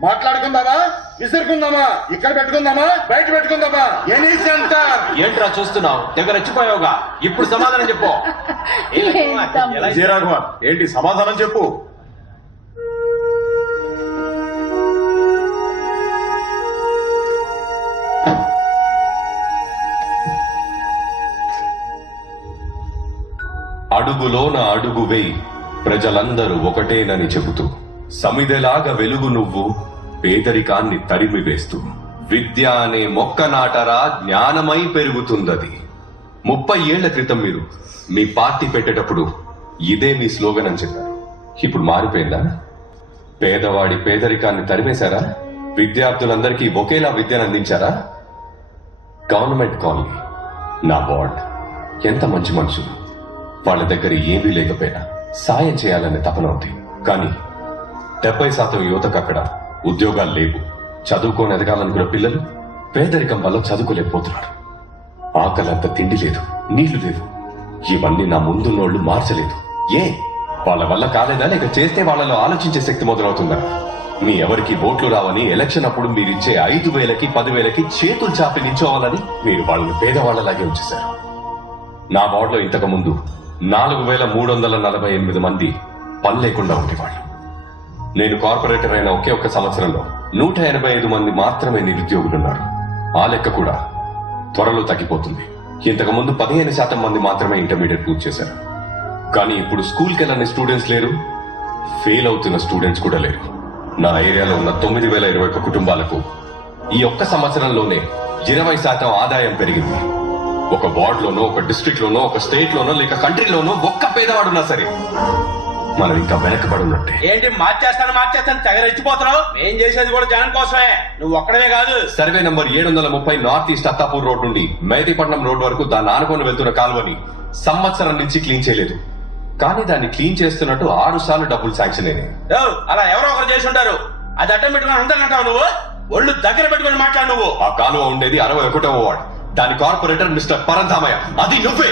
మాట్లాడుకుందామా, విసురుకుందామా, ఇక్కడ పెట్టుకుందామా, బయట పెట్టుకుందామా? Any centre. ఏంట్రా చూస్తున్నావు? దగ్గర వచ్చిపోయావుగా, ఇప్పుడు సమాధానం చెప్పు. విజయరాఘవన్, ఏంటి సమాధానం చెప్పు. అడుగులోన అడుగు వేయి, ప్రజలందరూ ఒకటేనని చెబుతూ, సమిదెలాగా వెలుగు నువ్వు, పేదరికాన్ని తరిమి వేస్తూ, విద్య అనే మొక్క నాటరా, జ్ఞానమై పెరుగుతుందది. 30 ఏళ్ల క్రితం మీరు మీ పార్టీ పెట్టేటప్పుడు ఇదే మీ స్లోగన్ అని చెప్పారు. ఇప్పుడు మారిపోయిందా? పేదవాడి పేదరికాన్ని తరిమేశారా? విద్యార్థులందరికీ ఒకేలా విద్యను అందించారా? గవర్నమెంట్ కాలనీ, నా వార్డ్, ఎంత మంచి మనుషులు. వాళ్ళ దగ్గర ఏమీ లేకపోయినా సాయం చేయాలనే తపన ఉంది. కానీ 70% యువతకు అక్కడ ఉద్యోగాలు లేవు. చదువుకొని ఎదగాలనుకున్న పిల్లలు పేదరికం వల్ల చదువుకోలేకపోతున్నారు. ఆకలంత తిండి లేదు, నీళ్లు లేవు. ఇవన్నీ నా ముందున్నోళ్లు మార్చలేదు. వాళ్ళ వల్ల కాలేదా, లేక చేస్తే వాళ్ళలో ఆలోచించే శక్తి మొదలవుతుందా? మీ ఎవరికి ఓట్లు రావని ఎలక్షన్ అప్పుడు మీరిచ్చే 5,000కి 10,000కి చేతులు చాపి నిల్చోవాలని మీరు వాళ్ళని పేదవాళ్లలాగే ఉంచేశారు. నా వార్డులో ఇంతకు ముందు 4,348 మంది పని లేకుండా ఉండేవాళ్ళు. నేను కార్పొరేటర్ అయిన ఒకే ఒక్క సంవత్సరంలో 185 మంది మాత్రమే నిరుద్యోగులున్నారు. ఆ లెక్క కూడా త్వరలో తగ్గిపోతుంది. ఇంతకు ముందు 15% మంది మాత్రమే ఇంటర్మీడియట్ పూర్తి చేశారు. కానీ ఇప్పుడు స్కూల్కి వెళ్ళని స్టూడెంట్స్ లేరు, ఫెయిల్ అవుతున్న స్టూడెంట్స్ కూడా లేరు. నా ఏరియాలో ఉన్న 9,021 కుటుంబాలకు ఈ ఒక్క సంవత్సరంలోనే 20% ఆదాయం పెరిగింది. ఒక వార్డులోనో, ఒక డిస్ట్రిక్ట్ లోనో, ఒక స్టేట్ లోనో, లేక కంట్రీలోనో ఒక్క పేదవాడున్నా సరే మనం ఇంకా వెనకబడి ఉన్నట్టే. ఏంటి మార్చేస్తాను తెగరెచ్చిపోతున్నావు? ఏం చేసేది కూడా జనం కోసమే, నువ్వు ఒక్కడమే కాదు. Survey number 730 north east Attapur road నుండి మేదీపట్నం రోడ్ వరకు దాన్ని ఆనుకొని వెళ్తున్న కాలువని సంవత్సరం నుంచి క్లీన్ చేయలేదు. కానీ దాన్ని క్లీన్ చేస్తున్నట్టు 6 సార్లు డబ్బులు శాంక్షన్ అయినాయి. అలా ఎవరో ఒకరు చేసి ఉంటారు. అది అడ్డం పెట్టుకుని అంటావు నువ్వు. ఒళ్ళు దగ్గర పెట్టుకుని మాట్లాడు నువ్వు. ఆ కాలువ ఉండేది 61వ వార్డ్. దాని కార్పొరేటర్ మిస్టర్ పరంధామయ్య, అది నువ్వే.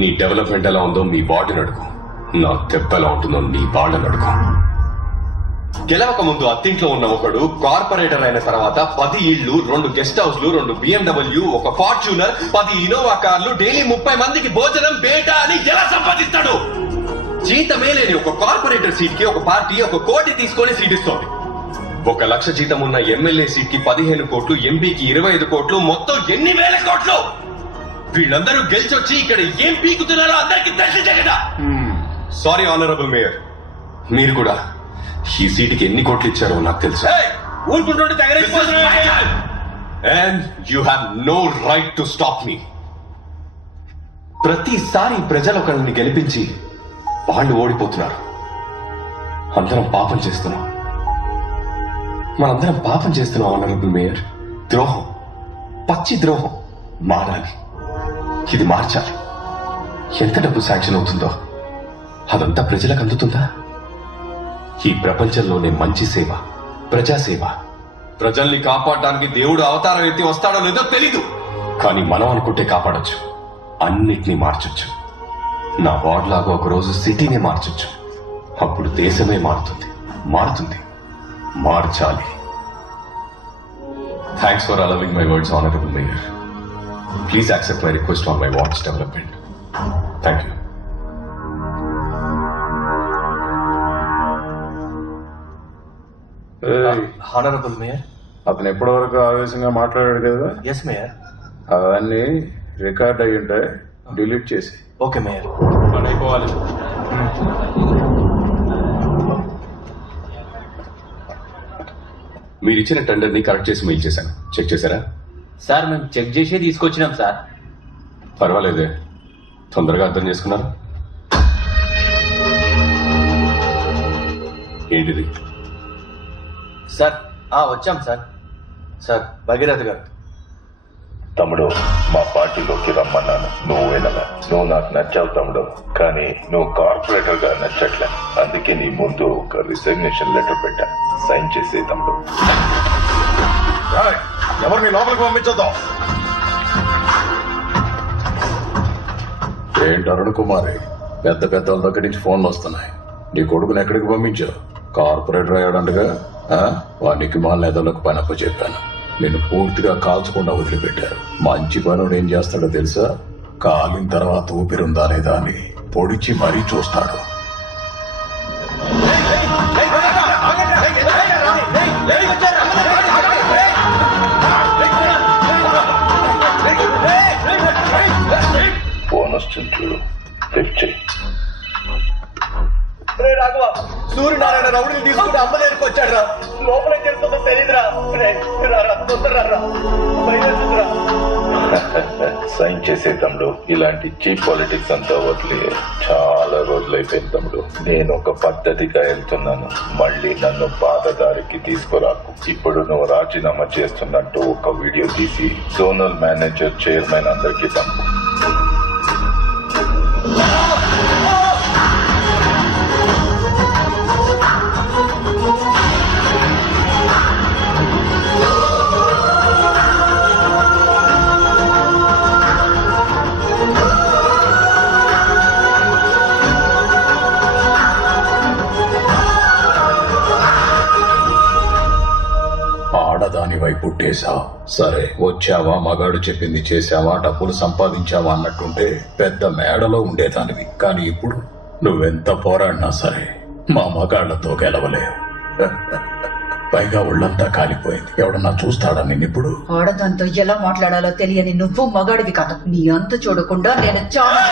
నీ డెవలప్మెంట్ ఎలా ఉందో మీ వార్డుని అడుగు, నా దెబ్బ ఎలా ఉంటుందో నీ వాళ్ళని అడుగు. గెలవక ముందు అత్తింట్లో ఉన్న ఒకడు కార్పొరేటర్ అయిన తర్వాత 10 ఇళ్లు, 2 గెస్ట్ హౌస్లు, 2 BMW, ఒక ఫార్చ్యూనర్, 10 ఇన్నోవా కార్లు, డైలీ 30 మందికి భోజనం, బేటా అని ఎలా సంపాదిస్తాడు? జీతమే లేని ఒక కార్పొరేటర్ సీట్ కి ఒక పార్టీ 1 కోటి తీసుకొని సీట్ ఇస్తోంది. 1 లక్ష జీతం ఉన్న ఎమ్మెల్యే సీట్ కి 15 కోట్లు, ఎంపీకి 25 కోట్లు, మొత్తం ఎన్ని వేల కోట్లు? వీళ్ళందరూ గెలిచొచ్చి ఇక్కడ ఏం పీకుతున్నారో అందరికీ తెలిసి కదా. సారీ ఆనరబుల్ మేయర్, మీరు కూడా ఈ సీటుకి ఎన్ని కోట్లు ఇచ్చారో నాకు తెలుసు. And you have no right to stop me. ప్రతిసారి ప్రజలు ఒకరిని గెలిపించి వాళ్ళు ఓడిపోతున్నారు. అందరం పాపం చేస్తున్నాం, మనందరం పాపం చేస్తున్నాం ఆనరబుల్ మేయర్. ద్రోహం, పచ్చి ద్రోహం మారాలి. ఇది మార్చాలి. ఎంత డబ్బు శాంక్షన్ అవుతుందో అదంతా ప్రజలకు అందుతుందా? ఈ ప్రపంచంలోనే మంచి సేవ, ప్రజాసేవ. ప్రజల్ని కాపాడడానికి దేవుడు అవతారం ఎత్తి వస్తాడో లేదో తెలీదు, కానీ మనం అనుకుంటే కాపాడొచ్చు, అన్నిటినీ మార్చొచ్చు. నా వార్డ్ లాగా ఒకరోజు సిటీనే మార్చొచ్చు. అప్పుడు దేశమే మారుతుంది. మార్చాలి. Thanks for allowing my words honourable mayor. Please accept my request on my wards development. Thank you. Honourable mayor, అతను ఎప్పటివరకు ఆవేశంగా మాట్లాడాడు కదా? Yes mayor. అవన్నీ రికార్డ్ అయ్యి ఉంటాయి, డిలీట్ చేసి. Okay mayor. పని అయిపోవాలి. మీరిచ్చిన టెండర్ ని కరెక్ట్ చేసి మెయిల్ చేశాను. చెక్ చేశారా? సార్ మేము చెక్ చేసే తీసుకొచ్చినాం సార్. పర్వాలేదే, తొందరగా అర్థం చేసుకున్నారు. ఏంటిది? సార్ వచ్చాం సార్. సార్ భగీరథ్ గారు. తమ్ముడు, మా పార్టీలోకి రమ్మన్నాను, నువ్వు వినలా. నువ్వు నాకు నచ్చావు తమ్ముడు, కానీ నువ్వు కార్పొరేటర్ గా నచ్చట్లే. అందుకే నీ ముందు ఒక రిసిగ్నేషన్ లెటర్ పెట్టా, సైన్ చేసే తమ్ముడు. ఎవరిని లోపలికి పంపించొద్దాం. ఏంటి అరుణ్ కుమారి, పెద్ద పెద్ద వాళ్ళ దగ్గర నుంచి ఫోన్లు వస్తున్నాయి. నీ కొడుకుని ఎక్కడికి పంపించావు? కార్పొరేటర్ అయ్యాడంటగా. వానికి మా నేతలకు పని అప్ప చెప్పాను. నేను పూర్తిగా కాల్చకుండా వదిలిపెట్టారు. మంచి పనుడు ఏం చేస్తాడో తెలుసా? కాలిన తర్వాత ఊపిరుందా లేదా అని పొడిచి మరీ చూస్తాడు. ఫోన్ వస్తుంది చూడు, లిఫ్ట్ చెయ్యి. రాఘవ, సూర్యనారాయణ రౌడీని తీసుకుని అమ్మ దగ్గరికి వచ్చాడు రా. లోపల చేస్తుందో తెలియదురా. సైన్ చేసే తమ్ముడు. ఇలాంటి చీప్ పాలిటిక్స్ అంతా వదిలే చాలా రోజులైపోయింది తమ్ముడు. నేను ఒక పద్ధతిగా వెళ్తున్నాను, మళ్ళీ నన్ను బాధదారికి తీసుకురాకు. ఇప్పుడు నువ్వు రాజీనామా చేస్తున్నట్టు ఒక వీడియో తీసి జోనల్ మేనేజర్, చైర్మన్ అందరికీ పంపు. ఆడదానివై పుట్టేశావు. సరే, వచ్చావా, మగాడు చెప్పింది చేశావా, డబ్బులు సంపాదించావా అన్నట్టుంటే పెద్ద మేడలో ఉండేదానివి. కానీ ఇప్పుడు నువ్వెంత పోరాడినా సరే మా మగాళ్లతో గెలవలేవు. పైగా ఒళ్ళంతా కాలిపోయింది. ఎవడన్నా చూస్తాడా నిన్నిప్పుడు? ఆడదాంతో ఎలా మాట్లాడాలో తెలియని నువ్వు మగాడివి కాదు. నీ అంత చూడకుండా నేను చాలా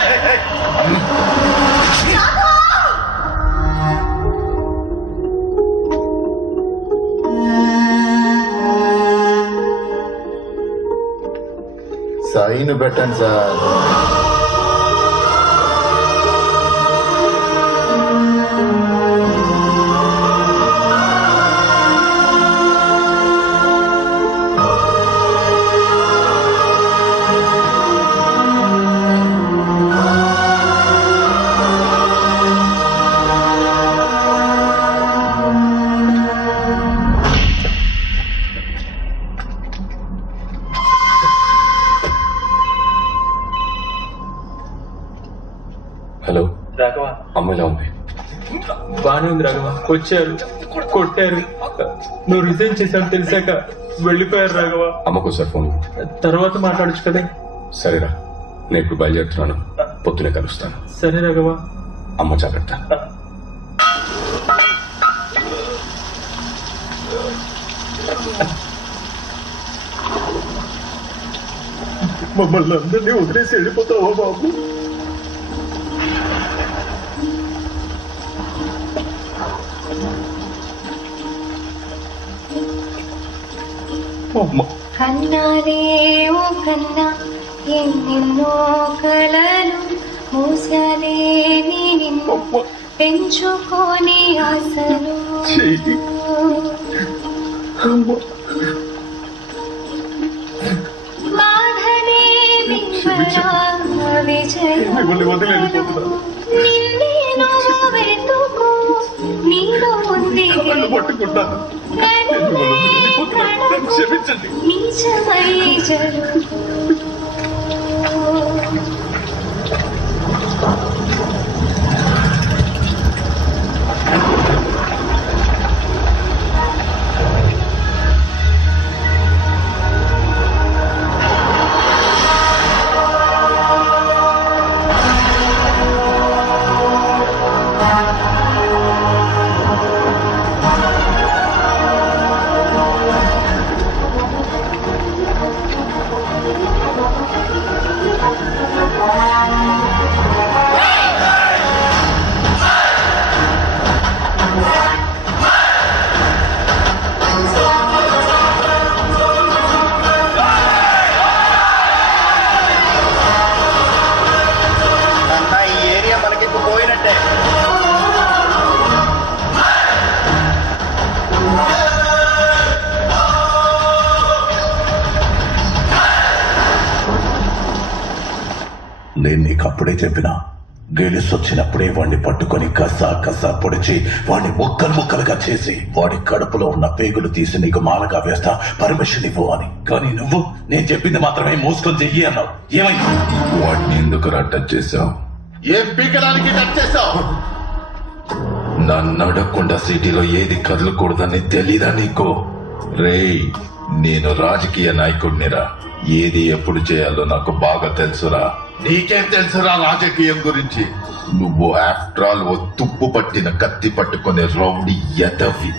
సైన్ పెట్టండి సార్. హలో రాఘవ. అమ్మలా ఉంది? బానే ఉంది రాఘవ. వచ్చారు, కొట్టారు, నువ్వు రిజైన్ చేశావు తెలిసాక వెళ్ళిపోయారు రాఘవ. అమ్మకు సార్ ఫోన్. తర్వాత మాట్లాడచ్చు కదా. సరేరా, నేను ఇప్పుడు బయలుదేరుతున్నాను, పొద్దునే కలుస్తాను. సరే రాఘవ. అమ్మ జాగ్రత్త. మమ్మల్ని అందరినీ వదిలేసి వెళ్ళిపోతావా బాబు? కన్నాలే ఓ కన్నా, ఎన్నెన్నో కలలు మూసాలే నిన్ను పెంచుకొని ఆశలు. బాధనే విజయం నిన్నేనో వెతుకు, నీలో ఉంది నిజమై జరుగు. నేను నీకు అప్పుడే చెప్పినా గెలిసొచ్చినప్పుడే వాడిని పట్టుకొని కసా పొడిచి వాడిని ముక్కలుగా చేసి వాడి కడుపులో ఉన్న పేగులు తీసి నీకు మాలగా వేస్తా, పర్మిషన్ ఇవ్వు అని. కానీ నువ్వు నేను చెప్పింది మాత్రమే మూసుకొని చెయ్యి అన్నావు. ఏమైంది? వాడిని ఎందుకు టచ్ చేశావు? ఏం పీకడానికి టచ్ చేశావు? నన్ను అడగకుండా సిటీలో ఏది కదలకూడదని తెలీదా నీకు? రేయ్, నేను రాజకీయ నాయకుడినిరా. ఏది ఎప్పుడు చేయాలో నాకు బాగా తెలుసురా. నీకేం తెలుసురా రాజకీయం గురించి? నువ్వు ఆఫ్టర్ ఆల్ ఓ తుప్పు పట్టిన కత్తి పట్టుకునే రౌడీ ఎదవి.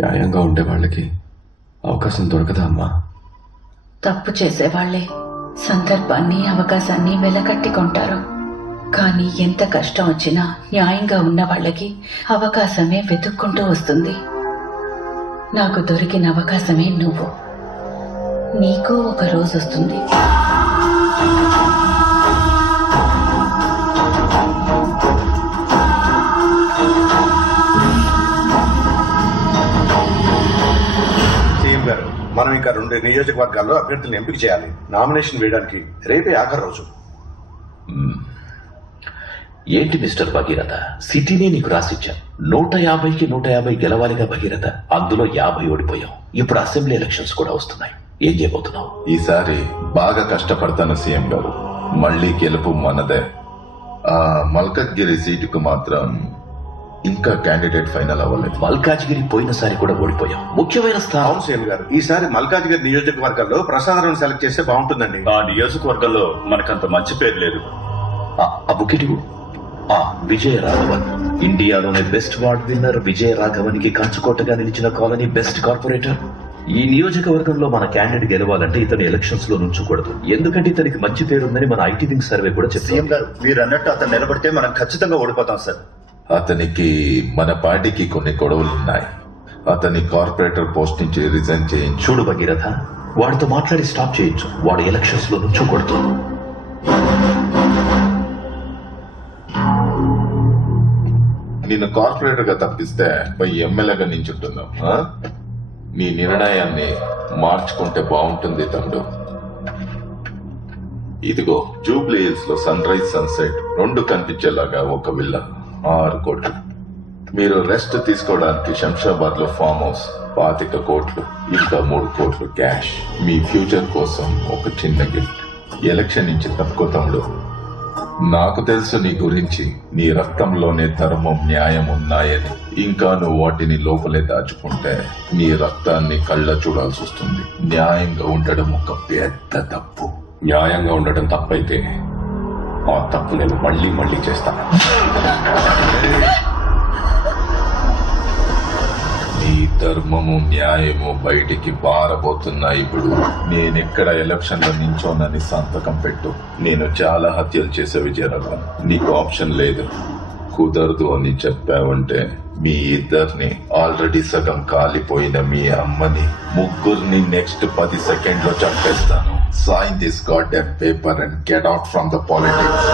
న్యాయంగా ఉండే వాళ్ళకి అవకాశం దొరకదా అమ్మా? తప్పు చేసేవాళ్లే సందర్భాన్ని అవకాశాన్ని వెలకట్టికొంటారు. కానీ ఎంత కష్టం వచ్చినా న్యాయంగా ఉన్న వాళ్ళకి అవకాశమే వెతుక్కుంటూ వస్తుంది. నాకు దొరికిన అవకాశమే నువ్వు. నీకు ఒక రోజు వస్తుంది. సీఎం గారు, మనం ఇంకా 2 నియోజకవర్గాల్లో అభ్యర్థులను ఎంపిక చేయాలి. నామినేషన్ వేయడానికి రేపే ఆఖరి రోజు. ఏంటి మిస్టర్ భగీరథ, సిటీనే నీకు రాసిచ్చాం. 150కి 150 గెలవాలిగా భగీరథ. అందులో 50 ఓడిపోయాం. ఇప్పుడు అసెంబ్లీ ఎలక్షన్స్ కూడా వస్తున్నాయి. ఏం చేయబోతున్నావు? ఈసారి బాగా కష్టపడతాను సీఎం గారు. మళ్లీ గెలుపు మనదే. మల్కజ్గిరి సీటుకు మాత్రం ఇంకా క్యాండిడేట్ ఫైనల్ అవ్వలేదు. మల్కాజ్గిరి పోయినసారి కూడా ఓడిపోయాం. ముఖ్యమైన స్థానం. సీఎం గారు, ఈసారి మల్కాజ్గిరి నియోజకవర్గంలో ప్రసాదరావును సెలెక్ట్ చేస్తే బాగుంటుందండి. ఆ నియోజకవర్గంలో మనకంత మంచి పేరు లేదు. విజయ రాఘవన్, ఇండియాలోనే best ward winner Vijaya Raghavan కి కంచుకోటగా నిలిచిన కాలనీ బెస్ట్ కార్పొరేటర్. ఈ నియోజకవర్గంలో మన క్యాండిడేట్ గెలవాలంటే ఇతను ఎలక్షన్స్ లో నుంచకూడదు. ఎందుకంటే ఇతనికి మంచి పేరుందని మన ఐటీ వింగ్ సర్వే కూడా చెప్పింది. సీఎం గారు, మీరు అన్నట్టు అతను నిలబడితే మనం ఖచ్చితంగా ఓడిపోతాం సార్. అతనికి మన పార్టీకి కొన్ని గొడవలున్నాయి. అతని కార్పొరేటర్ పోస్ట్ నుంచి రిజైన్ చేయించు. చూడు భగీరథ, వాడితో మాట్లాడి స్టాప్ చేయొచ్చు. వాడు ఎలక్షన్స్ లో నుంచకూడదు. నిన్ను కార్పొరేటర్ గా తప్పిస్తే ఎమ్మెల్యేగా నించుంటున్నావు. నీ నిర్ణయాన్ని మార్చుకుంటే బాగుంటుంది తమ్ముడు. ఇదిగో జూబ్లీ హిల్స్ లో సన్ రైజ్ సన్సెట్ 2 కనిపించేలాగా ఒక విల్లా 6 కోట్లు. మీరు రెస్ట్ తీసుకోవడానికి శంషాబాద్ లో ఫామ్ హౌస్ 25 కోట్లు, ఇంకా 3 కోట్లు క్యాష్. మీ ఫ్యూచర్ కోసం ఒక చిన్న గిఫ్ట్. ఎలక్షన్ నుంచి తప్పుకో తమ్ముడు. నాకు తెలుసు నీ గురించి. నీ రక్తంలోనే ధర్మం, న్యాయం ఉన్నాయని. ఇంకా నువ్వు వాటిని లోపలే దాచుకుంటే నీ రక్తాన్ని కళ్ళ చూడాల్సి వస్తుంది. న్యాయంగా ఉండడం ఒక పెద్ద తప్పు. న్యాయంగా ఉండటం తప్పైతే ఆ తప్పు నేను మళ్ళీ చేస్తాను. నీ ధర్మము న్యాయము బయటికి పారబోతున్నాయి. ఇప్పుడు నేనెక్కడ ఎలక్షన్ లో నించోనని సంతకం పెట్టు. నేను చాలా హత్యలు చేసే విజయరాఘవన్. నీకు ఆప్షన్ లేదు. కుదరదు అని చెప్పావంటే మీ ఇద్దరిని, ఆల్రెడీ సగం కాలిపోయిన మీ అమ్మని, ముగ్గురిని నెక్స్ట్ 10 సెకండ్లో చంపేస్తాను. Sign this goddamn paper and get out from the politics.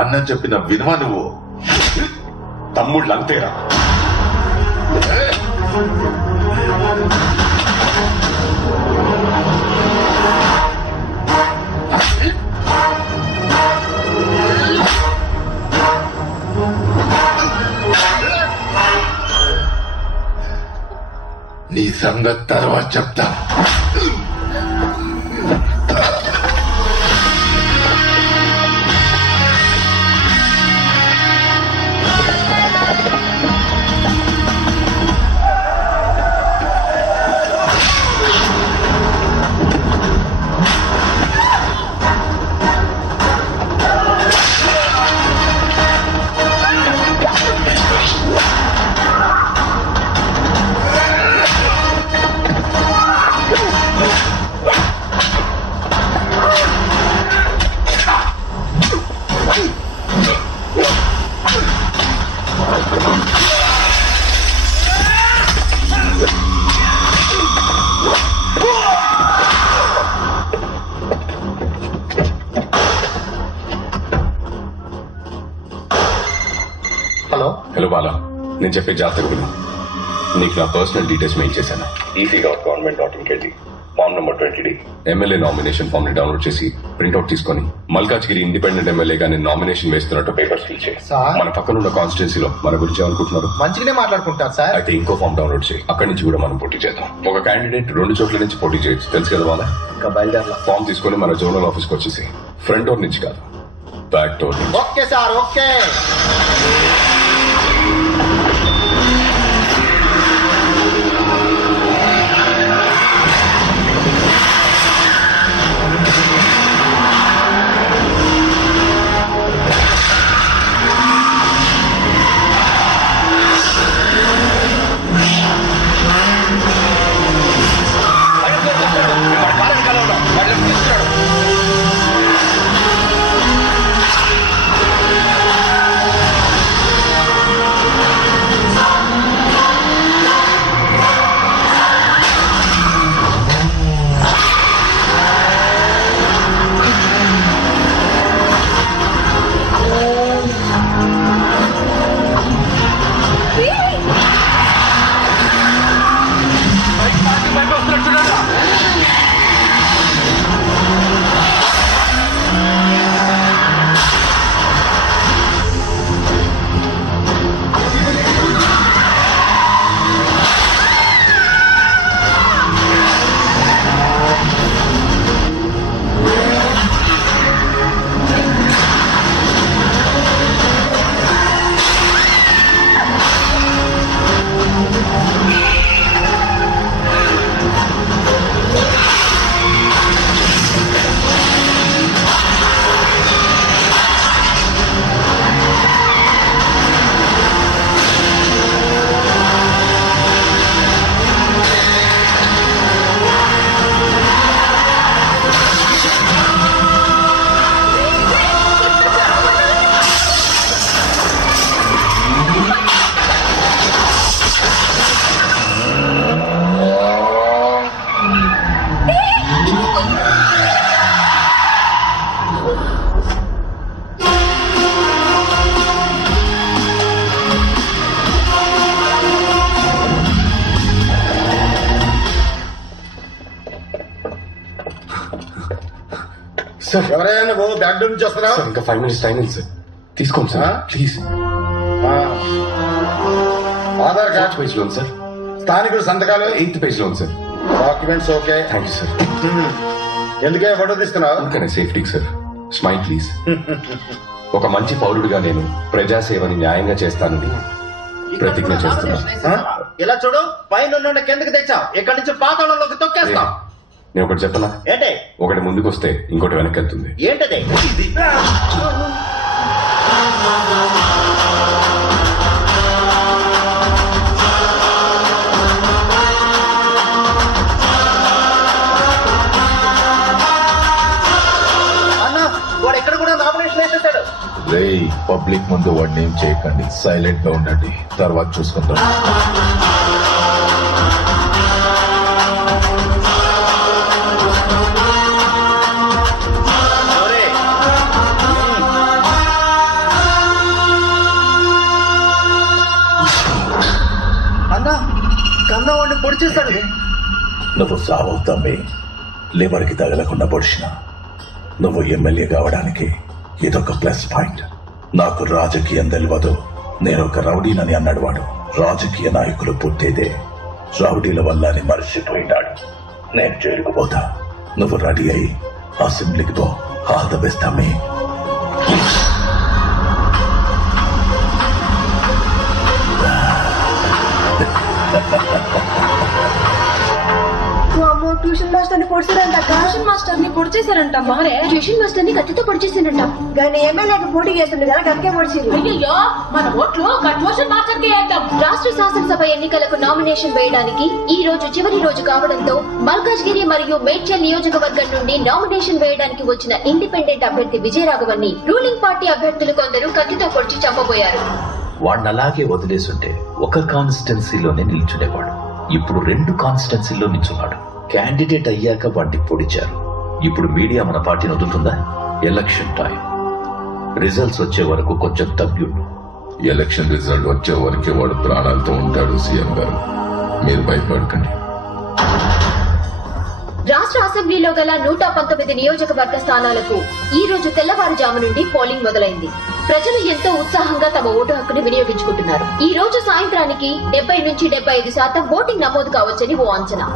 అన్న చెప్పిన వినవా నువ్వు? తమ్ముళ్ళు అంతేరా. నీ సంగతి తర్వాత చెప్తా. నేను చెప్పే జాగ్రత్తగా విను. నీకు నా పర్సనల్ డీటెయిల్స్ మెయిల్ చేశాను. EC.government.in కెళ్ళి form number 20D MLA nomination form ని డౌన్లోడ్ చేసి ప్రింట్అవుట్ తీసుకొని మల్కాజ్గిరి ఇండిపెండెంట్ ఎమ్మెల్యేగా నేను నామినేషన్ వేస్తున్నట్టు పేపర్స్ ఫిల్ చేయి. మన పక్కన ఉన్న కాన్స్టిట్యున్సీలో మన గురించి ఏమనుకుంటున్నారు? మంచిగానే మాట్లాడుకుంటారు సార్. అయితే ఇంకో ఫామ్ డౌన్లోడ్ చేయి. అక్కడి నుంచి కూడా మనం పోటీ చేద్దాం. ఒక క్యాండిడేట్ 2 చోట్ల నుంచి పోటీ చేయొచ్చు, తెలుసు కదా వాళ్ళ. ఇంకా బయలుదేరలా. ఫామ్ తీసుకొని మన జోనల్ ఆఫీస్కి వచ్చేసి ఫ్రంట్ డోర్ నుంచి కాదు, బ్యాక్ డోర్ నుంచి. Okay sir, okay. సార్ ఎవరైనా నువ్వు బ్యాక్ డోర్ నుంచి వస్తున్నావు? ఇంకా 5 minutes టైం ఉంది సార్, తీసుకోండి sir please. Aadhaar card page లో ఉంది సార్. స్థానికుడు సంతకాలు 8th పేజ్ లో ఉంది sir. Documents okay. Thank you sir. ఎందుకే ఫోటో తీస్తున్నావు? ఇంకా సేఫ్టీకి సార్. Smile please. ఒక మంచి పౌరుడిగా నేను ప్రజాసేవని న్యాయంగా చేస్తానని ప్రతిజ్ఞ చేస్తున్నా. ఇలా చూడు, పైన కిందకి తెచ్చావు, ఇక్కడి నుంచి పాతాళంలోకి తొక్కేస్తాం. నేను ఒకటి చెప్పనా? ఏంటి? ఒకటి ముందుకు వస్తే ఇంకోటి వెనక్కి వెళ్తుంది. ఏంటది? అన్నా, వాడు ఎక్కడ కూడా నామినేషన్ వేసేసాడు. రేయ్, పబ్లిక్ ముందు వాడిని ఏం చేయకండి, సైలెంట్ గా ఉండండి, తర్వాత చూసుకుంటాం. అన్నా, కన్నా వాడిని పొడి చేస్తాడు. నువ్వు సావవుతామే, లివర్కి తగలకుండా పొడిచిన. నువ్వు ఎమ్మెల్యే కావడానికి ఇదొక ప్లస్ పాయింట్. నాకు రాజకీయం తెలియదు, నేను ఒక రౌడీనని అన్నాడు వాడు. రాజకీయ నాయకులు పుట్టేదే రౌడీల వల్ల అని మర్చిపోయినాడు. నేను జైలుకు పోతా, నువ్వు రెడీ అయి అసెంబ్లీకి పో. ఆల్ ద బెస్ట్ అమ్మే. ట్యూషన్ మాస్టర్ ని పొడిచారంట. ట్యూషన్ మాస్టర్ ని పొడిచేశారంట. మారే ట్యూషన్ మాస్టర్ ని కత్తితో పొడిచేసారంట. కానీ ఎమ్మెల్యేకి పోటీ చేస్తుండే కదా, గట్టిగా పొడిచారు. అయ్యో, మన ఓట్లు ట్యూషన్ మాస్టర్ కి వేద్దాం. రాష్ట్ర శాసనసభ ఎన్నికలకు నామినేషన్ వేయడానికి ఈ రోజు చివరి రోజు కావడంతో మల్కాజ్గిరి మరియు మేడ్చల్ నియోజకవర్గం నుండి నామినేషన్ వేయడానికి వచ్చిన ఇండిపెండెంట్ అభ్యర్థి విజయరాఘవన్ ని రూలింగ్ పార్టీ అభ్యర్థులు కొందరు కత్తితో పొడిచి చంపబోయారు. వాడిని అలాగే వదిలేసుంటే ఒక కాన్స్టిట్యున్సీలోనే నిల్చునేవాడు. ఇప్పుడు 2 కాన్స్టిట్యున్సీల్లో నిల్చున్నాడు. క్యాండిడేట్ అయ్యాక వాడిని పొడిచారు. ఇప్పుడు మీడియా మన పార్టీని వదులుతుందా? ఎలక్షన్ టైం, రిజల్ట్స్ వచ్చే వరకు కొంచెం తగ్గుండు. ఎలక్షన్ రిజల్ట్ వచ్చే వరకే వాడు ప్రాణాలతో ఉంటాడు. సీఎం గారు, మీరు భయపడకండి. రాష్ట్ర అసెంబ్లీలో గల 119 నియోజకవర్గ స్థానాలకు ఈ రోజు తెల్లవారుజాము నుండి పోలింగ్ మొదలైంది. ప్రజలు ఎంతో ఉత్సాహంగా తమ ఓటు హక్కును వినియోగించుకుంటున్నారు. ఈ రోజు సాయంత్రానికి 70 నుంచి 75% ఓటింగ్ నమోదు కావచ్చని ఓ అంచనా.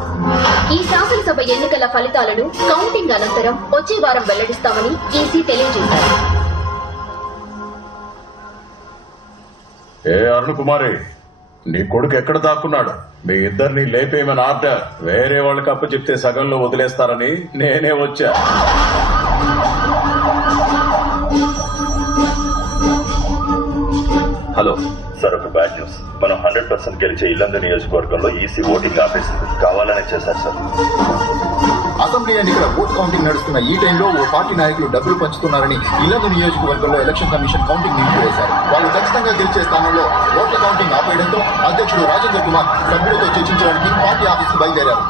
ఈ శాసనసభ ఎన్నికల ఫలితాలను కౌంటింగ్ అనంతరం వచ్చే వారం వెల్లడిస్తామని ఈసీ తెలియజేశారు. ఏ అరుణ్ కుమారి, నీ కొడుకు ఎక్కడ దాక్కున్నాడు? మీ ఇద్దరిని లేపేయమని ఆర్డర్. వేరే వాళ్ళకి అప్పు చెప్తే సగంలో వదిలేస్తారని నేనే వచ్చా. హలో సార్, ఒక బ్యాడ్ న్యూస్. మనం 100% గెలిచే ఇల్లందు నియోజకవర్గంలో ఈసీ ఓటింగ్ ఆపేసింది. కావాలనే చేశారు సార్. అసెంబ్లీ ఎన్నికల ఓట్ కౌంటింగ్ నడుస్తున్న ఈ టైంలో ఓ పార్టీ నాయకులు డబ్బులు పంచుతున్నారని ఇల్లందు నియోజకవర్గంలో ఎలక్షన్ కమిషన్ కౌంటింగ్ నిలిపివేశారు. వాళ్ళు ఖచ్చితంగా గెలిచే స్థానంలో ఓట్ల కౌంటింగ్ ఆపేయడంతో అధ్యక్షుడు రాజేంద్ర కుమార్ సభ్యులతో చర్చించడానికి పార్టీ ఆఫీస్కు బయలుదేరారు.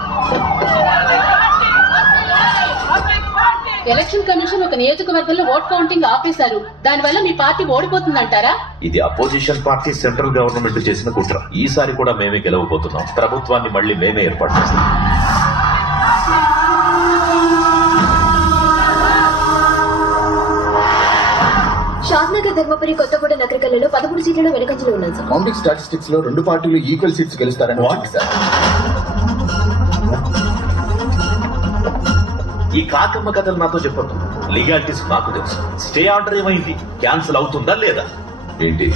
ఎలక్షన్ కమిషన్ ఒక నియోజకవర్గంలో ఓట్ కౌంటింగ్ ఆపేశారు. దానివల్ల మీ పార్టీ ఓడిపోతుందంటారా? ఇది అపోజిషన్ పార్టీ సెంట్రల్ గవర్నమెంట్ చేసిన కుట్ర. ఈసారి కూడా మేమే గెలవబోతున్నాం. ప్రభుత్వాన్ని మళ్లీ మేమే ఏర్పాటు చేస్తాం. షాద్నగర్, ధర్మపురి, కొత్తగూడ నగరికల్లో 13 సీట్లలో వెనుకంజలో ఉన్నాయి సార్. కౌంటింగ్ స్టాటిస్టిక్స్ లో 2 పార్టీలు ఈక్వల్ సీట్స్ గెలుస్తారని సార్. ఈ కాకమ్మ కథలు నాతో చెప్పొద్దు. లీగాలిటీస్ నాకు తెలుసు. స్టే ఆర్డర్ ఏమైంది? క్యాన్సిల్ అవుతుందా లేదా? ఏంటి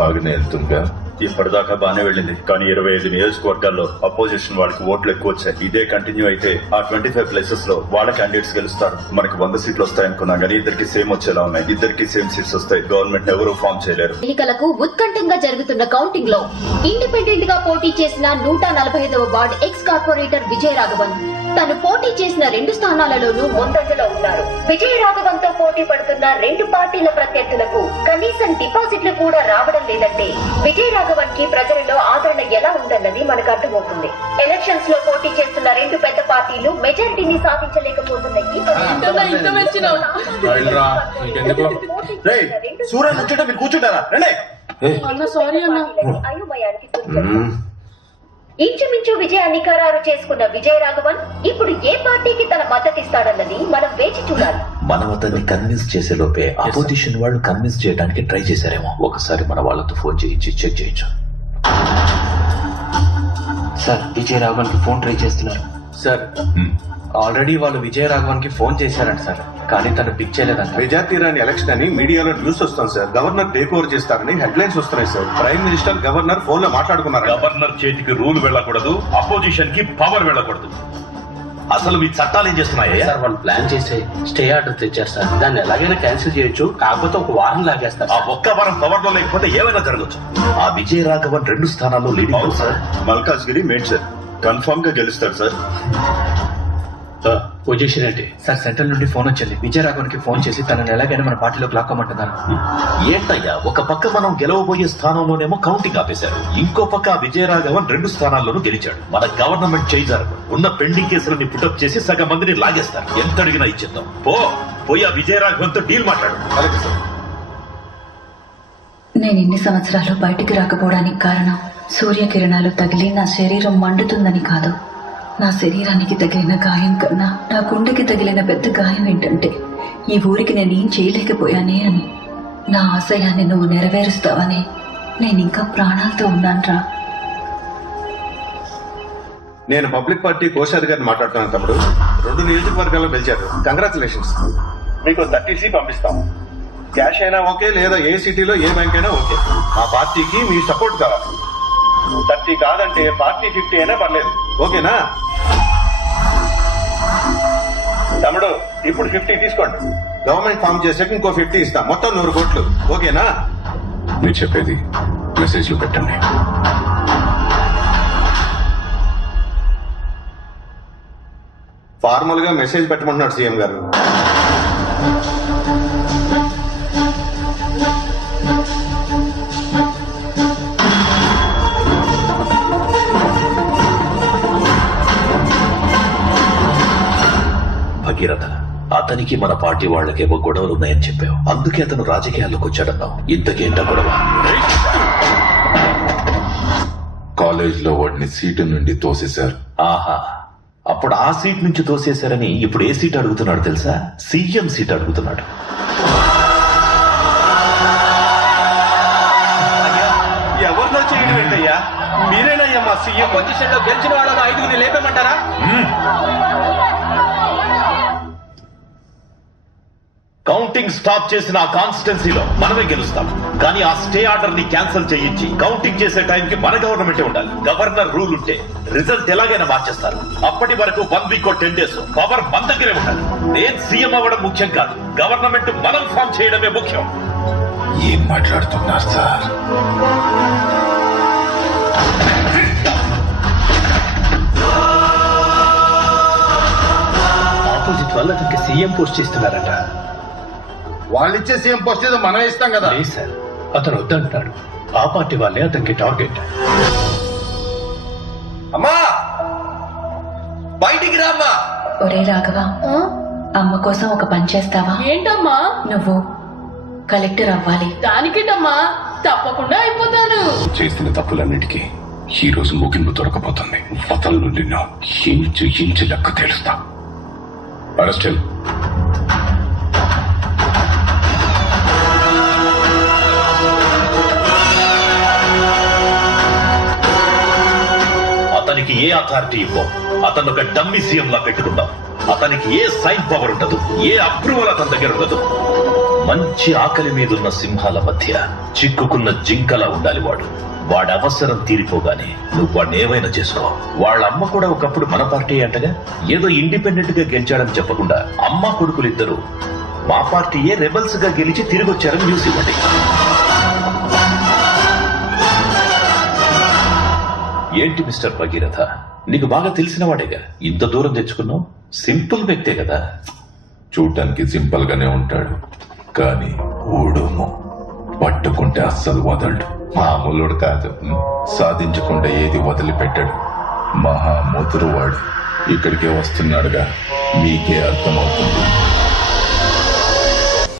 బాగానే వెళ్తుందిగా? ఇప్పటిదాకా బానే వెళ్ళింది, కానీ 25 నియోజకవర్గాల్లో అపోజిషన్ వాళ్ళకి ఓట్లు ఎక్కువ వచ్చాయి. ఇదే కంటిన్యూ అయితే ఆ 25 ప్లేసెస్ లో వాళ్ళ క్యాండిడేట్స్ గెలుస్తారు. మనకి 100 సీట్లు వస్తాయనుకున్నాం, కానీ ఇద్దరికి సేమ్ వచ్చేలా ఉన్నాయి. ఇద్దరికి సేమ్ సీట్స్ వస్తాయి. గవర్నమెంట్ ఎవరూ ఫామ్ చేయలేరు. ఎన్నికలకు ఉత్కంఠంగా జరుగుతున్న కౌంటింగ్ లో ఇండిపెండెంట్ గా పోటీ చేసిన 145వ వార్డు ఎక్స్ కార్పొరేటర్ విజయరాఘవన్ తను పోటీ చేసిన 2 స్థానాలలోనూ ముందంజలో ఉన్నారు. విజయరాఘవన్ తో పోటీ పడుతున్న 2 పార్టీల ప్రత్యర్థులకు కనీసం డిపాజిట్లు కూడా రావడం లేదంటే విజయరాఘవన్ కి ప్రజలలో ఆదరణ ఎలా ఉందన్నది మనకు అర్థమవుతుంది. ఎలక్షన్స్ లో పోటీ చేస్తున్న 2 పెద్ద పార్టీలు మెజారిటీని సాధించలేకపోతున్నాయి. సూర్య నుంచుంటే మీరు కూర్చుంటారా? అయోమయానికి ఇంచుమించు విజయాన్ని ఖరారు చేసుకున్న విజయరాఘవన్ ఇప్పుడు ఏ పార్టీకి తన మద్దతిస్తాడన్నది మనం వేచి చూడాలి. మనం అతన్ని కన్విన్స్ చేసే లోపే అపోజిషన్ వాళ్ళు కన్విన్స్ చేయడానికి ట్రై చేశారేమో. ఒకసారి మన వాళ్ళతో ఫోన్ చేయించి చెక్ చేయొచ్చు. సార్, విజయరాఘవన్ కి ఫోన్ ట్రై చేస్తున్నారు సార్. ఆల్రెడీ వాళ్ళు విజయరాఘవన్ కి ఫోన్ చేశారంట సార్, కానీ తను పిక్ చేయలేదంట. మెజార్టీ రాని ఎలక్షన్ అని మీడియాలో న్యూస్ వస్తుంది సార్. గవర్నర్ టేక్ ఓవర్ చేస్తారని హెడ్లైన్స్ వస్తున్నాయి sir. Prime minister governor phone లో మాట్లాడుకున్నారు. గవర్నర్ చేతికి రూల్ వెళ్ళకూడదు, అపోజిషన్ కి పవర్ వెళ్ళకూడదు. అసలు మీ చట్టాలు ఏం చేస్తున్నాయా? సార్, వాళ్ళు ప్లాన్ చేసి స్టే ఆర్డర్ తెచ్చేస్తారు. దాన్ని ఎలాగైనా క్యాన్సిల్ చేయొచ్చు, కాకపోతే ఒక వారం లాగేస్తారు. ఆ ఒక్క వారం పవర్ లో లేకపోతే ఏమైనా జరగచ్చు. ఆ విజయరాఘవన్ 2 స్థానాల్లో leading sir. Malkajgiri Medchal confirm గా గెలుస్తారు సార్. పొజిషన్ ఏంటి సార్? సెంట్రల్ నుండి ఫోన్ వచ్చింది. విజయరాఘవన్ కి ఫోన్ చేసి తనని ఎలాగైనా మన పార్టీలోకి లాక్కోమంటున్నారు. ఏంటయ్యా, ఒక పక్క మనం గెలవబోయే స్థానంలోనేమో కౌంటింగ్ ఆపేశారు, ఇంకో పక్క విజయరాఘవన్ 2 స్థానాల్లోనూ గెలిచాడు. మన గవర్నమెంట్ చేయిజారు ఉన్న పెండింగ్ కేసులని పుటప్ చేసి సగం మందిని లాగేస్తారు. ఎంత అడిగినా ఇచ్చేద్దాం. పోయి ఆ విజయరాఘవన్ తో డీల్ మాట్లాడు. నేను ఇన్ని సంవత్సరాలు బయటికి రాకపోవడానికి కారణం సూర్యకిరణాలు తగిలి నా శరీరం మండుతుందని కాదు. నా శరీరానికి తగిలిన గాయం కన్నా నా గుండెకి తగిలిన పెద్ద గాయం ఏంటంటే ఈ ఊరికి నేనేం చేయలేకపోయానే అని. నా ఆశయాన్ని నువ్వు నెరవేరుస్తావని నేను ఇంకా ప్రాణాలతో ఉన్నాన్రా. నేను పబ్లిక్ పార్టీ కోశాధికారిని మాట్లాడుతున్నాను తమ్ముడు. 2 నియోజకవర్గాల్లో గెలిచారు. కంగ్రాచులేషన్స్. మీకు 30 పంపిస్తాం. క్యాష్ అయినా ఓకే, లేదా ఏ సిటీలో ఏ బ్యాంక్ అయినా ఓకే. మా పార్టీకి మీ సపోర్ట్ కావాలి. 30 కాదంటే పార్టీ 50 అయినా పర్లేదు. ఓకేనా తమ్ముడు? ఇప్పుడు 50 తీసుకోండి. గవర్నమెంట్ ఫామ్ చేసాక ఇంకో 50 ఇస్తాం. మొత్తం 100 కోట్లు. ఓకేనా? మీరు చెప్పేది మెసేజ్ లో పెట్టండి. ఫార్మల్ గా మెసేజ్ పెట్టమంటున్నాడు సీఎం గారు. భగీరథ, అతనికి మన పార్టీ వాళ్ళకేవో గొడవలు ఉన్నాయని చెప్పావు, అందుకే అతను రాజకీయాల్లోకి వచ్చాడన్నావు. ఇంతకేంటా గొడవ? కాలేజ్లో వాడిని సీటు నుండి తోసేశారు. ఆహా, అప్పుడు ఆ సీట్ నుంచి తోసేశారని ఇప్పుడు ఏ సీట్ అడుగుతున్నాడు తెలుసా? సీఎం సీట్ అడుగుతున్నాడు. ఎవరినో చేయడం ఏంటయ్యా? మీరేనయ్యా మా సీఎం. పొజిషన్ లో గెలిచిన వాళ్ళలో 5గురిని లేపేమంటారా? కౌంటింగ్ స్టాప్ చేసిన ఆ కాన్స్టిట్యున్సీలో మనమే గెలుస్తాం. కానీ ఆ స్టే ఆర్డర్ ని క్యాన్సిల్ చేయించి కౌంటింగ్ చేసే టైంకి మన గవర్నమెంటే ఉండాలి. గవర్నర్ రూల్ ఉంటే రిజల్ట్ ఎలాగైనా మార్చేస్తారు. అప్పటి వరకు 1 వీక్ 10 days పవర్ మన దగ్గరే ఉండాలి. నేను సీఎం అవ్వడం ముఖ్యం కాదు, గవర్నమెంట్ మనం ఫామ్ చేయడమే ముఖ్యం. ఏం మాట్లాడుతున్నారు సార్? ఆపోజిట్ వాళ్ళు అతనికి సీఎం పోస్ట్ చేస్తున్నారట. వాళ్ళు ఇచ్చే సీఎం పోస్ట్ ఏదో మనం ఇస్తాం కదా. లేదు సార్, అతను వద్దంటున్నాడు. ఆ పార్టీ వాళ్ళే అతనికి టార్గెట్. అమ్మా బయటికి రామ్మా. ఒరే రాఘవ, అమ్మ కోసం ఒక పని చేస్తావా? ఏంటమ్మా? నువ్వు కలెక్టర్ అవ్వాలి. దానికేంటమ్మా, తప్పకుండా అయిపోతాను. చేసిన తప్పులన్నిటికీ ఈ రోజు ముగింపు దొరకబోతుంది. వతలను నిన్ను ఇంచు లెక్క తెలుస్తా. Arrest him. అతనికి ఏ అథారిటీ ఇవ్వం. అతను ఒక డమ్మీ సీఎం లా పెట్టుకుందాం. అతనికి ఏ సైన్ పవర్ ఉండదు, ఏ అప్రూవల్ అతని దగ్గర ఉండదు. మంచి ఆకలి మీదున్న సింహాల మధ్య చిక్కుకున్న జింకలా ఉండాలి వాడు. వాడి అవసరం తీరిపోగానే నువ్వు వాడిని ఏవైనా చేసుకో. వాళ్ళ అమ్మ కూడా ఒకప్పుడు మన పార్టీ అంటగా. ఏదో ఇండిపెండెంట్ గా గెలిచాడని చెప్పకుండా అమ్మ కొడుకులిద్దరూ మా పార్టీయే రెబల్స్ గా గెలిచి తిరిగి వచ్చారని న్యూస్ ఇవ్వండి. ఏంటి మిస్టర్ భగీరథ, నీకు బాగా తెలిసిన వాడేగా, ఇంత దూరం తెచ్చుకున్నావు? సింపుల్ వ్యక్తే కదా. చూడటానికి సింపుల్ గానే ఉంటాడు, కానీ ఊడుము పట్టుకుంటే అస్సలు వదలడు. మామూలుడు కాదు, సాధించకుండా ఏది వదిలిపెట్టాడు. మహా ముదురువాడు. ఇక్కడికే వస్తున్నాడుగా, మీకే అర్థమవుతుంది.